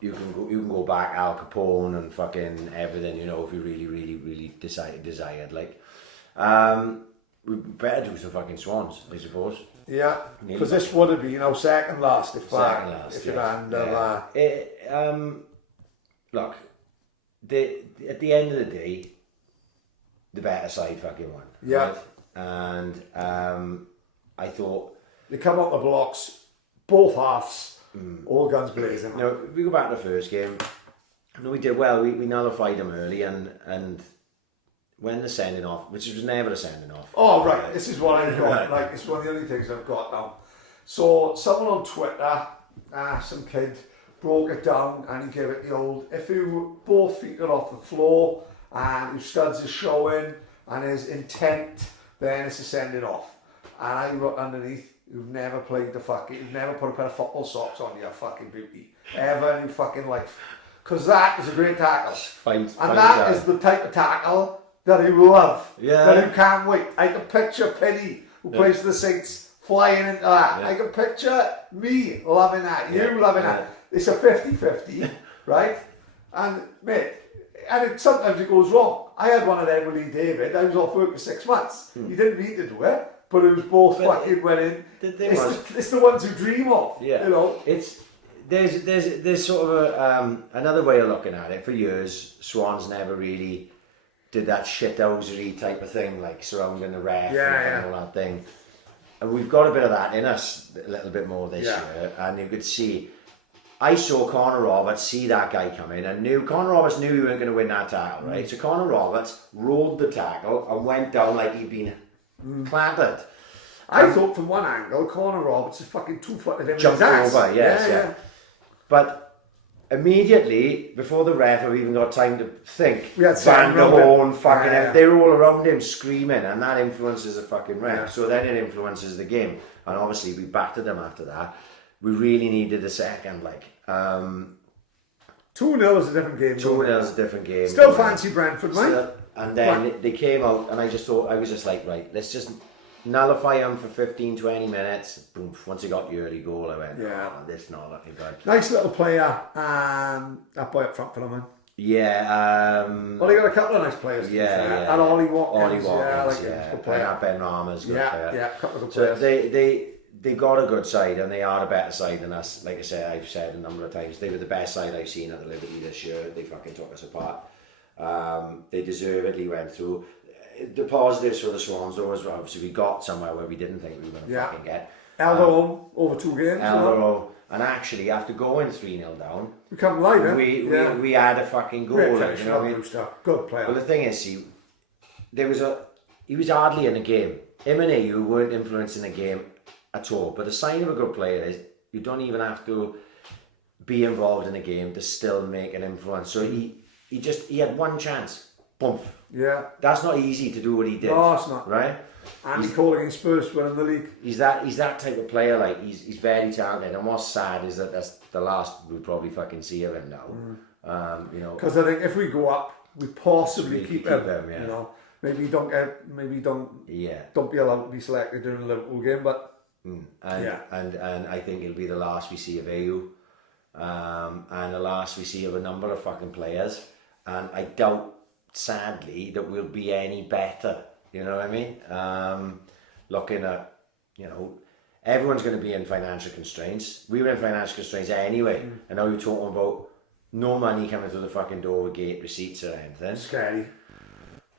You can go back Al Capone and fucking everything, you know, if you really desired. Like, we better do some fucking Swans, I suppose. Yeah, because this would have been, you know, second last if it hadn't look, at the end of the day, the better side fucking won. Yeah. Right? And I thought they come up the blocks, both halves, all guns blazing. No, we go back to the first game. No, we did well. We nullified them early and. When the sending off, which was never a sending off. Oh, right. This is what I've got. Like, it's one of the only things I've got now. So, someone on Twitter, some kid, broke it down and he gave it the old, if you both feet are off the floor and your studs are showing and his intent, then it's a sending off. And I wrote underneath, you've never played you've never put a pair of football socks on your fucking booty. Ever in your fucking life. Because that is a great tackle. And that is the type of tackle that you love, Yeah. that you can't wait. I can picture Paddy, who plays for the Saints, flying into that. Yeah. I can picture me loving that, you Yeah. loving Yeah. that. It's a 50-50, right? And mate, sometimes it goes wrong. I had one of them with Lee David. I was off work for 6 months. He didn't mean to do it, but it was both fucking winning. It's the ones who dream of, Yeah. you know. There's sort of another way of looking at it. For years, Swans never really did that shithousery type of thing, like surrounding the ref and all that thing. And we've got a bit of that in us, a little bit more this year. And you could see, I saw Connor Roberts see that guy come in and Connor Roberts knew he weren't going to win that tackle, right? So Connor Roberts rolled the tackle and went down like he'd been planted. I thought from one angle, Connor Roberts is fucking 2-footed him. Jumped over, yes. But immediately, before the ref have even got time to think, We had Van der Horn, fucking Yeah. they're all around him screaming, and that influences the fucking ref. Yeah. So then it influences the game. And obviously we battered them after that. We really needed a second, 2-0 is a different game. 2-0 is a different game. Still fancy Brentford, mate. And then they came out, and I was just like, right, let's just nullify them for 15-20 minutes. Boom, once he got the early goal, I went, this not looking good. Nice little player, that boy up front for them, man. Yeah. Well, they got a couple of nice players. Yeah. And Ollie Watkins. Ollie Watkins, good player. And Ben Rama's good player. Yeah, a couple of good So players. they got a good side, and they are a better side than us. Like I said, I've said a number of times, they were the best side I've seen at the Liberty this year. They fucking took us apart. They deservedly went through. The positives for the Swans, though, was obviously we got somewhere where we didn't think we were going to fucking get. Elver over 2 games. Elver, and actually, after going 3-0 down, we come live, eh? we had a fucking goal. Great You finish, know what I mean? Good player. Well, the thing is, see, he was hardly in the game. Him and you weren't influencing the game at all. But the sign of a good player is you don't even have to be involved in the game to still make an influence. So he had one chance. Boom. Yeah. That's not easy to do what he did. No, it's not. Right? And he's calling Spurs to win the league. He's that type of player. Like he's very talented. And what's sad is that that's the last we'll probably fucking see of him now. You know, because I think if we go up, we possibly keep him. Yeah. You know, maybe don't be allowed to be selected during the Liverpool game, but and I think it'll be the last we see of AU, and the last we see of a number of fucking players. And I doubt, sadly, that we'll be any better. You know what I mean? Looking at, everyone's going to be in financial constraints. We were in financial constraints anyway, and now you're talking about no money coming through the fucking door with gate receipts or anything. Scary.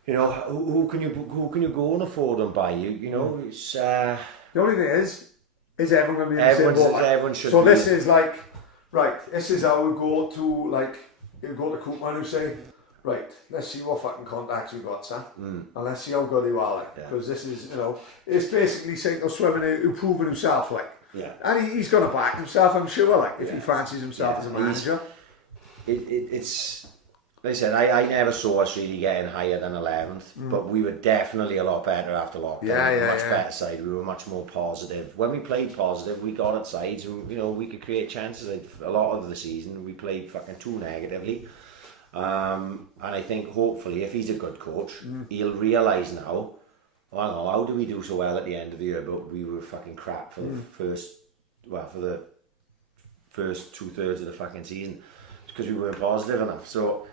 You know, who can you go and afford and buy? It's the only thing is everyone going to be in the same boat? Everyone should. So this is like, right, this is how we go to you go to Koopman who say, right, let's see what fucking contacts we got, son, and let's see how good you are, because this is, it's basically saying to swimming who proving himself, and he's going to back himself, I'm sure, if he fancies himself as a manager. It's like I said, I never saw us really getting higher than 11th, but we were definitely a lot better after lockdown. Much better side. We were much more positive. When we played positive, we got at sides. We could create chances. A lot of the season, we played fucking too negatively. And I think hopefully, if he's a good coach, he'll realise now. Oh, how do we do so well at the end of the year? But we were fucking crap for the first 2/3 of the fucking season because we weren't positive enough. So.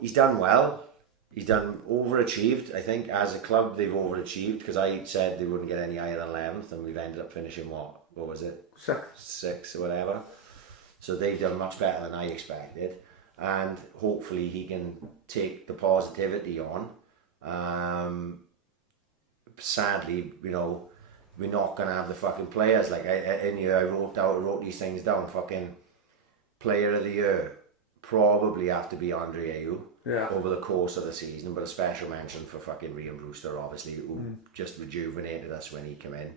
He's done well. He's done overachieved. I think as a club they've overachieved because I said they wouldn't get any higher than 11th, and we've ended up finishing what was it? 6 or whatever. So they've done much better than I expected, and hopefully he can take the positivity on. Sadly, we're not gonna have the fucking players. Like I wrote these things down. Fucking player of the year. Probably have to be Andre Ayew over the course of the season, but a special mention for fucking Rian Brewster, obviously, who just rejuvenated us when he came in.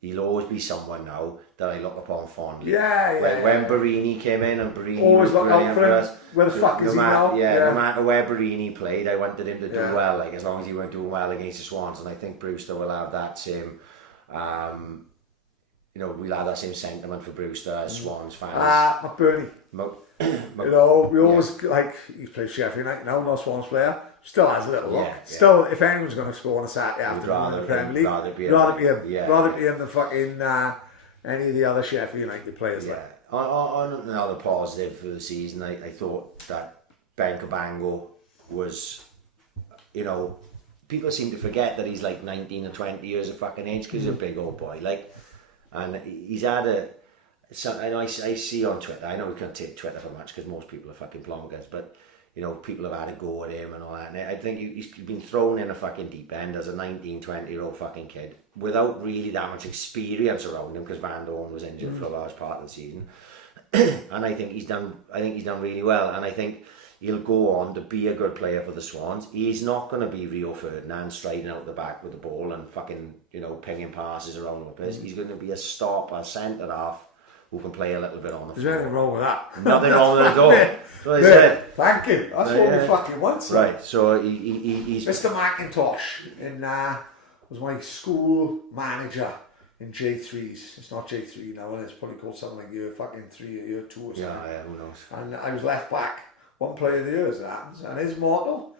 He'll always be someone now that I look upon fondly. When Barini came in, and Barini always was brilliant for us. Where the fuck is he now? No matter where Barini played, I wanted him to do well, as long as he weren't doing well against the Swans, and I think Brewster will have that same... we'll have that same sentiment for Brewster as Swans fans. McBurney. We always, he plays Sheffield United now, not Swans player. Still has a little look. Yeah. Still, if anyone's going to score on a Saturday You'd afternoon in the rather Premier him- League, rather be rather be him. him. Yeah, Rather yeah. be him than fucking any of the other Sheffield United players. Yeah. On another positive for the season, I thought that Bango was, you know, people seem to forget that he's like 19 or 20 years of fucking age because he's a big old boy, like, and he's had and I see on Twitter, I know we can't take Twitter for much because most people are fucking plonkers, but you know, people have had a go at him and all that, and I think he's been thrown in a fucking deep end as a 19, 20-year-old fucking kid without really that much experience around him because Van Dorn was injured for a large part of the season. And I think he's done really well, and I think he'll go on to be a good player for the Swans. He's not going to be Rio Ferdinand striding out the back with the ball and fucking, you know, pinging passes around the place. He's going to be a stopper, centre half who can play a little bit on the There's floor. anything wrong with that. Nothing wrong with it at all. That's what I said. Thank you. That's what we fucking want. So. Right, so he's... Mr. McIntosh was my school manager in J3s. It's not J3 now, and it's probably called something like year 3 or year 2 or something. Yeah, who knows. And I was left back. One player of the year as it happens. And his motto,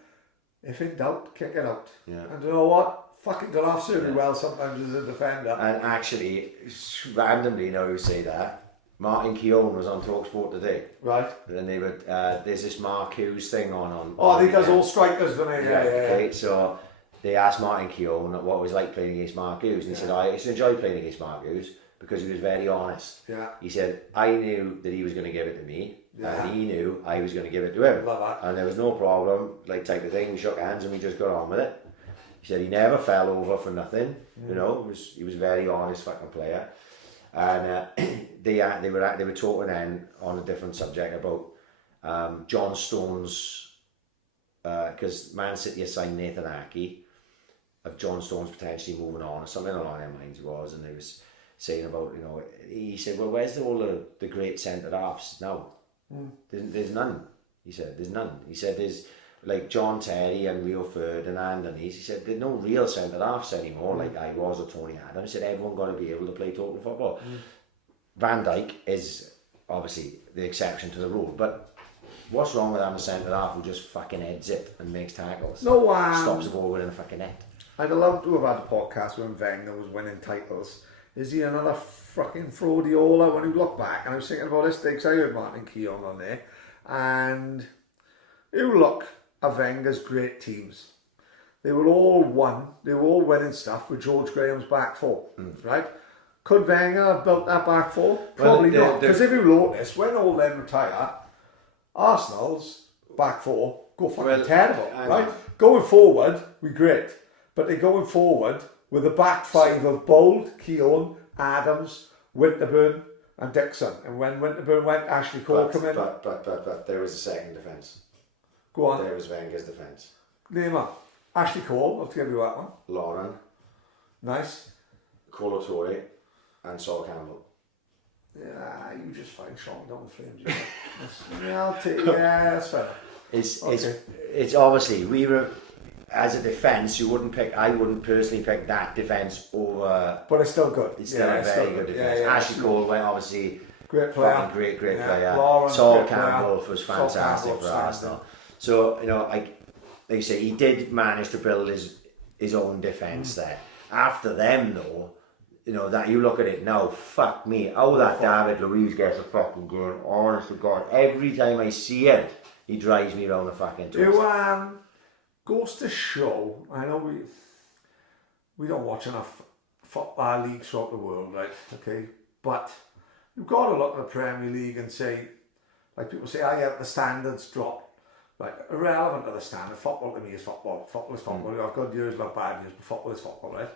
if in doubt, kick it out. Yeah. And you know what? Fucking got off really well sometimes as a defender. And actually, randomly, now you say that, Martin Keown was on TalkSport today. Right. And they were, there's this Mark Hughes thing on. Oh, he does all strikers, doesn't he? Yeah. Okay, so they asked Martin Keown what it was like playing against Mark Hughes, and he said, I used to enjoy playing against Mark Hughes because he was very honest. Yeah. He said, I knew that he was going to give it to me, Yeah. and he knew I was going to give it to him. Love that. And there was no problem, like type of thing. We shook hands and we just got on with it. He said he never fell over for nothing. You know, he was a very honest fucking player. And they were talking then on a different subject about John Stones, because Man City had signed Nathan Aki, of John Stones potentially moving on or something along their minds was, and they was saying about, you know, he said, well, where's all the great centre halves now? There's none. He said there's none. He said there's like John Terry and Rio Ferdinand and he said there's no real centre halves anymore like I was or Tony Adams. He said everyone got to be able to play total football. Van Dijk is obviously the exception to the rule, but what's wrong with having a centre half who just fucking heads it and makes tackles? No, stops the ball within a fucking net. I'd love to have had a podcast when Wenger was winning titles. Is he another fucking fraudiola? When you look back, and I was thinking about this because I heard Martin Keown on there, and you look at Wenger's great teams. They were all won. They were all winning stuff with George Graham's back four, right? Could Wenger have built that back four? Probably not. Because if you notice, when all them retire, Arsenal's back four go fucking terrible, right? Going forward, we're great. But they're going forward with a back five of Bold, Keown, Adams, Winterburn and Dixon. And when Winterburn went, Ashley Cole come in. But there was a second defence. Go on. There was Wenger's defence. Name up. Ashley Cole, I'll give you that one. Lauren, Nice. Colo Torre and Sol Campbell. Yeah, you just find Sean down the flames. Yeah, I'll take. Yeah, that's fair. It's obviously we were as a defence. I wouldn't personally pick that defence over. But it's still good. It's still a very good defence. Ashley Cole, obviously, great player. Great player. Lauren, Sol great Campbell player. was fantastic for Arsenal. So you know, like you say, he did manage to build his own defence there. After them, though. You know, that you look at it now, fuck me, how that David Luiz gets a fucking game, honest to God, every time I see him, he drives me around the fucking toast. It goes to show, I know we don't watch enough football leagues throughout the world, right, okay, but you've got to look at the Premier League and say, like people say, the standards drop, like, irrelevant to the standard, football to me is football, football is football, I've got years, got bad years, but football is football, right?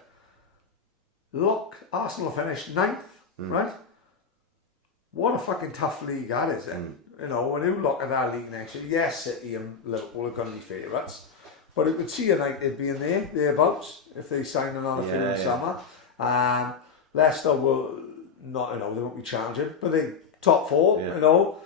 Look, Arsenal finished 9th, right? What a fucking tough league that is, then. You know, when you look at that league next year, yes, City and Liverpool are going to be favourites, but you could see United being thereabouts, if they sign another few in summer. Leicester will not, you know, they won't be challenging, but they top four, you know.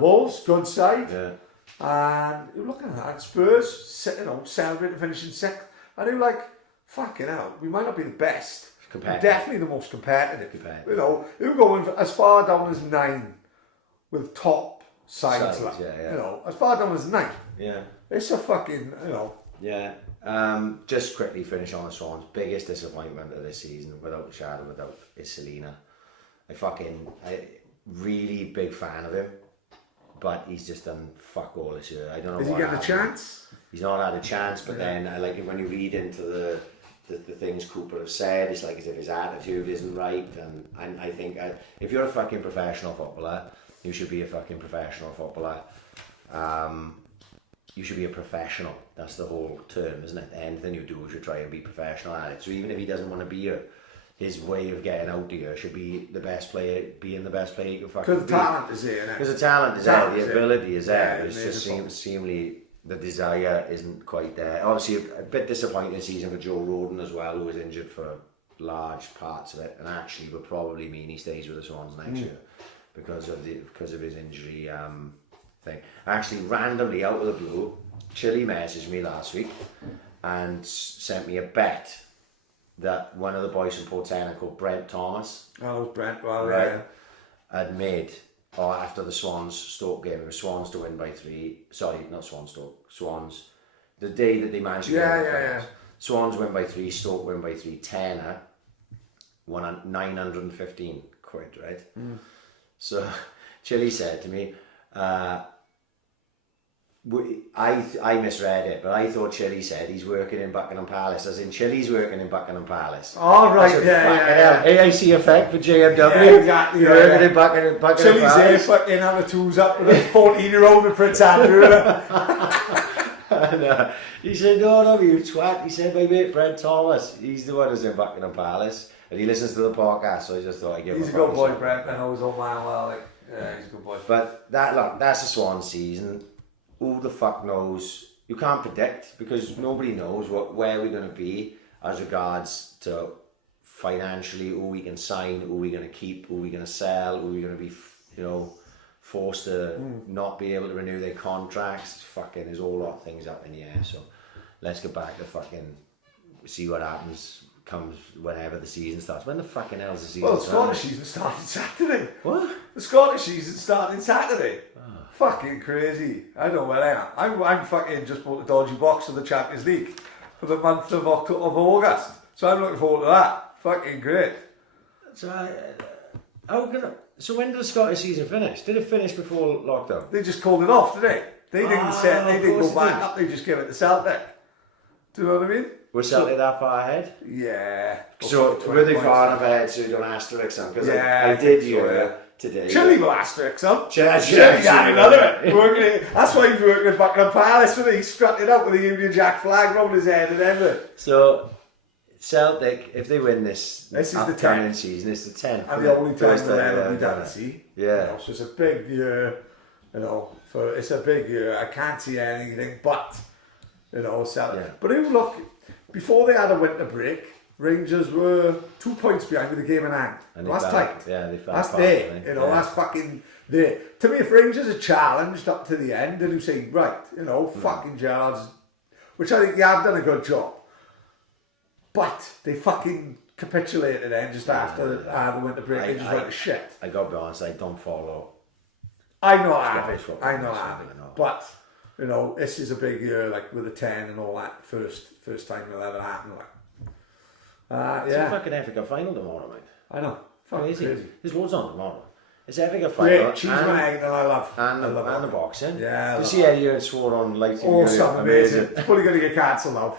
Wolves, good side. Yeah. And you're looking at that, Spurs, you know, celebrating finishing 6th, and you're like, fucking hell, we might not be the best. Definitely the most competitive. You know, you're going as far down as 9 with top sides. You know, as far down as 9. Yeah. It's a fucking, you know. Yeah. Just quickly finish on the Swans. Biggest disappointment of this season, without a shadow of a doubt, is Selena. I really big fan of him, but he's just done fuck all this year. I don't know. Is he getting a chance? He's not had a chance, but then I like it when you read into the things Cooper have said. It's like as if his attitude isn't right, and I think if you're a fucking professional footballer, you should be a fucking professional footballer. You should be a professional. That's the whole term, isn't it? Anything you do should try and be professional at it. So even if he doesn't want to be here, his way of getting out here should be the best player, being the best player you can fucking be. Because the talent is there, Because the talent is there, the ability is there. Yeah, It's just seemingly the desire isn't quite there. Obviously, a bit disappointing season for Joe Rodon as well, who was injured for large parts of it, and actually would probably mean he stays with the Swans next year because of his injury thing. Actually, randomly out of the blue, Chile messaged me last week and sent me a bet that one of the boys from Portena called Brent Thomas. Oh, Brent, well, right, had made. Or after the Swans Stoke game, it was Swans to win by 3. Sorry, not Swans Stoke. Swans. The day that they managed to win. Swans win by 3, Stoke win by 3. Tenner won on 915 quid, right? So Chili said to me, I misread it, but I thought Chili said he's working in Buckingham Palace, as in Chili's working in Buckingham Palace. Oh, right, yeah. AIC effect for JMW. Yeah, exactly. Working in Buckingham Palace. Chili's there fucking having the tools up with a 14-year-old with Prince Andrew. And he said, no, you twat. He said, my mate Brent Thomas, he's the one who's in Buckingham Palace, and he listens to the podcast, so I just thought I'd give him a He's a good boy, Brent. I know his old man well. Like, yeah, he's a good boy. But that's the Swan season. Who the fuck knows? You can't predict, because nobody knows where we're going to be as regards to financially, who we can sign, who we're going to keep, who we're going to sell, who we're going to be, forced to not be able to renew their contracts. Fucking, there's a whole lot of things up in the air. So let's get back to fucking see what happens comes whenever the season starts. When the fucking hell's the season? Well, the Scottish season started Saturday. What? The Scottish season started Saturday. Fucking crazy. I don't know where I am. I'm fucking just bought a dodgy box of the Champions League for the month of August. So I'm looking forward to that. Fucking great. So when did the Scottish season finish? Did it finish before lockdown? They just called it off, didn't they? They didn't go back up, they just gave it to Celtic. Do you know what I mean? Was Celtic that far ahead? Yeah. So were they far enough ahead so you don't asterisk them? Because I did hear today. Chile will asterisk them. Chile got another one. That's why he's working at Buckingham Palace, when he strutted up with the Union Jack flag round his head and everything. So Celtic, if they win this is the 10th season, it's the 10th. And the only time they'll ever be done, see? Yeah. So it's a big year, it's a big year. I can't see anything but, Celtic. Yeah. But look, before they had a winter break, Rangers were 2 points behind with the game in hand. That's tight. Yeah, they fell That's apart, there. That's fucking there. To me, if Rangers are challenged up to the end, then you say, right, fucking Gerrard's, which I think you have done a good job. But they fucking capitulated then just after the winter break. They just went to shit. I gotta be honest, I don't follow. I know I have. But, this is a big year, like with the 10 and all that. First time it'll ever happen. It's a fucking FA Cup final tomorrow, mate. I know. Crazy. There's loads on tomorrow. It's FA Cup final. Yeah, cheese my egg that I love. And the boxing. Yeah. You see Eddie and swore on live TV. Awesome, amazing. It's probably going to get cancelled now.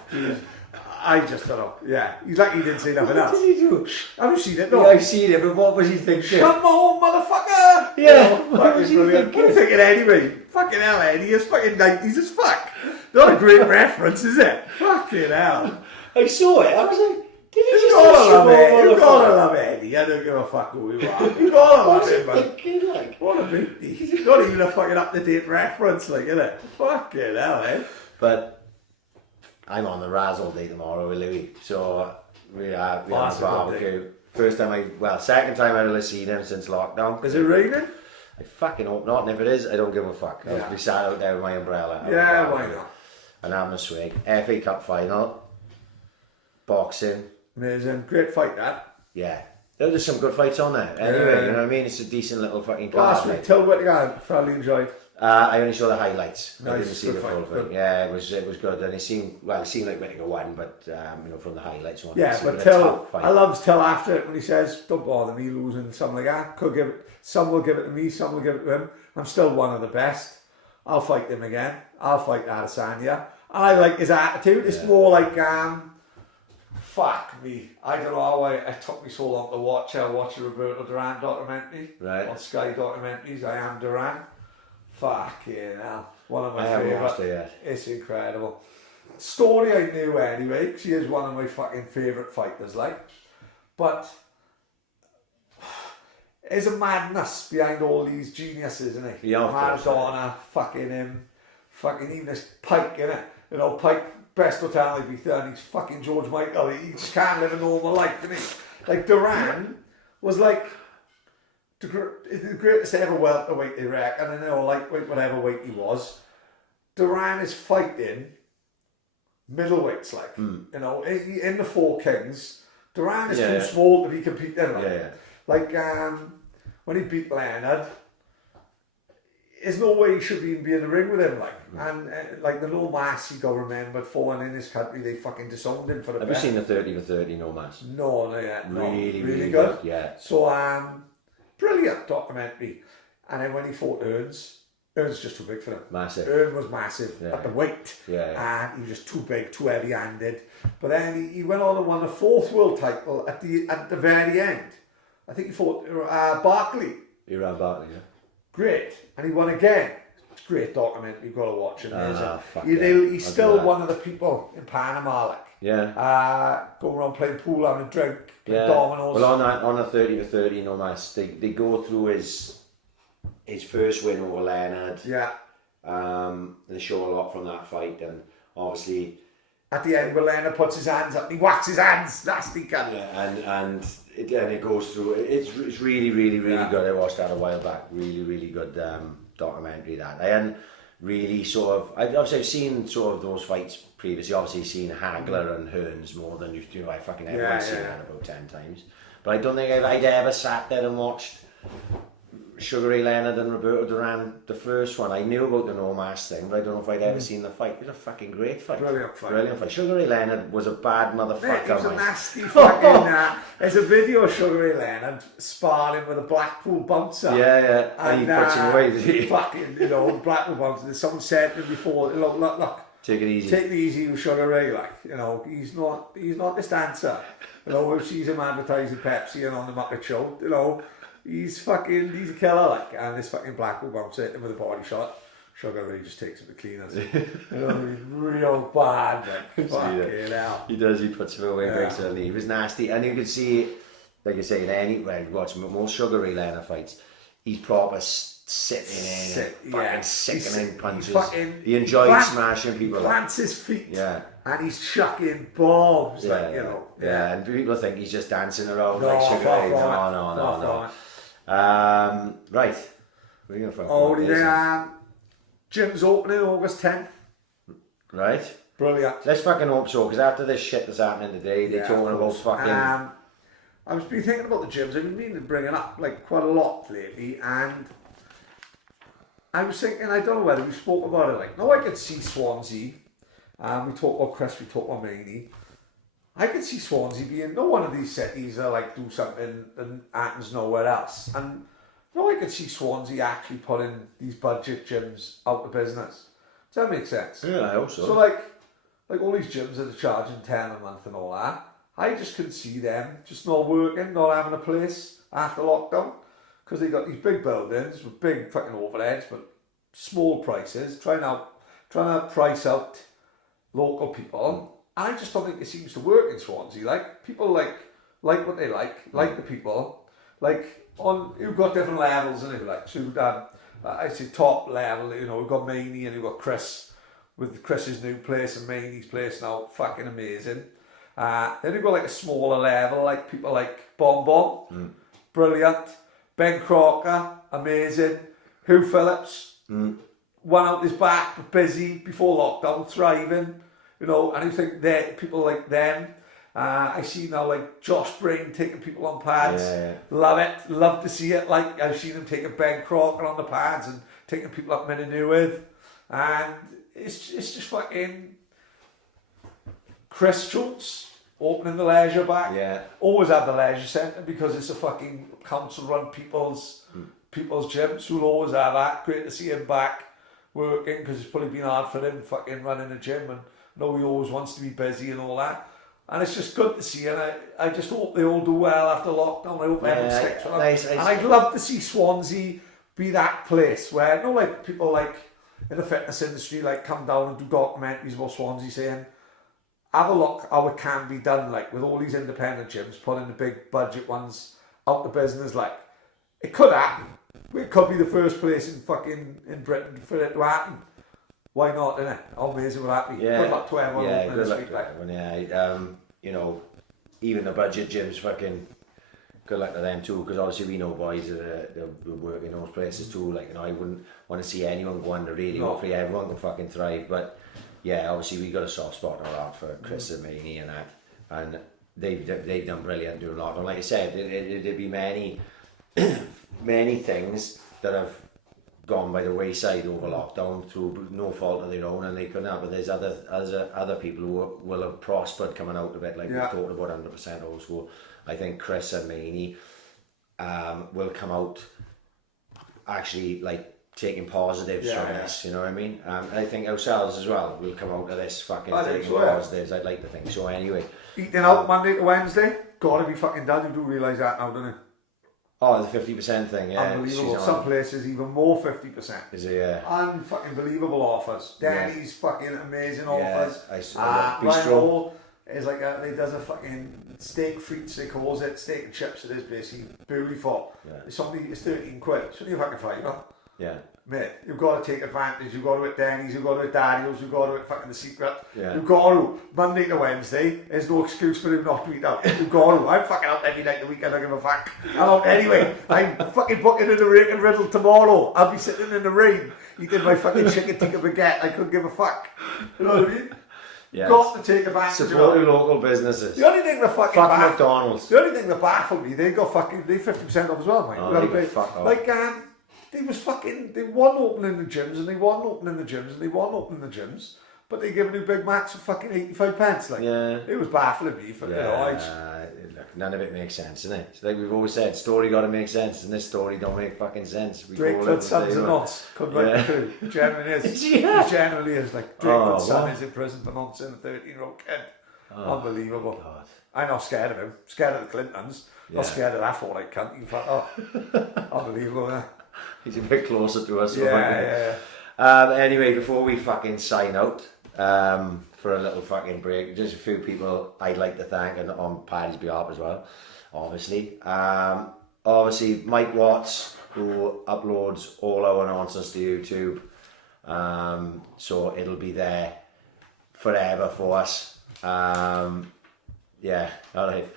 I just don't know. Yeah. He's like he didn't say nothing else. What did he do? Have you seen it? No. Yeah, I've seen it, but what was he thinking? Come on, motherfucker! Yeah. What was he thinking? What are you thinking anyway? Fucking hell, Eddie. It's fucking 90s as fuck. Not a great reference, is it? Fucking hell. I saw it. I was like, did he You just gotta love Eddie. I don't give a fuck who you are. You gotta love him, man. What a big deal. He's not even a fucking up-to-date reference, like, isn't it? Fucking hell, eh? But I'm on the Raz all day tomorrow with Louis, so we are on the barbecue. Second time I've ever seen him since lockdown. Is it raining? I fucking hope not, and if it is, I don't give a fuck. I'll be sat out there with my umbrella. Yeah, why not? And having a swig. FA Cup final, boxing. Amazing, great fight that. Yeah, there was some good fights on there. Anyway, you know what I mean? It's a decent little fucking card. Last week, Till Whittaker, thoroughly enjoyed. I only saw the highlights. I Nice, didn't see the good full fight, fight. good. Yeah, it was good, and it seemed like Whittaker won, but from the highlights on. Yeah, it but seemed a tough fight. I love till after it when he says, "Don't bother me losing," something like that. Some will give it to me, some will give it to him. I'm still one of the best. I'll fight him again. I'll fight Adesanya. I like his attitude. It's more like fuck me. I don't know how it took me so long to watch. I watched the Roberto Duran documentary on Sky Documentaries. I Am Duran. Fucking hell. One of my favourite. I haven't watched it yet. It's incredible. Story I knew anyway, because he is one of my fucking favourite fighters, like. But there's a madness behind all these geniuses, isn't it? Yeah, of course, Maradona, fucking him, fucking even this Pike, innit? You know, Pike, best hotel he'd be done, he's fucking George Michael, he just can't live a normal life, innit? Like Duran was like the greatest ever welterweight, they reckon, and they all lightweight, whatever weight he was. Duran is fighting middleweights, like, you know, in the Four Kings. Duran is too small to be competing, like. Like, when he beat Leonard, there's no way he should even be in the ring with him, like. And, like, the no mass he got remembered for, and in his country, they fucking disowned him for the Have you seen the 30 for 30 no mass? No, not yet. No. Really good. Yeah. So, brilliant documentary. And then when he fought Earns just too big for him. Massive. Earn was massive at the weight. Yeah. And he was just too big, too heavy-handed. But then he went on and won a 4th world title at the very end. I think he fought Barkley. He ran Barkley, yeah. Great. And he won again. It's a great documentary. You've got to watch it. He's still one of the people in Panama, like. Yeah. Going around playing pool, having a drink, playing dominoes. Well, on a 30 for 30 no mass, they go through his first win over Leonard. Yeah. They show a lot from that fight, and obviously at the end, where Leonard puts his hands up, he whacks his hands, nasty cunt. Yeah, and it goes through. It's really good. I watched that a while back. Really good documentary. That I hadn't really I've seen sort of those fights previously. Obviously, seen Hagler and Hearns more than I fucking everyone's seen that about 10 times. But I don't think I'd ever sat there and watched Sugar Ray Leonard and Roberto Duran, the first one. I knew about the no mass thing, but I don't know if I'd ever seen the fight. It was a fucking great fight. Brilliant fight. Sugar Ray Leonard was a bad motherfucker. He was a nasty fucking. There's a video of Sugar Ray Leonard sparring with a Blackpool bouncer. Yeah. And he puts him away, does he? Fucking, Blackpool bouncer. Someone said to him before, look. Take it easy. Take it easy with Sugar Ray, like, he's not this dancer. We've seen him advertising Pepsi and on the Muppet Show, he's a killer, like, and this fucking Blackpool bouncer hit him with a body shot. Sugar Ray just takes him to cleaners. He's real bad, like, fucking hell. He does, he puts him away, breaks it, he was nasty, and you could see, like you say, when you watch most Sugar Ray Leonard fights, he's proper sitting in, fucking sickening punches. He enjoys smashing people. He plants his feet. Yeah. And he's chucking bombs, Yeah, and people think he's just dancing around no, like Sugar Ray. No. Right. Where are you going from? Gym's opening August 10th. Right. Brilliant. Let's fucking hope so, because after this shit that's happening today, they're talking about fucking... I've been thinking about the gyms. I've been meaning to bring it up like quite a lot lately, and I was thinking, I don't know whether we spoke about it, like, no, I could see Swansea, we talked about Chris, we talked about Maney. I could see Swansea being one of these cities that like do something that happens nowhere else. And I could see Swansea actually putting these budget gyms out of business. Does that make sense? Yeah, I hope so. So like all these gyms that are charging 10 a month and all that, I just could see them just not working, not having a place after lockdown. Because they got these big buildings with big fucking overheads, but small prices, trying to price out local people. I just don't think it seems to work in Swansea. Like, people like what they like the people. Like, you've got different levels, and like, so you've got, I say top level, we've got Maney and you've got Chris, with Chris's new place and Maney's place now, fucking amazing. Then you've got like a smaller level, like people like Bomb, brilliant. Ben Crocker, amazing. Hugh Phillips, one out his back, but busy, before lockdown, thriving. And I think that people like them. I see now like Josh Brain taking people on pads. Yeah. Love it. Love to see it. Like, I've seen him taking Ben Crocker on the pads and taking people up Menino with, and it's just fucking Chris Schultz opening the leisure back. Yeah. Always have the leisure centre because it's a fucking council-run people's gym, so we'll always have that. Great to see him back working because it's probably been hard for him fucking running a gym, and I know he always wants to be busy and all that. And it's just good to see, and I just hope they all do well after lockdown. I hope everyone sticks with them. And I'd love to see Swansea be that place where, like people like in the fitness industry, like come down and do documentaries about Swansea saying, have a look how it can be done, like with all these independent gyms, putting the big budget ones out the business, like it could happen. It could be the first place in Britain for it to happen. Why not, innit? How amazing would that be? Yeah. Good luck to everyone. Yeah, opening good this luck week, to everyone. You know, even the budget gyms, fucking good luck to them too, because obviously we know boys that work in those places too. Like, I wouldn't want to see anyone go under radio. No. Hopefully everyone can fucking thrive, but yeah, obviously we got a soft spot in our heart for Chris and Maney and that, and they've done brilliant doing lockdown. Like I said, there'd be many things that have gone by the wayside over lockdown through no fault of their own, and they couldn't have. But there's other people who will have prospered coming out of it, like we've talked about 100% old school. I think Chris and Maney will come out actually like taking positives from this, you know what I mean? I think ourselves as well will come out of this fucking taking positives. I'd like to think so anyway. Eating out Monday to Wednesday, gotta be fucking done. You do realise that now, don't you? Oh, the 50% thing, yeah. Unbelievable. Some places even more 50%. Is it, yeah? Unfucking believable offers. Danny's fucking amazing offers. Bistro Hall is like he does a fucking steak frites, they calls it, steak and chips it is basically, purely for. It's 13 quid. It's only a fucking fiver. Yeah. Mate, you've got to take advantage. You've got to at Denny's, you've got to at Daddy's, you've got to at fucking The Secret. Yeah. You've got to, Monday to Wednesday, there's no excuse for him not to eat out. You've got to. I'm fucking out every night of the week, I don't give a fuck. I'm out anyway. I'm fucking booking in the Rake and Riddle tomorrow. I'll be sitting in the rain eating my fucking chicken tikka baguette. I couldn't give a fuck. You know what I mean? Yes. Got to take advantage. Support your local businesses. The only thing that fucking McDonald's. The only thing that baffled me, they 50% off as well, mate. Oh, fuck off. Like they won opening the gyms and they won opening the gyms and they won opening the gyms, but they gave a new Big Macs for fucking 85 pence. Like, it was baffling me for look, none of it makes sense, innit? It's like we've always said, story got to make sense, and this story don't make fucking sense. Drakeford Sons and Knots could write the coup. It generally is. It generally is. Like Drakeford Son is in prison for nonsense, a 13-year-old kid. Unbelievable. God. I'm not scared of him. Scared of the Clintons. Not scared of that fallout cunt. You fuck. Unbelievable. Yeah. He's a bit closer to us. Yeah. Anyway, before we fucking sign out for a little fucking break, just a few people I'd like to thank, and on Paddy's behalf as well, obviously. Obviously, Mike Watts, who uploads all our nonsense to YouTube. So it'll be there forever for us. Yeah, alright.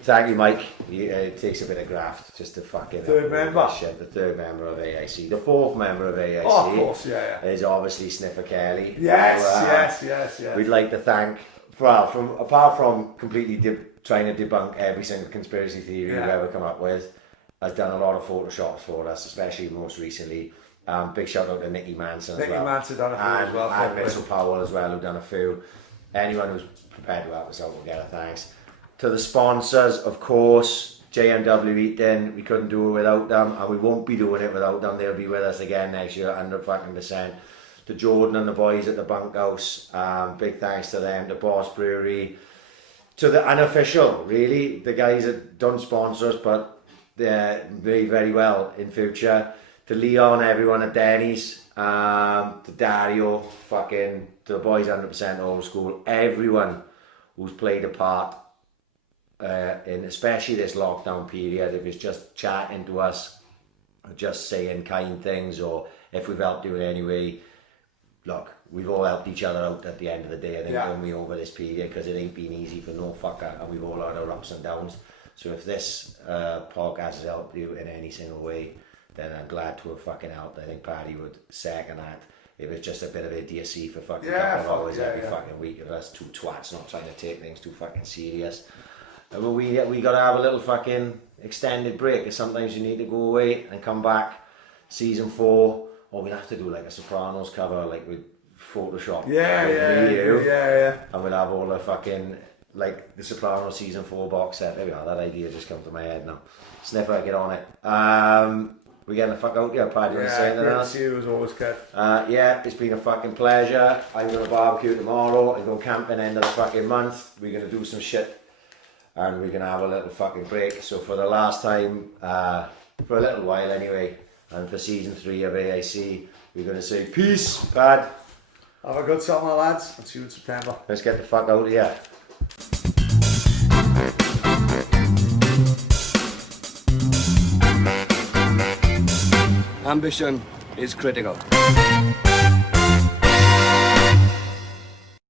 Thank you, Mike. It takes a bit of graft just to fucking... Third member. The third member of AIC. The fourth member of AIC. Oh, of course, yeah. Is obviously Sniffer Kelly. Yes. We'd like to thank... apart from completely trying to debunk every single conspiracy theory we've ever come up with, has done a lot of photoshops for us, especially most recently. Big shout out to Nicky Manson as well. Nicky Manson done a few as well. And Mitchell Powell as well, who've done a few. Anyone who's prepared to help us out will get a thanks. To the sponsors, of course, JMW Eating, we couldn't do it without them, and we won't be doing it without them. They'll be with us again next year, 100%. To Jordan and the boys at the bunkhouse, big thanks to them. To Boss Brewery, to the unofficial, really, the guys that don't sponsor us, but they're very, very well in future. To Leon, everyone at Denny's, to Dario, to the boys 100% old school, everyone who's played a part in especially this lockdown period, if it's just chatting to us, or just saying kind things, or if we've helped you in any way, look, we've all helped each other out at the end of the day, I think, when we over this period, because it ain't been easy for no fucker, and we've all had our ups and downs. So if this podcast has helped you in any single way, then I'm glad to have fucking helped. I think Paddy would second that. If it's just a bit of idiocy for fucking couple of hours every fucking week of us two twats not trying to take things too fucking serious. But we got to have a little fucking extended break, because sometimes you need to go away and come back. Season 4, or we'll have to do like a Sopranos cover, like with Photoshop. Yeah. And we'll have all the fucking, like the Sopranos season 4 box set. There we are, that idea just come to my head now. Sniffer, get on it. We're getting the fuck out here, Paddy. Yeah, great to see you as always, Kev. Yeah, it's been a fucking pleasure. I'm going to barbecue tomorrow and go camping end of the fucking month. We're going to do some shit and we're going to have a little fucking break. So for the last time, for a little while anyway, and for season 3 of AIC, we're going to say peace, Pad. Have a good summer, lads, and see you in September. Let's get the fuck out of here. Ambition is critical.